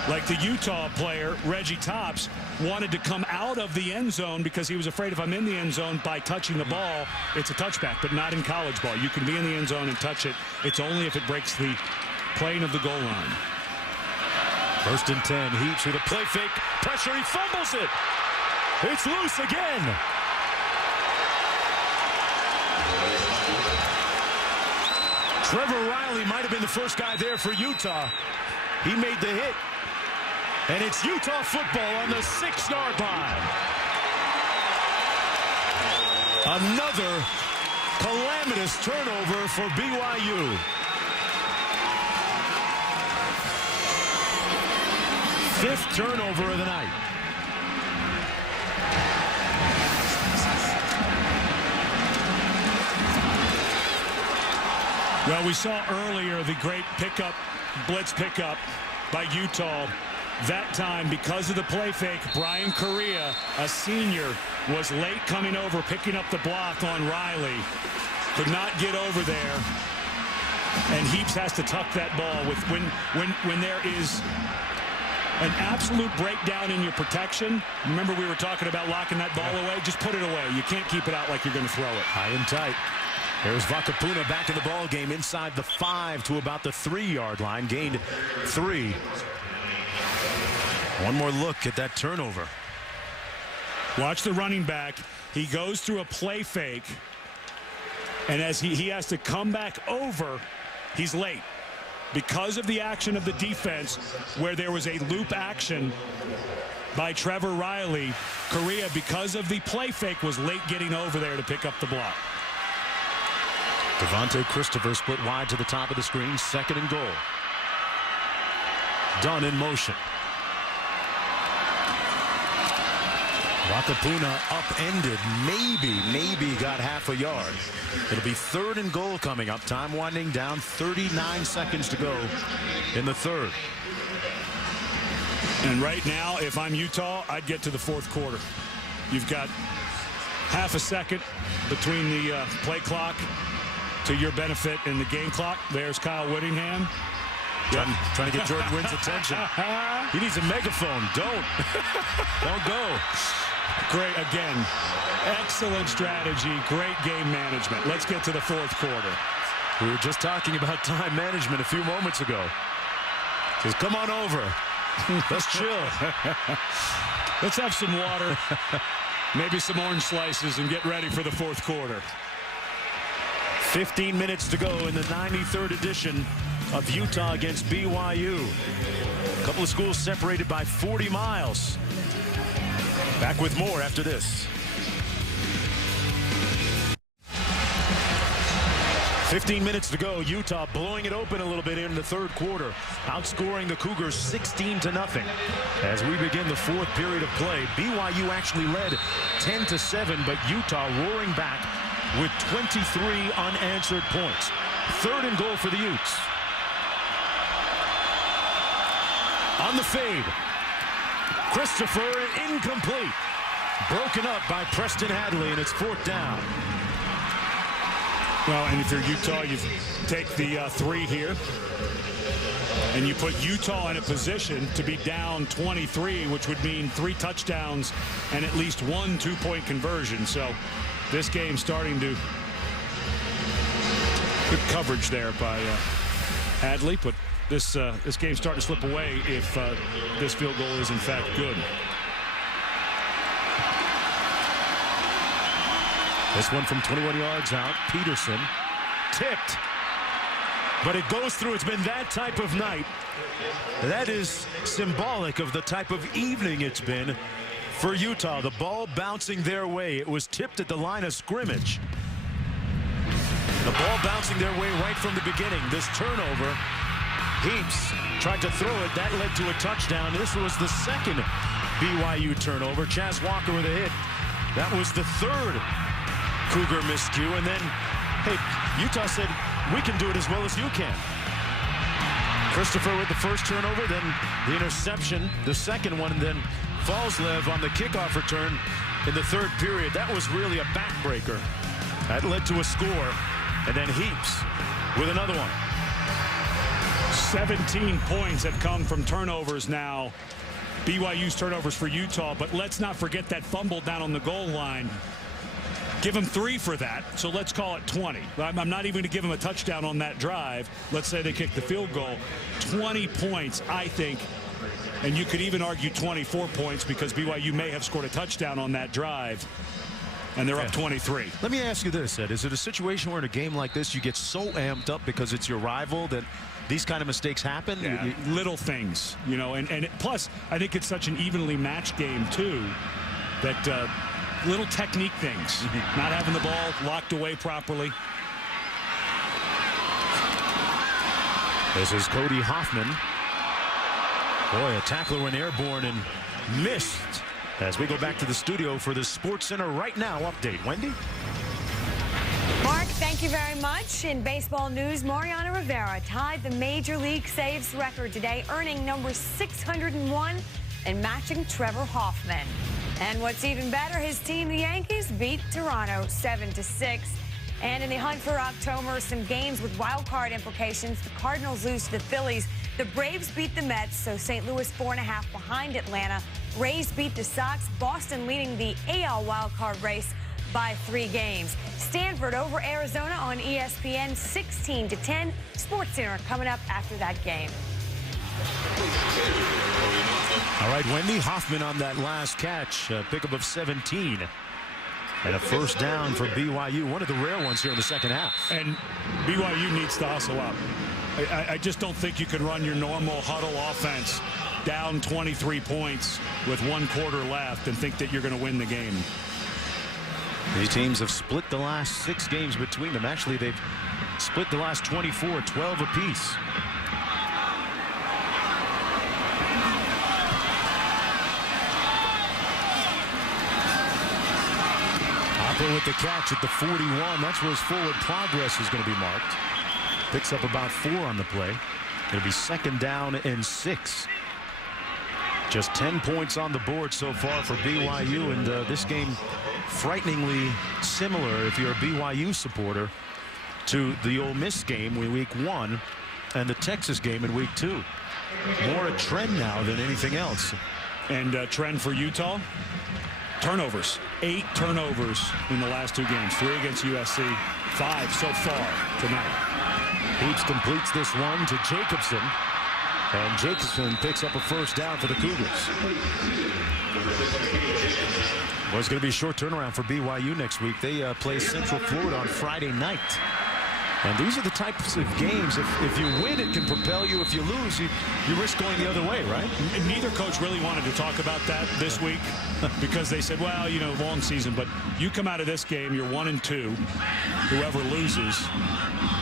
like the Utah player, Reggie Tops, wanted to come out of the end zone because he was afraid if I'm in the end zone by touching the ball, it's a touchback, but not in college ball. You can be in the end zone and touch it. It's only if it breaks the plane of the goal line. 1st and 10. Heaps with a play fake. Pressure. He fumbles it. It's loose again. Trevor Riley might have been the first guy there for Utah. He made the hit. And it's Utah football on the 6-yard line. Another calamitous turnover for BYU. 5th turnover of the night. Well, we saw earlier the great pickup blitz pickup by Utah. That time, because of the play fake, Brian Correa, a senior, was late coming over, picking up the block on Riley. Could not get over there. And Heaps has to tuck that ball with when there is an absolute breakdown in your protection. Remember, we were talking about locking that ball away. Just put it away. You can't keep it out like you're going to throw it. High and tight. There's Vakapuna back in the ball game inside the 5 to about the 3-yard line. Gained 3. One more look at that turnover. Watch the running back. He goes through a play fake. And as he has to come back over, he's late. Because of the action of the defense, where there was a loop action by Trevor Riley, Correa, because of the play fake, was late getting over there to pick up the block. Devontae Christopher split wide to the top of the screen. 2nd and goal. Dunn in motion. Vakapuna upended, maybe got half a yard. It'll be 3rd and goal coming up. Time winding down, 39 seconds to go in the 3rd. And right now, if I'm Utah, I'd get to the 4th quarter. You've got half a second between the play clock to your benefit and the game clock. There's Kyle Whittingham. Trying to get Jordan Wynn's attention. He needs a megaphone. Don't go. Great, again, excellent strategy, great game management. Let's get to the 4th quarter. We were just talking about time management a few moments ago. Says, come on over. Let's chill. Let's have some water, maybe some orange slices, and get ready for the 4th quarter. 15 minutes to go in the 93rd edition of Utah against BYU. A couple of schools separated by 40 miles. Back with more after this. 15 minutes to go. Utah blowing it open a little bit in the 3rd quarter, outscoring the Cougars 16-0. As we begin the 4th period of play, BYU actually led 10-7, but Utah roaring back with 23 unanswered points. 3rd and goal for the Utes. On the fade. Christopher, incomplete. Broken up by Preston Hadley, and it's 4th down. Well, and if you're Utah, you take the 3 here, and you put Utah in a position to be down 23, which would mean 3 touchdowns and at least 1 2-point conversion. So this game starting to good coverage there by Hadley, but this game's starting to slip away if this field goal is in fact good. This one from 21 yards out. Peterson tipped, but it goes through. It's been that type of night. That is symbolic of the type of evening it's been for Utah. The ball bouncing their way. It was tipped at the line of scrimmage. The ball bouncing their way right from the beginning. This turnover, Heaps tried to throw it. That led to a touchdown. This was the 2nd BYU turnover. Chaz Walker with a hit. That was the 3rd Cougar miscue. And then, hey, Utah said, we can do it as well as you can. Christopher with the 1st turnover, then the interception, the 2nd one, and then Falslev on the kickoff return in the 3rd period. That was really a backbreaker. That led to a score. And then Heaps with another one. 17 points have come from turnovers now. BYU's turnovers for Utah, but let's not forget that fumble down on the goal line. Give them 3 for that, so let's call it 20. I'm not even going to give them a touchdown on that drive. Let's say they kick the field goal. 20 points, I think, and you could even argue 24 points because BYU may have scored a touchdown on that drive, and they're up 23. Let me ask you this, Ed. Is it a situation where in a game like this you get so amped up because it's your rival that these kind of mistakes happen? Yeah, little things, you know, and plus I think it's such an evenly matched game too that little technique things, not having the ball locked away properly. This is Cody Hoffman. Boy, a tackler went airborne and missed. As we go back to the studio for the Sports Center Right Now update. Wendy? Mark, thank you very much. In baseball news, Mariano Rivera tied the Major League saves record today, earning number 601 and matching Trevor Hoffman. And what's even better, his team, the Yankees, beat Toronto 7-6. And in the hunt for October, some games with wild card implications. The Cardinals lose to the Phillies. The Braves beat the Mets, so St. Louis 4.5 behind Atlanta. Rays beat the Sox. Boston leading the AL wild card race by 3 games. Stanford over Arizona on ESPN 16-10. SportsCenter coming up after that game. All right, Wendy, Hoffman on that last catch, pickup of 17. And a first down for BYU, one of the rare ones here in the second half. And BYU needs to hustle up. I just don't think you can run your normal huddle offense down 23 points with 1 quarter left and think that you're going to win the game. These teams have split the last 6 games between them. Actually, they've split the last 24, 12 apiece. Hopper with the catch at the 41. That's where his forward progress is going to be marked. Picks up about 4 on the play. It'll be second down and 6. Just 10 points on the board so far for BYU, and this game frighteningly similar, if you're a BYU supporter, to the Ole Miss game in week 1 and the Texas game in week 2. More a trend now than anything else. And trend for Utah, turnovers. 8 turnovers in the last 2 games. 3 against USC, 5 so far tonight. Heaps completes this one to Jacobson. And Jacobson picks up a first down for the Cougars. Well, it's going to be a short turnaround for BYU next week. They play Central Florida on Friday night. And these are the types of games, if you win, it can propel you. If you lose, you risk going the other way, right? Neither coach really wanted to talk about that this week because they said, well, you know, long season, but you come out of this game, you're 1-2, whoever loses.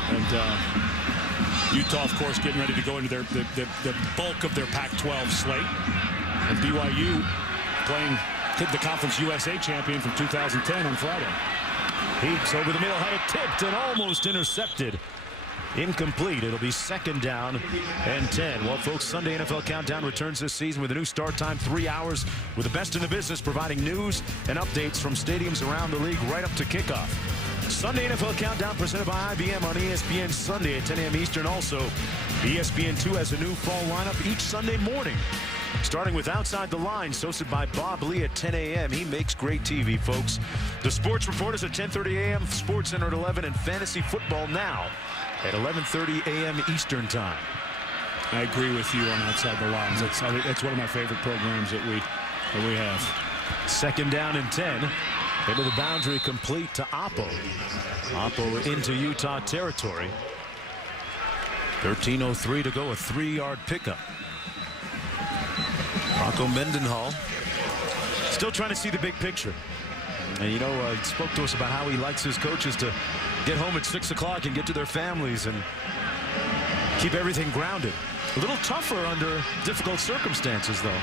And Utah, of course, getting ready to go into the bulk of their Pac-12 slate. And BYU playing the Conference USA champion from 2010 on Friday. Heaps over the middle, had it tipped and almost intercepted. Incomplete. It'll be second down and 10. Well, folks, Sunday NFL Countdown returns this season with a new start time, 3 hours, with the best in the business providing news and updates from stadiums around the league right up to kickoff. Sunday NFL Countdown presented by IBM on ESPN Sunday at 10 a.m. Eastern. Also, ESPN2 has a new fall lineup each Sunday morning. Starting with Outside the Lines, hosted by Bob Lee at 10 a.m. He makes great TV, folks. The Sports Report is at 10:30 a.m., SportsCenter at 11, and Fantasy Football Now at 11:30 a.m. Eastern Time. I agree with you on Outside the Lines. That's one of my favorite programs that we have. Second down and 10. Into the boundary, complete to Oppo. Oppo into Utah territory. 13:03 to go, a 3-yard pickup. Bronco Mendenhall still trying to see the big picture. And, you know, he spoke to us about how he likes his coaches to get home at 6 o'clock and get to their families and keep everything grounded. A little tougher under difficult circumstances, though.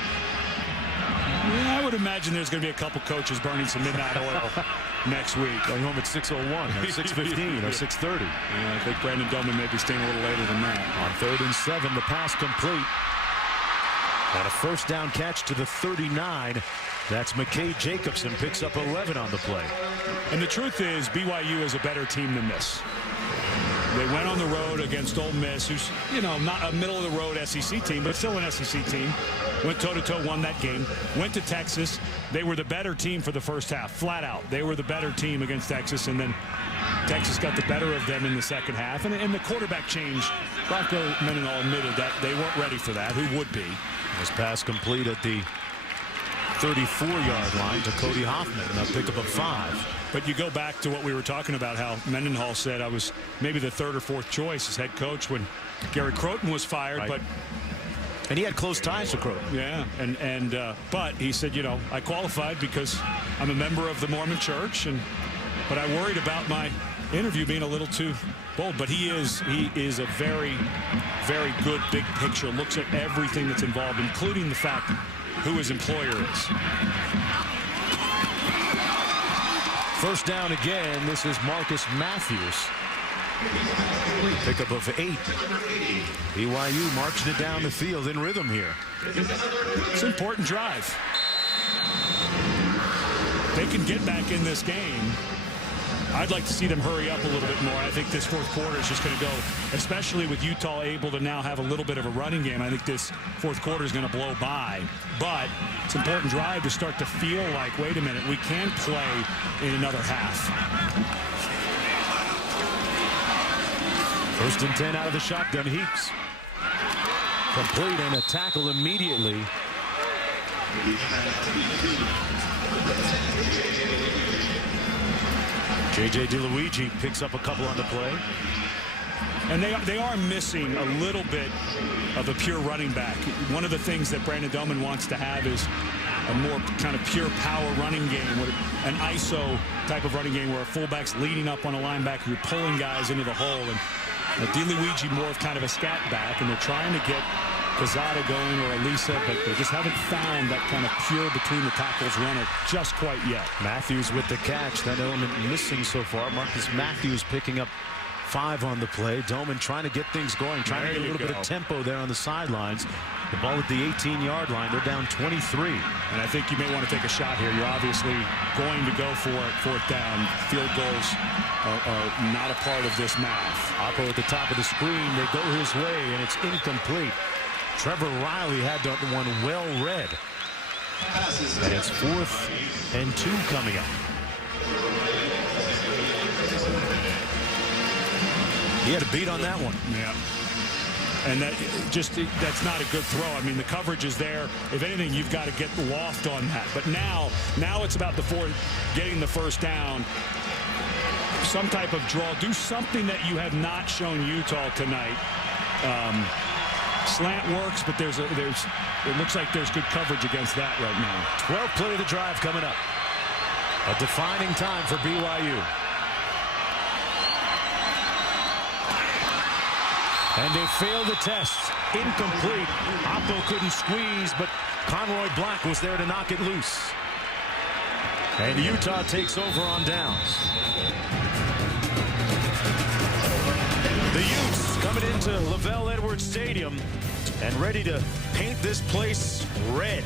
Yeah, I would imagine there's going to be a couple coaches burning some midnight oil next week. Going home at 6:01 or 6:15 or 6:30. Yeah, I think Brandon Doman may be staying a little later than that. On 3rd and 7, the pass complete. And a first down catch to the 39. That's McKay Jacobson, picks up 11 on the play. And the truth is, BYU is a better team than this. They went on the road against Ole Miss, who's, you know, not a middle-of-the-road SEC team, but still an SEC team. Went toe-to-toe, won that game. Went to Texas. They were the better team for the first half, flat out. They were the better team against Texas, and then Texas got the better of them in the second half. And the quarterback change, Bronco Mendenhall admitted that they weren't ready for that. Who would be? This pass complete at the 34-yard line to Cody Hoffman, and a pickup of 5. But you go back to what we were talking about, how Mendenhall said I was maybe the 3rd or 4th choice as head coach when Gary Croton was fired. Right. But and he had close ties to Croton. Yeah, but he said, you know, I qualified because I'm a member of the Mormon Church, but I worried about my interview being a little too bold. But he is a very, very good big picture, looks at everything that's involved, including the fact who his employer is. First down again. This is Marcus Matthews. Pickup of 8. BYU marching it down the field in rhythm here. It's an important drive. They can get back in this game. I'd like to see them hurry up a little bit more. I think this fourth quarter is just going to go, especially with Utah able to now have a little bit of a running game. I think this fourth quarter is going to blow by. But it's an important drive to start to feel like, wait a minute, we can play in another half. First and 10 out of the shotgun. Heaps. Complete and a tackle immediately. J.J. DeLuigi picks up a couple on the play. And they are missing a little bit of a pure running back. One of the things that Brandon Doman wants to have is a more kind of pure power running game, an ISO type of running game where a fullback's leading up on a linebacker, you're pulling guys into the hole. And DeLuigi more of kind of a scat back, and they're trying to get Quezada going or Elisa, but they just haven't found that kind of pure between the tackles runner just quite yet. Matthews with the catch. That element missing so far. Marcus Matthews picking up 5 on the play. Doman trying to get things going, trying to get a little bit of tempo there on the sidelines. The ball at the 18-yard line. They're down 23. And I think you may want to take a shot here. You're obviously going to go for it, fourth down. Field goals are not a part of this math. Oppo at the top of the screen. They go his way, and it's incomplete. Trevor Riley had that one well read. And it's 4th and 2 coming up. He had a beat on that one. Yeah. And that's not a good throw. I mean, the coverage is there. If anything, you've got to get the loft on that. But now it's about getting the first down. Some type of draw. Do something that you have not shown Utah tonight. Slant works, but it looks like there's good coverage against that right now. 12th play of the drive coming up. A defining time for BYU. And they failed the test. Incomplete. Oppo couldn't squeeze, but Conroy Black was there to knock it loose. And Utah takes over on downs. The Utes coming into Lavelle Edwards Stadium and ready to paint this place red.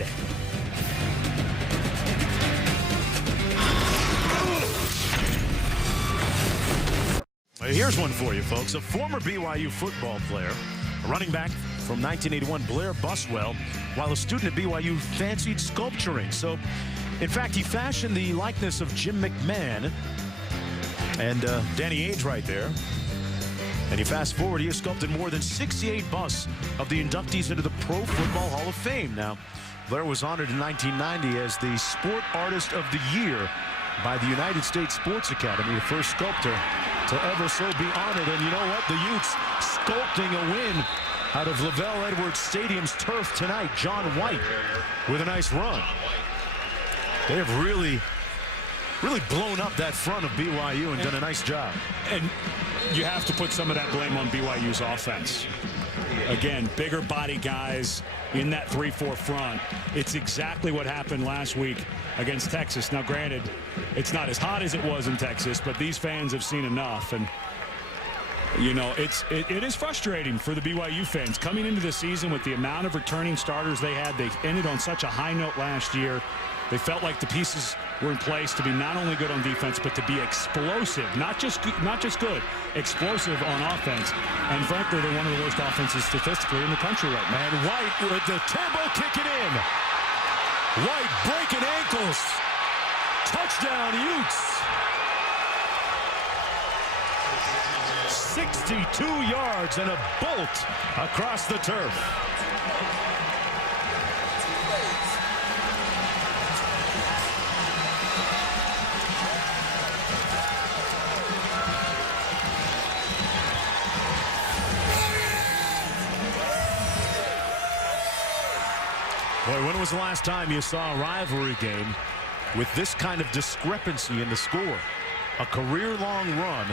Here's one for you, folks. A former BYU football player, a running back from 1981, Blair Buswell, while a student at BYU, fancied sculpturing. So, in fact, he fashioned the likeness of Jim McMahon and Danny Ainge right there. And you fast forward, he has sculpted more than 68 busts of the inductees into the Pro Football Hall of Fame. Now, Blair was honored in 1990 as the Sport Artist of the Year by the United States Sports Academy, the first sculptor to ever so be honored. And you know what? The Utes sculpting a win out of Lavelle Edwards Stadium's turf tonight. John White with a nice run. They have really blown up that front of BYU and done a nice job. And you have to put some of that blame on BYU's offense. Again, bigger body guys in that 3-4 front. It's exactly what happened last week against Texas. Now, granted, it's not as hot as it was in Texas, but these fans have seen enough. And, you know, it is frustrating for the BYU fans. Coming into the season with the amount of returning starters they had, they ended on such a high note last year. They felt like the pieces were in place to be not only good on defense, but to be explosive, not just good, explosive on offense. And frankly, they're one of the worst offenses statistically in the country right now. And White with the turbo kicking in. White breaking ankles. Touchdown, Utes. 62 yards and a bolt across the turf. Boy, when was the last time you saw a rivalry game with this kind of discrepancy in the score? A career-long run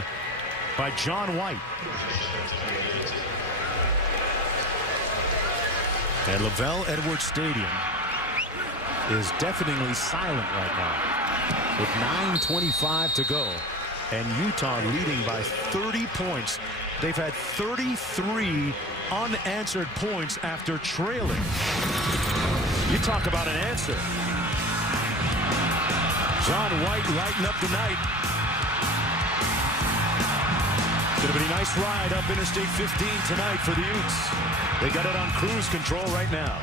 by John White. And Lavelle Edwards Stadium is deafeningly silent right now. with 9:25 to go. And Utah leading by 30 points. They've had 33 unanswered points after trailing. You talk about an answer. John White lighting up the night. Going to be a nice ride up Interstate 15 tonight for the Utes. They got it on cruise control right now.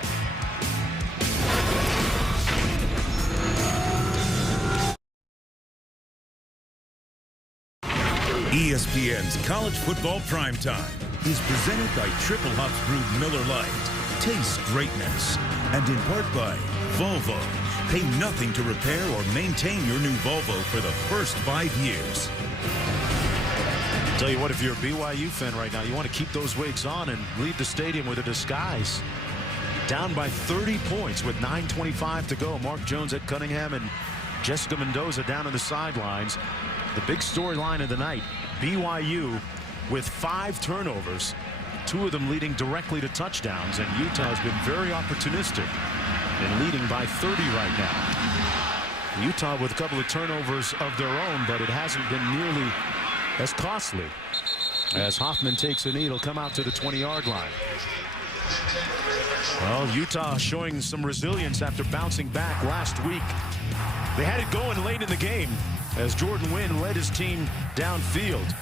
ESPN's College Football Primetime is presented by Triple Hops Brewed Miller Lite. Taste greatness. And in part by Volvo. Pay nothing to repair or maintain your new Volvo for the first 5 years. Tell you what, if you're a BYU fan right now, you want to keep those wigs on and leave the stadium with a disguise. Down by 30 points with 9:25 to go. Mark Jones at Cunningham and Jessica Mendoza down on the sidelines. The big storyline of the night, BYU with 5 turnovers, 2 of them leading directly to touchdowns, and Utah has been very opportunistic and leading by 30 right now. Utah with a couple of turnovers of their own, but it hasn't been nearly as costly. As Hoffman takes a knee, it'll come out to the 20-yard line. Well, Utah showing some resilience after bouncing back last week. They had it going late in the game as Jordan Wynn led his team downfield.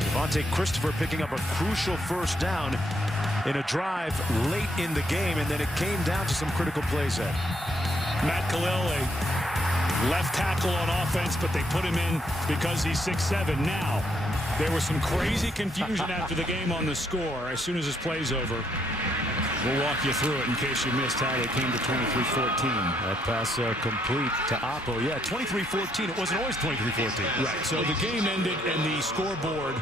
Devontae Christopher picking up a crucial first down in a drive late in the game, and then it came down to some critical plays there. Matt Khalil, a left tackle on offense, but they put him in because he's 6'7". Now, there was some crazy confusion after the game on the score. As soon as this play's over, we'll walk you through it in case you missed how they came to 23-14. That pass complete to Oppo. Yeah, 23-14. It wasn't always 23-14. Right. So the game ended, and the scoreboard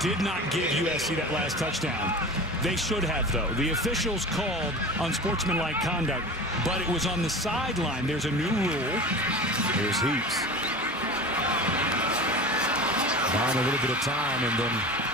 did not give USC that last touchdown. They should have, though. The officials called unsportsmanlike conduct, but it was on the sideline. There's a new rule. Here's Heaps. On a little bit of time and then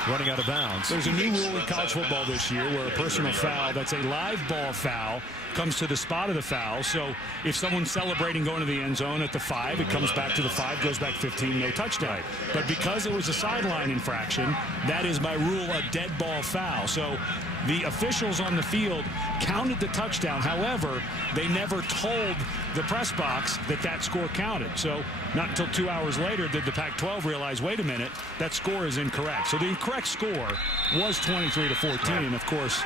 running out of bounds. There's a new rule in college football this year where a personal foul, that's a live ball foul, comes to the spot of the foul. So if someone's celebrating going to the end zone at the 5, it comes back to the 5, goes back 15, no touchdown. But because it was a sideline infraction, that is by rule a dead ball foul. So the officials on the field counted the touchdown. However, they never told the press box that that score counted. So not until 2 hours later did the Pac-12 realize, wait a minute, that score is incorrect. So the incorrect score was 23-14, and of course,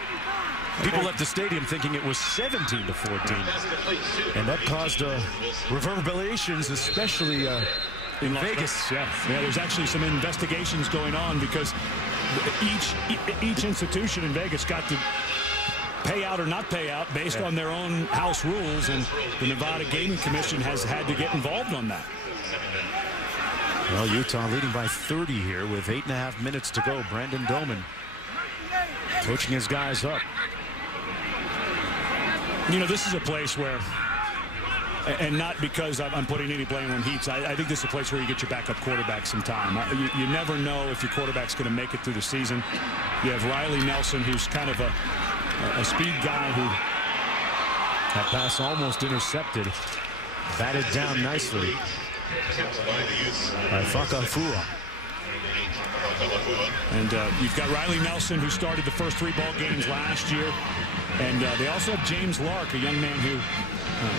people left the stadium thinking it was 17-14, and that caused reverberations, especially in Vegas. Yeah, there's actually some investigations going on because each institution in Vegas got to pay out or not pay out based on their own house rules, and the Nevada Gaming Commission has had to get involved on that. Well, Utah leading by 30 here with 8.5 minutes to go. Brandon Doman coaching his guys up. You know, this is a place where, and not because I'm putting any blame on Heaps, I think this is a place where you get your backup quarterback some time. You never know if your quarterback's going to make it through the season. You have Riley Nelson, who's kind of a speed guy who... That pass almost intercepted. Batted down nicely by Fakafua. And you've got Riley Nelson, who started the first 3 ball games last year. And they also have James Lark, a young man who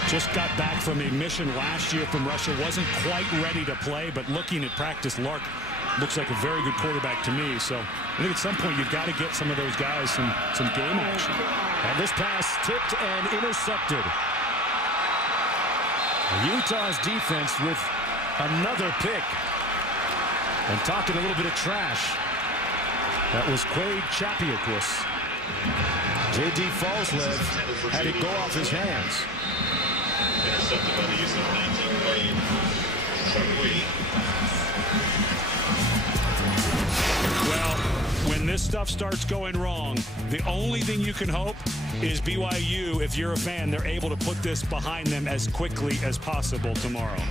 just got back from a mission last year from Russia. Wasn't quite ready to play, but looking at practice, Lark looks like a very good quarterback to me. So I think at some point you've got to get some of those guys some game action. And this pass tipped and intercepted. Utah's defense with another pick. And talking a little bit of trash. That was Quade Chapiakis. J.D. Falslev had it go off his hands. Well, when this stuff starts going wrong, the only thing you can hope is BYU, if you're a fan, they're able to put this behind them as quickly as possible tomorrow.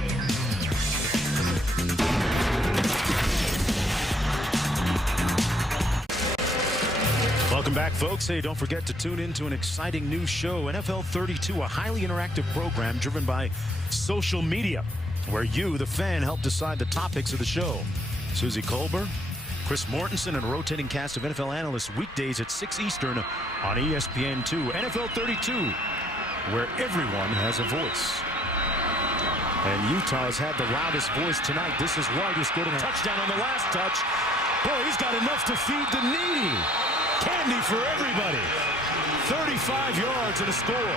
Welcome back, folks. Hey, don't forget to tune in to an exciting new show, NFL 32, a highly interactive program driven by social media. where you, the fan, help decide the topics of the show. Susie Kolber, Chris Mortensen, and a rotating cast of NFL analysts weekdays at 6 Eastern on ESPN2. NFL 32, where everyone has a voice. And Utah's had the loudest voice tonight. This is White, who scored a touchdown on the last touch. Boy, he's got enough to feed the needy. Candy for everybody. 35 yards and a score.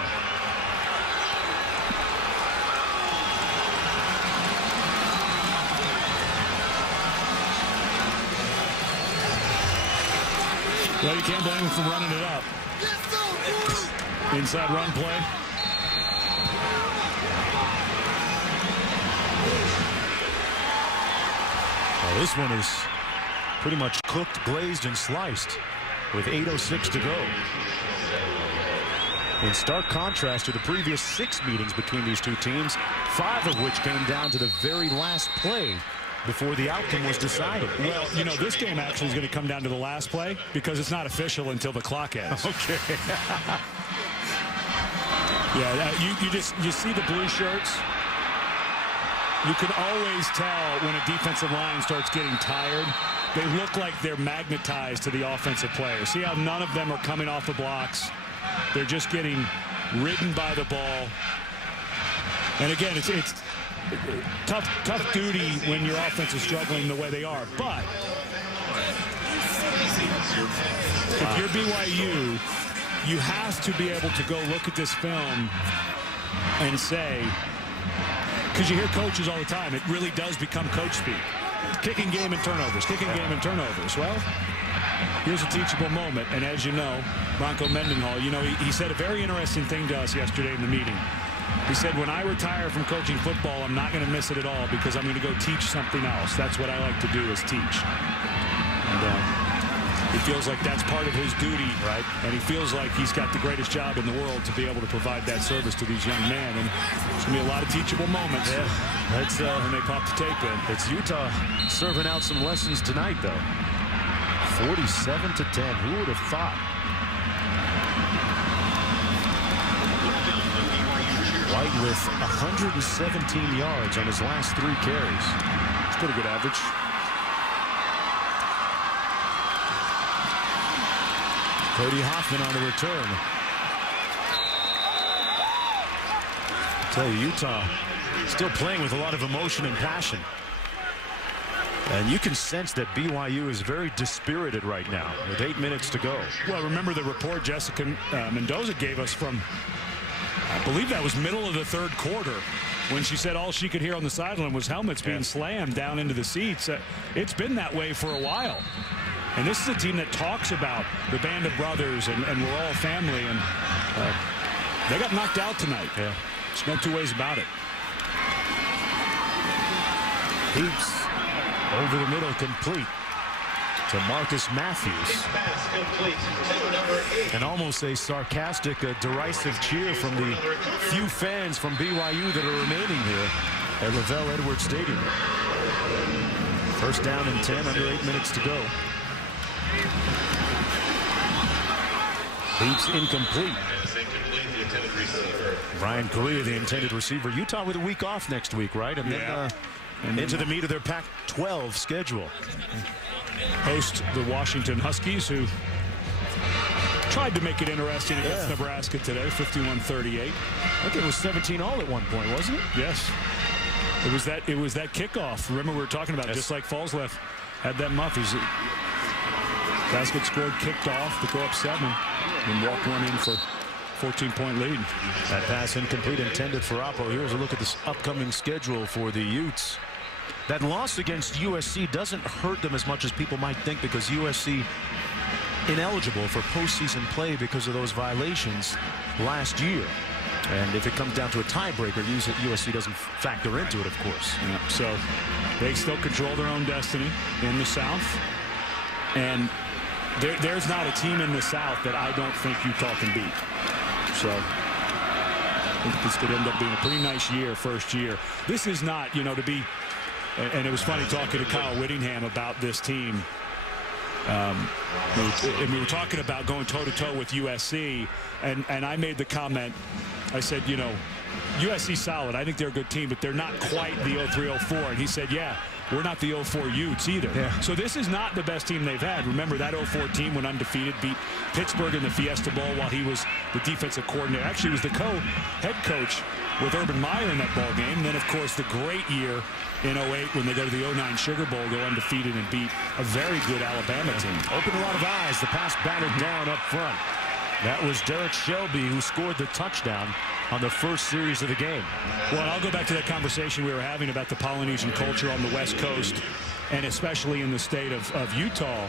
Well, you can't blame him for running it up. Inside run play. Well, this one is pretty much cooked, glazed, and sliced with 8:06 to go. In stark contrast to the previous 6 meetings between these two teams, 5 of which came down to the very last play before the outcome was decided. Well, you know, this game actually is going to come down to the last play because it's not official until the clock ends. Okay. Yeah, you see the blue shirts. You can always tell when a defensive line starts getting tired. They look like they're magnetized to the offensive players. See how none of them are coming off the blocks. They're just getting ridden by the ball. And again, it's tough duty when your offense is struggling the way they are. But if you're BYU, you have to be able to go look at this film and say, because you hear coaches all the time, it really does become coach speak. Kicking game and turnovers, kicking game and turnovers. Well, here's a teachable moment. And as you know, Bronco Mendenhall, you know, he said a very interesting thing to us yesterday in the meeting. He said, when I retire from coaching football, I'm not going to miss it at all because I'm going to go teach something else. That's what I like to do, is teach. And he feels like that's part of his duty, right? And he feels like he's got the greatest job in the world to be able to provide that service to these young men. And there's going to be a lot of teachable moments. Yeah, that's when they pop the tape in. It's Utah serving out some lessons tonight, though. 47-10. Who would have thought? White with 117 yards on his last 3 carries. It's pretty good average. Cody Hoffman on the return. I tell you, Utah still playing with a lot of emotion and passion. And you can sense that BYU is very dispirited right now with 8 minutes to go. Well, remember the report Jessica Mendoza gave us from, I believe that was middle of the 3rd quarter, when she said all she could hear on the sideline was helmets being slammed down into the seats. It's been that way for a while. And this is a team that talks about the band of brothers and we're all family. And they got knocked out tonight. Yeah. There's no 2 ways about it. Heaps over the middle, complete to Marcus Matthews. And almost a sarcastic, derisive cheer from the few fans from BYU that are remaining here at Lavelle Edwards Stadium. First down and 10, under 8 minutes to go. Heaps incomplete. Brian Correa, the intended receiver. Utah with a week off next week, right? And then into the meat of their Pac-12 schedule. Host the Washington Huskies, who tried to make it interesting against Nebraska today, 51-38. I think it was 17 all at one point, wasn't it? Yes. It was that kickoff. Remember, we were talking about just like Falls left had that muff. Basket scored, kicked off to go up 7, and walk one in for 14-point lead. That pass incomplete, intended for Oppo. Here's a look at this upcoming schedule for the Utes. That loss against USC doesn't hurt them as much as people might think, because USC ineligible for postseason play because of those violations last year. And if it comes down to a tiebreaker, USC doesn't factor into it, of course. Yeah, so they still control their own destiny in the South. And there's not a team in the South that I don't think Utah can beat. So I think this could end up being a pretty nice year, first year. This is not, to be, and it was funny talking to Kyle Whittingham about this team. And we were talking about going toe-to-toe with USC, and I made the comment, I said, USC's solid. I think they're a good team, but they're not quite the 03-04. And he said, yeah, we're not the 04 Utes either. Yeah. So this is not the best team they've had. Remember, that 04 team went undefeated, beat Pittsburgh in the Fiesta Bowl while he was the defensive coordinator. Actually, he was the head coach with Urban Meyer in that ball game. And then, of course, the great year in 08 when they go to the 09 Sugar Bowl, go undefeated and beat a very good Alabama team. Opened a lot of eyes. The pass batted down up front. That was Derek Shelby who scored the touchdown on the first series of the game. Well, I'll go back to that conversation we were having about the Polynesian culture on the West Coast, and especially in the state of Utah.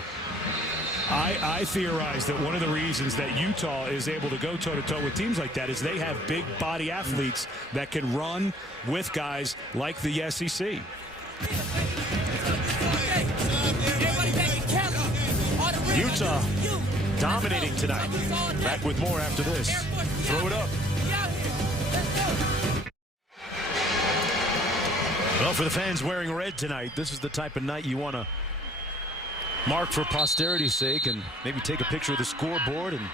I theorize that one of the reasons that Utah is able to go toe-to-toe with teams like that is they have big body athletes that can run with guys like the SEC. Utah dominating tonight. Back with more after this. Throw it up. Well, for the fans wearing red tonight, this is the type of night you want to mark for posterity's sake and maybe take a picture of the scoreboard and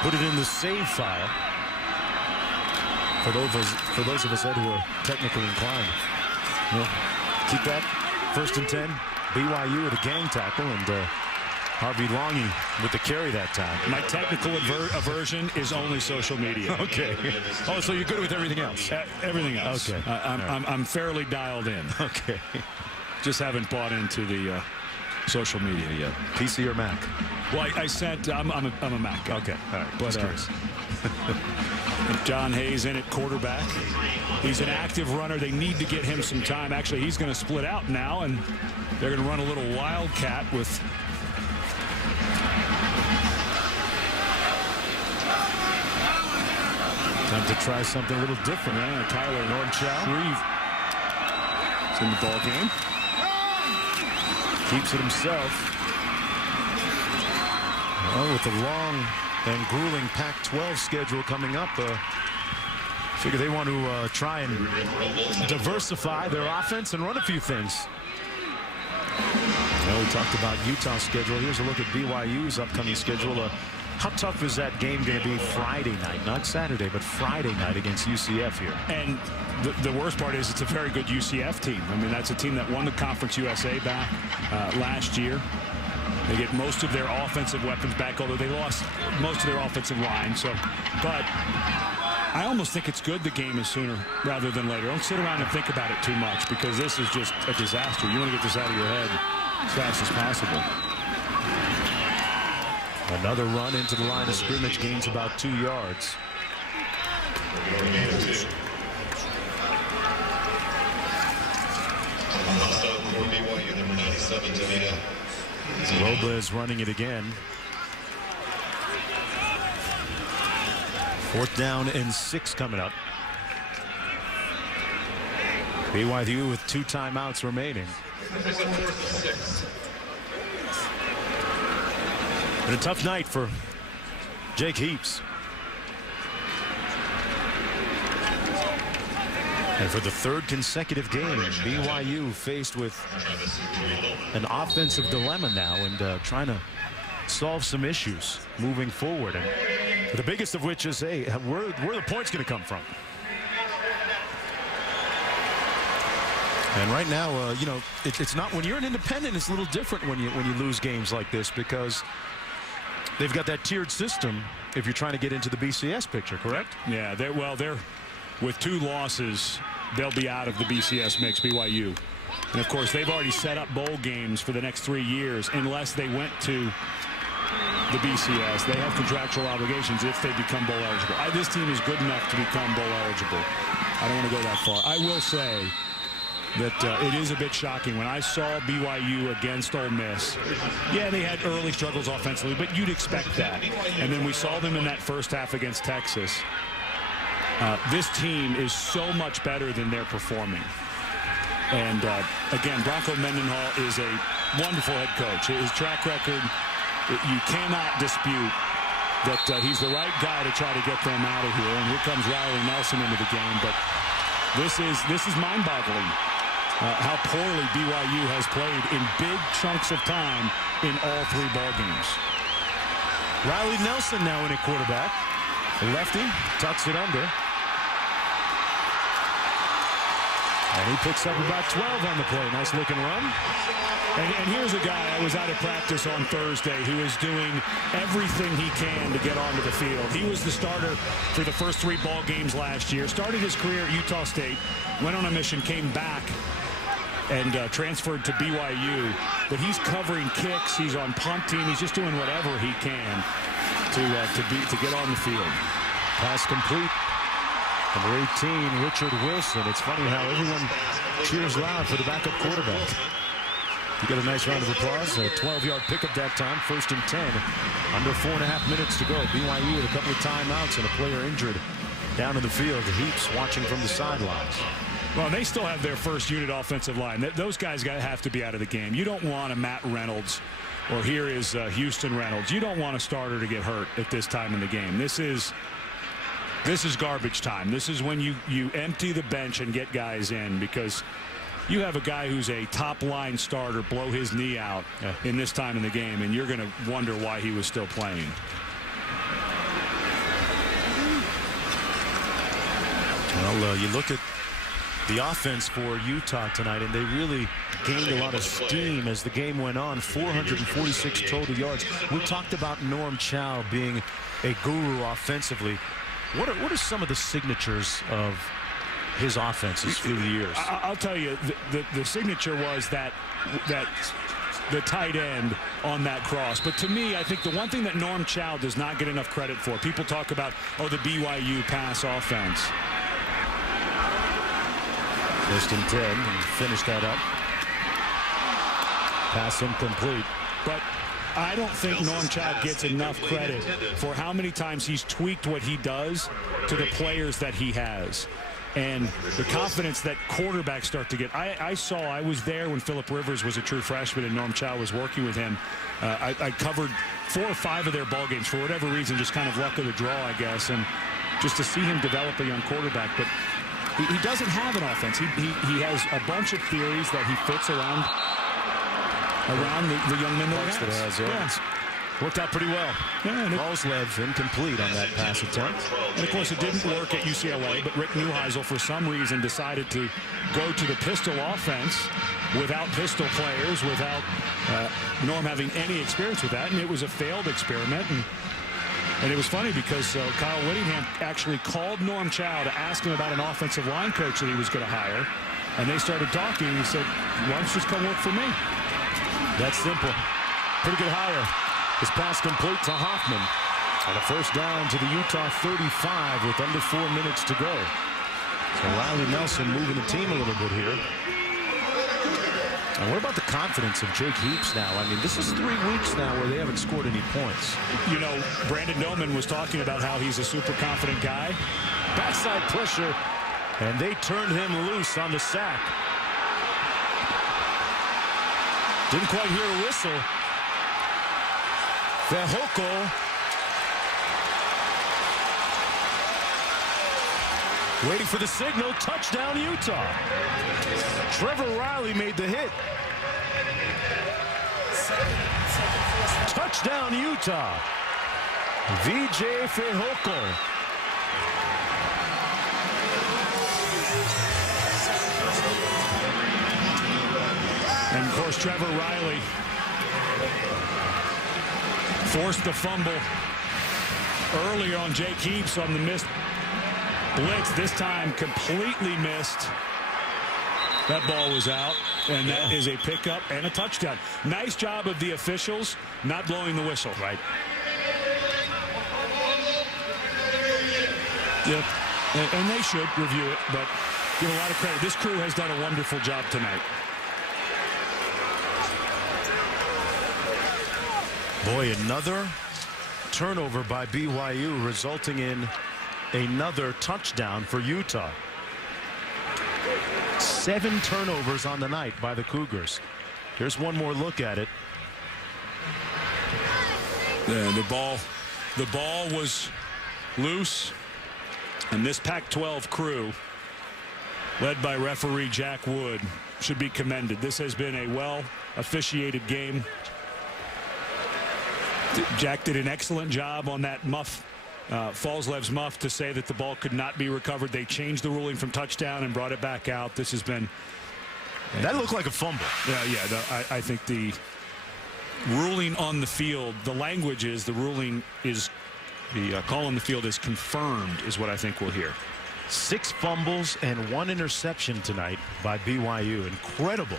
put it in the save file. For those of us who are technically inclined. Well, keep that 1st and 10. BYU with a gang tackle, and Harvey Longy with the carry that time. My technical aversion is only social media. Okay. Oh, so you're good with everything else? Everything else. Okay. I'm fairly dialed in. Okay. Just haven't bought into the social media yet. PC or Mac? Well, I sent. I'm a Mac guy. Okay. All right. But John Hayes in at quarterback. He's an active runner. They need to get him some time. Actually, he's going to split out now, and they're going to run a little wildcat with. Time to try something a little different. Yeah, Tyler Nornchow. It's in the ball game. Keeps it himself. Well, with the long and grueling Pac-12 schedule coming up, figure they want to try and diversify their offense and run a few things. Well, we talked about Utah's schedule. Here's a look at BYU's upcoming schedule. How tough is that game going to be Friday night? Not Saturday, but Friday night against UCF here. And the worst part is it's a very good UCF team. I mean, that's a team that won the Conference USA back last year. They get most of their offensive weapons back, although they lost most of their offensive line. But I almost think it's good the game is sooner rather than later. Don't sit around and think about it too much, because this is just a disaster. You want to get this out of your head as fast as possible. Another run into the line of scrimmage, gains about 2 yards. Robles running it again. 4th down and 6 coming up. BYU with 2 timeouts remaining. Been a tough night for Jake Heaps. And for the 3rd consecutive game, BYU faced with an offensive dilemma now and trying to solve some issues moving forward. And the biggest of which is, hey, where are the points going to come from? And right now, you know, it's not, when you're an independent, it's a little different when you lose games like this, because they've got that tiered system if you're trying to get into the BCS picture, correct? Yeah, they're with 2 losses, they'll be out of the BCS mix, BYU. And of course, they've already set up bowl games for the next 3 years unless they went to the BCS. They have contractual obligations if they become bowl eligible. This team is good enough to become bowl eligible. I don't want to go that far. I will say that it is a bit shocking. When I saw BYU against Ole Miss, yeah, they had early struggles offensively, but you'd expect that. And then we saw them in that first half against Texas. This team is so much better than they're performing. And again, Bronco Mendenhall is a wonderful head coach. His track record, you cannot dispute that he's the right guy to try to get them out of here. And here comes Riley Nelson into the game. But this is mind-boggling how poorly BYU has played in big chunks of time in all 3 ball games. Riley Nelson now in at quarterback. The lefty tucks it under. And he picks up about 12 on the play. Nice looking run. And here's a guy I was out at practice on Thursday who is doing everything he can to get onto the field. He was the starter for the first 3 ball games last year. Started his career at Utah State, went on a mission, came back, and transferred to BYU. But he's covering kicks. He's on punt team. He's just doing whatever he can to get on the field. Pass complete. Number 18, Richard Wilson. It's funny how everyone cheers loud for the backup quarterback. You get a nice round of applause. A 12-yard pickup that time. 1st and 10. Under 4.5 minutes to go. BYU with a couple of timeouts and a player injured down in the field. Heaps watching from the sidelines. Well, they still have their first unit offensive line. Those guys have to be out of the game. You don't want a Matt Reynolds, or here is Houston Reynolds. You don't want a starter to get hurt at this time in the game. This is garbage time. This is when you empty the bench and get guys in, because you have a guy who's a top line starter blow his knee out in this time in the game, and you're going to wonder why he was still playing. Well, you look at the offense for Utah tonight, and they really gained a lot of steam as the game went on. 446 total yards. We talked about Norm Chow being a guru offensively. What are some of the signatures of his offenses through the years? I'll tell you, the signature was that the tight end on that cross. But to me, I think the one thing that Norm Chow does not get enough credit for, people talk about, the BYU pass offense. 1st and 10, and finish that up. Pass incomplete. But I don't think Norm Chow gets enough credit for how many times he's tweaked what he does to the players that he has. And the confidence that quarterbacks start to get. I was there when Phillip Rivers was a true freshman and Norm Chow was working with him. I covered 4 or 5 of their ball games for whatever reason, just kind of luck of the draw, I guess. And just to see him develop a young quarterback. But he doesn't have an offense. He has a bunch of theories that he fits around the young men that he has. Yeah. Worked out pretty well. Yeah, Roslev incomplete on that pass attempt. And of course, it didn't work at UCLA, but Rick Neuheisel, for some reason, decided to go to the pistol offense without pistol players, without Norm having any experience with that. And it was a failed experiment. And it was funny because Kyle Whittingham actually called Norm Chow to ask him about an offensive line coach that he was going to hire. And they started talking. He said, why don't you just come work for me? That's simple. Pretty good hire. His pass complete to Hoffman. And a 1st down to the Utah 35 with under 4 minutes to go. So Riley Nelson moving the team a little bit here. And what about the confidence of Jake Heaps now? I mean, this is 3 weeks now where they haven't scored any points. You know, Brandon Doman was talking about how he's a super confident guy. Backside pressure, and they turned him loose on the sack. Didn't quite hear a whistle. Fehoko. Waiting for the signal. Touchdown, Utah. Trevor Riley made the hit. Touchdown, Utah. VJ Fehoko. And of course, Trevor Riley forced the fumble earlier on Jake Heaps on the missed blitz. This time completely missed. That ball was out, and that is a pickup and a touchdown. Nice job of the officials not blowing the whistle. Right. Yep. And they should review it, but give a lot of credit. This crew has done a wonderful job tonight. Boy, another turnover by BYU resulting in another touchdown for Utah. 7 turnovers on the night by the Cougars. Here's one more look at it. The ball was loose, and this Pac-12 crew, led by referee Jack Wood, should be commended. This has been a well-officiated game. Jack did an excellent job on that muff Falslev's muff to say that the ball could not be recovered. They changed the ruling from touchdown and brought it back out. This has been... That looked like a fumble. Yeah. I think the ruling on the field, the language is the ruling is, the call on the field is confirmed, is what I think we'll hear. 6 fumbles and 1 interception tonight by BYU. Incredible.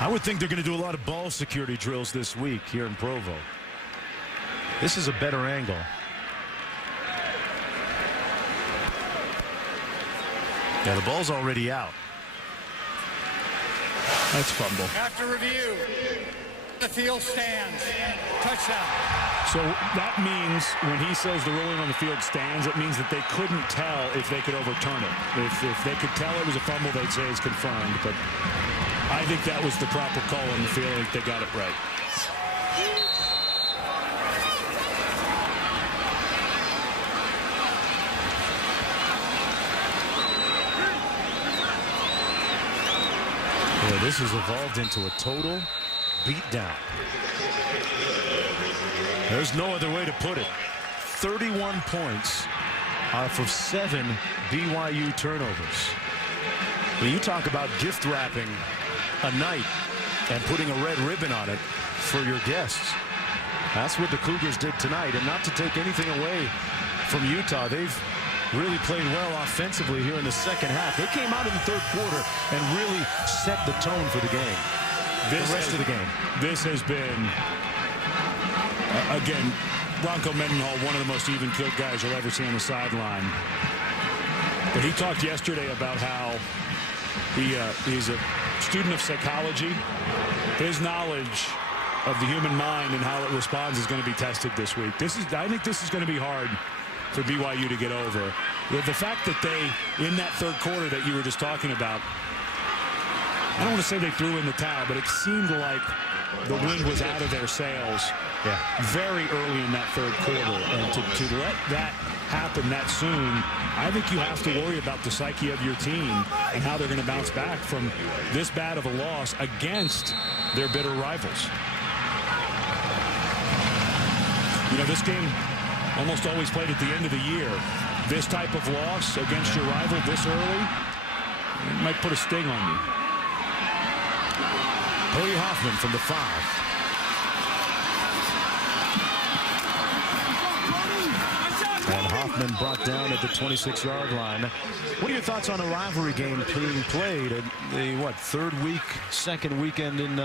I would think they're going to do a lot of ball security drills this week here in Provo. This is a better angle. Yeah, the ball's already out. That's fumble. After review, the field stands. Touchdown. So that means when he says the ruling on the field stands, it means that they couldn't tell if they could overturn it. If they could tell it was a fumble, they'd say it's confirmed. But I think that was the proper call on the field. I think they got it right. Boy, this has evolved into a total beatdown. There's no other way to put it. 31 points off of 7 BYU turnovers. When you talk about gift wrapping a night and putting a red ribbon on it for your guests, that's what the Cougars did tonight. And not to take anything away from Utah, they've really played well offensively here in the second half. They came out in the third quarter and really set the tone for the game. The rest of the game. This has been, again, Bronco Mendenhall, one of the most even-keeled guys you'll ever see on the sideline. But he talked yesterday about how he's a student of psychology. His knowledge of the human mind and how it responds is going to be tested this week. I think this is going to be hard for BYU to get over. With the fact that they, in that third quarter that you were just talking about, I don't want to say they threw in the towel, but it seemed like the wind was out of their sails very early in that third quarter. And to let that happen that soon, I think you have to worry about the psyche of your team and how they're going to bounce back from this bad of a loss against their bitter rivals. You know, this game almost always played at the end of the year. This type of loss against your rival this early, it might put a sting on you. Cody Hoffman from the 5. And Hoffman brought down at the 26-yard line. What are your thoughts on a rivalry game being played at the second weekend in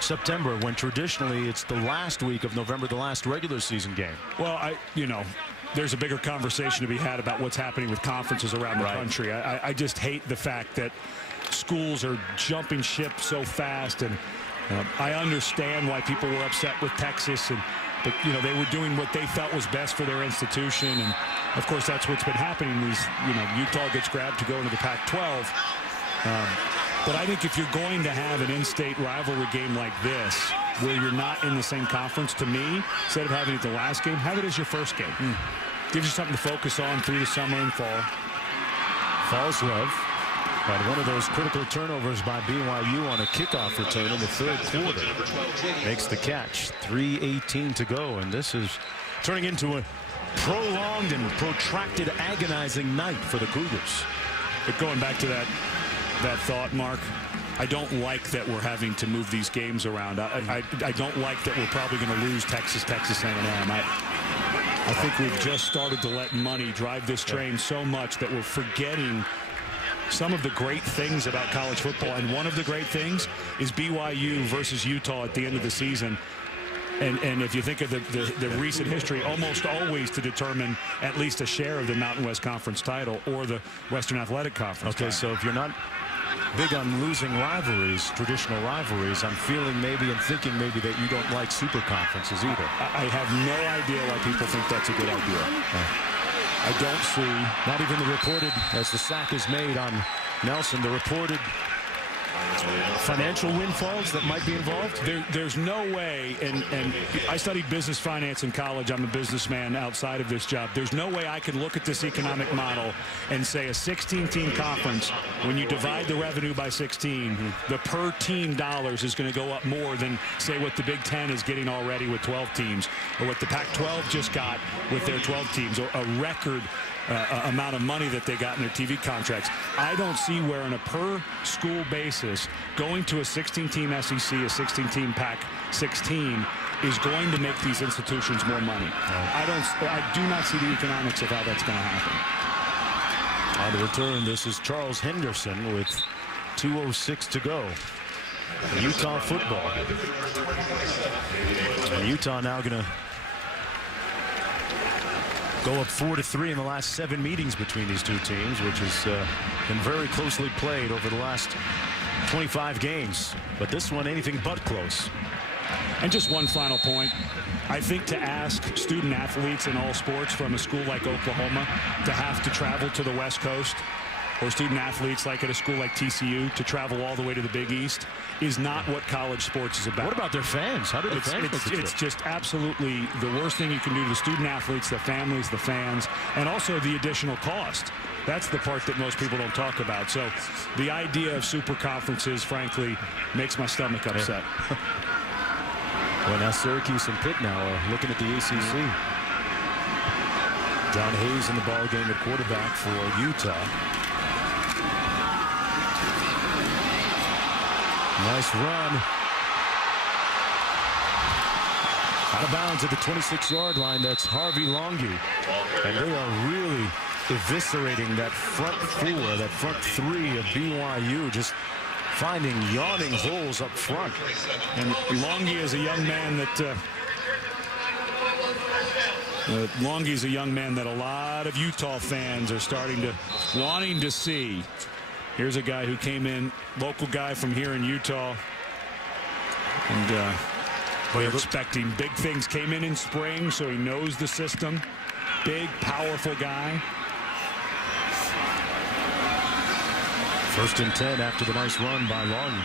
September, when traditionally it's the last week of November, the last regular season game? Well, there's a bigger conversation to be had about what's happening with conferences around the country. I just hate the fact that schools are jumping ship so fast, and I understand why people were upset with Texas, but they were doing what they felt was best for their institution, and of course that's what's been happening. Utah gets grabbed to go into the Pac-12. But I think if you're going to have an in-state rivalry game like this, where you're not in the same conference, to me, instead of having it the last game, have it as your first game. Gives you something to focus on through the summer and fall. Falslev had one of those critical turnovers by BYU on a kickoff return in the third quarter. Makes the catch. 3:18 to go, and this is turning into a prolonged and protracted, agonizing night for the Cougars. But going back to that thought, Mark, I don't like that we're having to move these games around. I don't like that we're probably going to lose Texas A&M. I think we've just started to let money drive this train so much that we're forgetting some of the great things about college football. And one of the great things is BYU versus Utah at the end of the season. And if you think of the recent history, almost always to determine at least a share of the Mountain West Conference title or the Western Athletic Conference title. So if you're not big on losing rivalries, traditional rivalries, I'm feeling maybe and thinking maybe that you don't like super conferences either. I have no idea why people think that's a good idea. I don't see. Not even the reported, as the sack is made on Nelson, the reported financial windfalls that might be involved? There's no way, and I studied business finance in college. I'm a businessman outside of this job. There's no way I can look at this economic model and say a 16-team conference, when you divide the revenue by 16, the per team dollars is going to go up more than, say, what the Big Ten is getting already with 12 teams, or what the Pac-12 just got with their 12 teams, or a record amount of money that they got in their TV contracts. I don't see where on a per school basis going to a 16-team SEC, a 16-team Pac-16 is going to make these institutions more money. I do not see the economics of how that's going to happen. On the return, this is Charles Henderson with 2:06 to go. Utah football. And Utah now going to go up 4-3 in the last 7 meetings between these two teams, which has been very closely played over the last 25 games. But this one, anything but close. And just one final point. I think to ask student athletes in all sports from a school like Oklahoma to have to travel to the West Coast, or student athletes like at a school like TCU to travel all the way to the Big East, is not what college sports is about. What about their fans? How do the fans make the trip? It's just absolutely the worst thing you can do to the student athletes, the families, the fans, and also the additional cost. That's the part that most people don't talk about. So the idea of super conferences, frankly, makes my stomach upset. Well, now Syracuse and Pitt now are looking at the ACC. John Hayes in the ball game at quarterback for Utah. Nice run. Out of bounds at the 26-yard line. That's Harvey Longy. And they are really eviscerating that front four, that front three of BYU, just finding yawning holes up front. And Longy is a young man that Longy's a young man that a lot of Utah fans are wanting to see. Here's a guy who came in, local guy from here in Utah, and we're expecting big things. Came in spring, so he knows the system. Big, powerful guy. 1st and 10 after the nice run by Longy.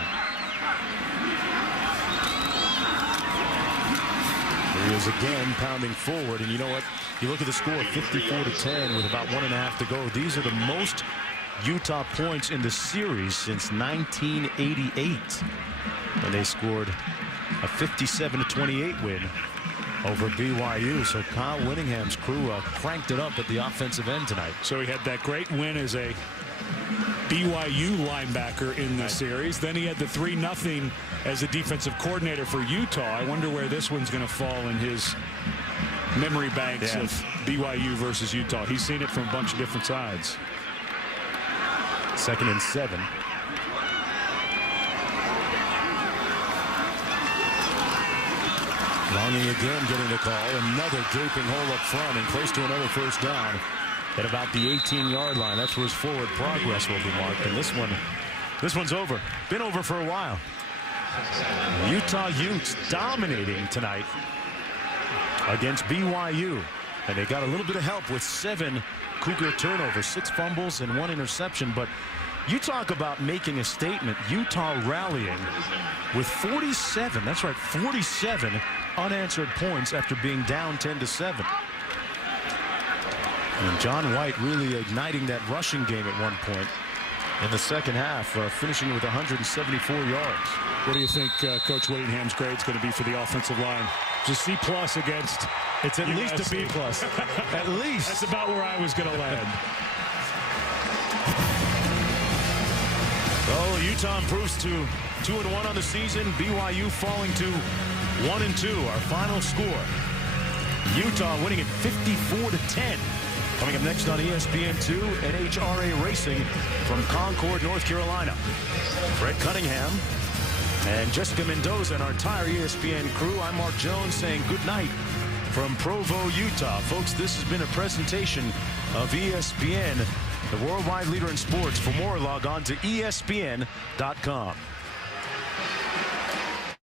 Here he is again, pounding forward, and you know what? You look at the score, 54-10 with about 1.5 to go. These are the most Utah points in the series since 1988, when they scored a 57-28 win over BYU. So Kyle Whittingham's crew cranked it up at the offensive end tonight. So he had that great win as a BYU linebacker in the series. Then he had the 3-0 as a defensive coordinator for Utah. I wonder where this one's going to fall in his memory banks of BYU versus Utah. He's seen it from a bunch of different sides. 2nd and 7. Longy again getting the call. Another gaping hole up front and close to another first down at about the 18-yard line. That's where his forward progress will be marked. And this one's over. Been over for a while. Utah Utes dominating tonight against BYU. And they got a little bit of help with 7 Cougar turnovers, 6 fumbles and 1 interception. But you talk about making a statement. Utah rallying with 47. That's right, 47 unanswered points after being down 10-7. And John White really igniting that rushing game at one point in the second half, finishing with 174 yards. What do you think Coach Whittingham's grade is going to be for the offensive line? Just C+ against. It's at least a B+. At least. That's about where I was going to land. Well, Utah improves to 2-1 on the season. BYU falling to 1-2. Our final score. Utah winning it 54-10. Coming up next on ESPN2, NHRA Racing from Concord, North Carolina. Fred Cunningham and Jessica Mendoza and our entire ESPN crew. I'm Mark Jones saying good night from Provo, Utah. Folks, this has been a presentation of ESPN, the worldwide leader in sports. For more, log on to ESPN.com.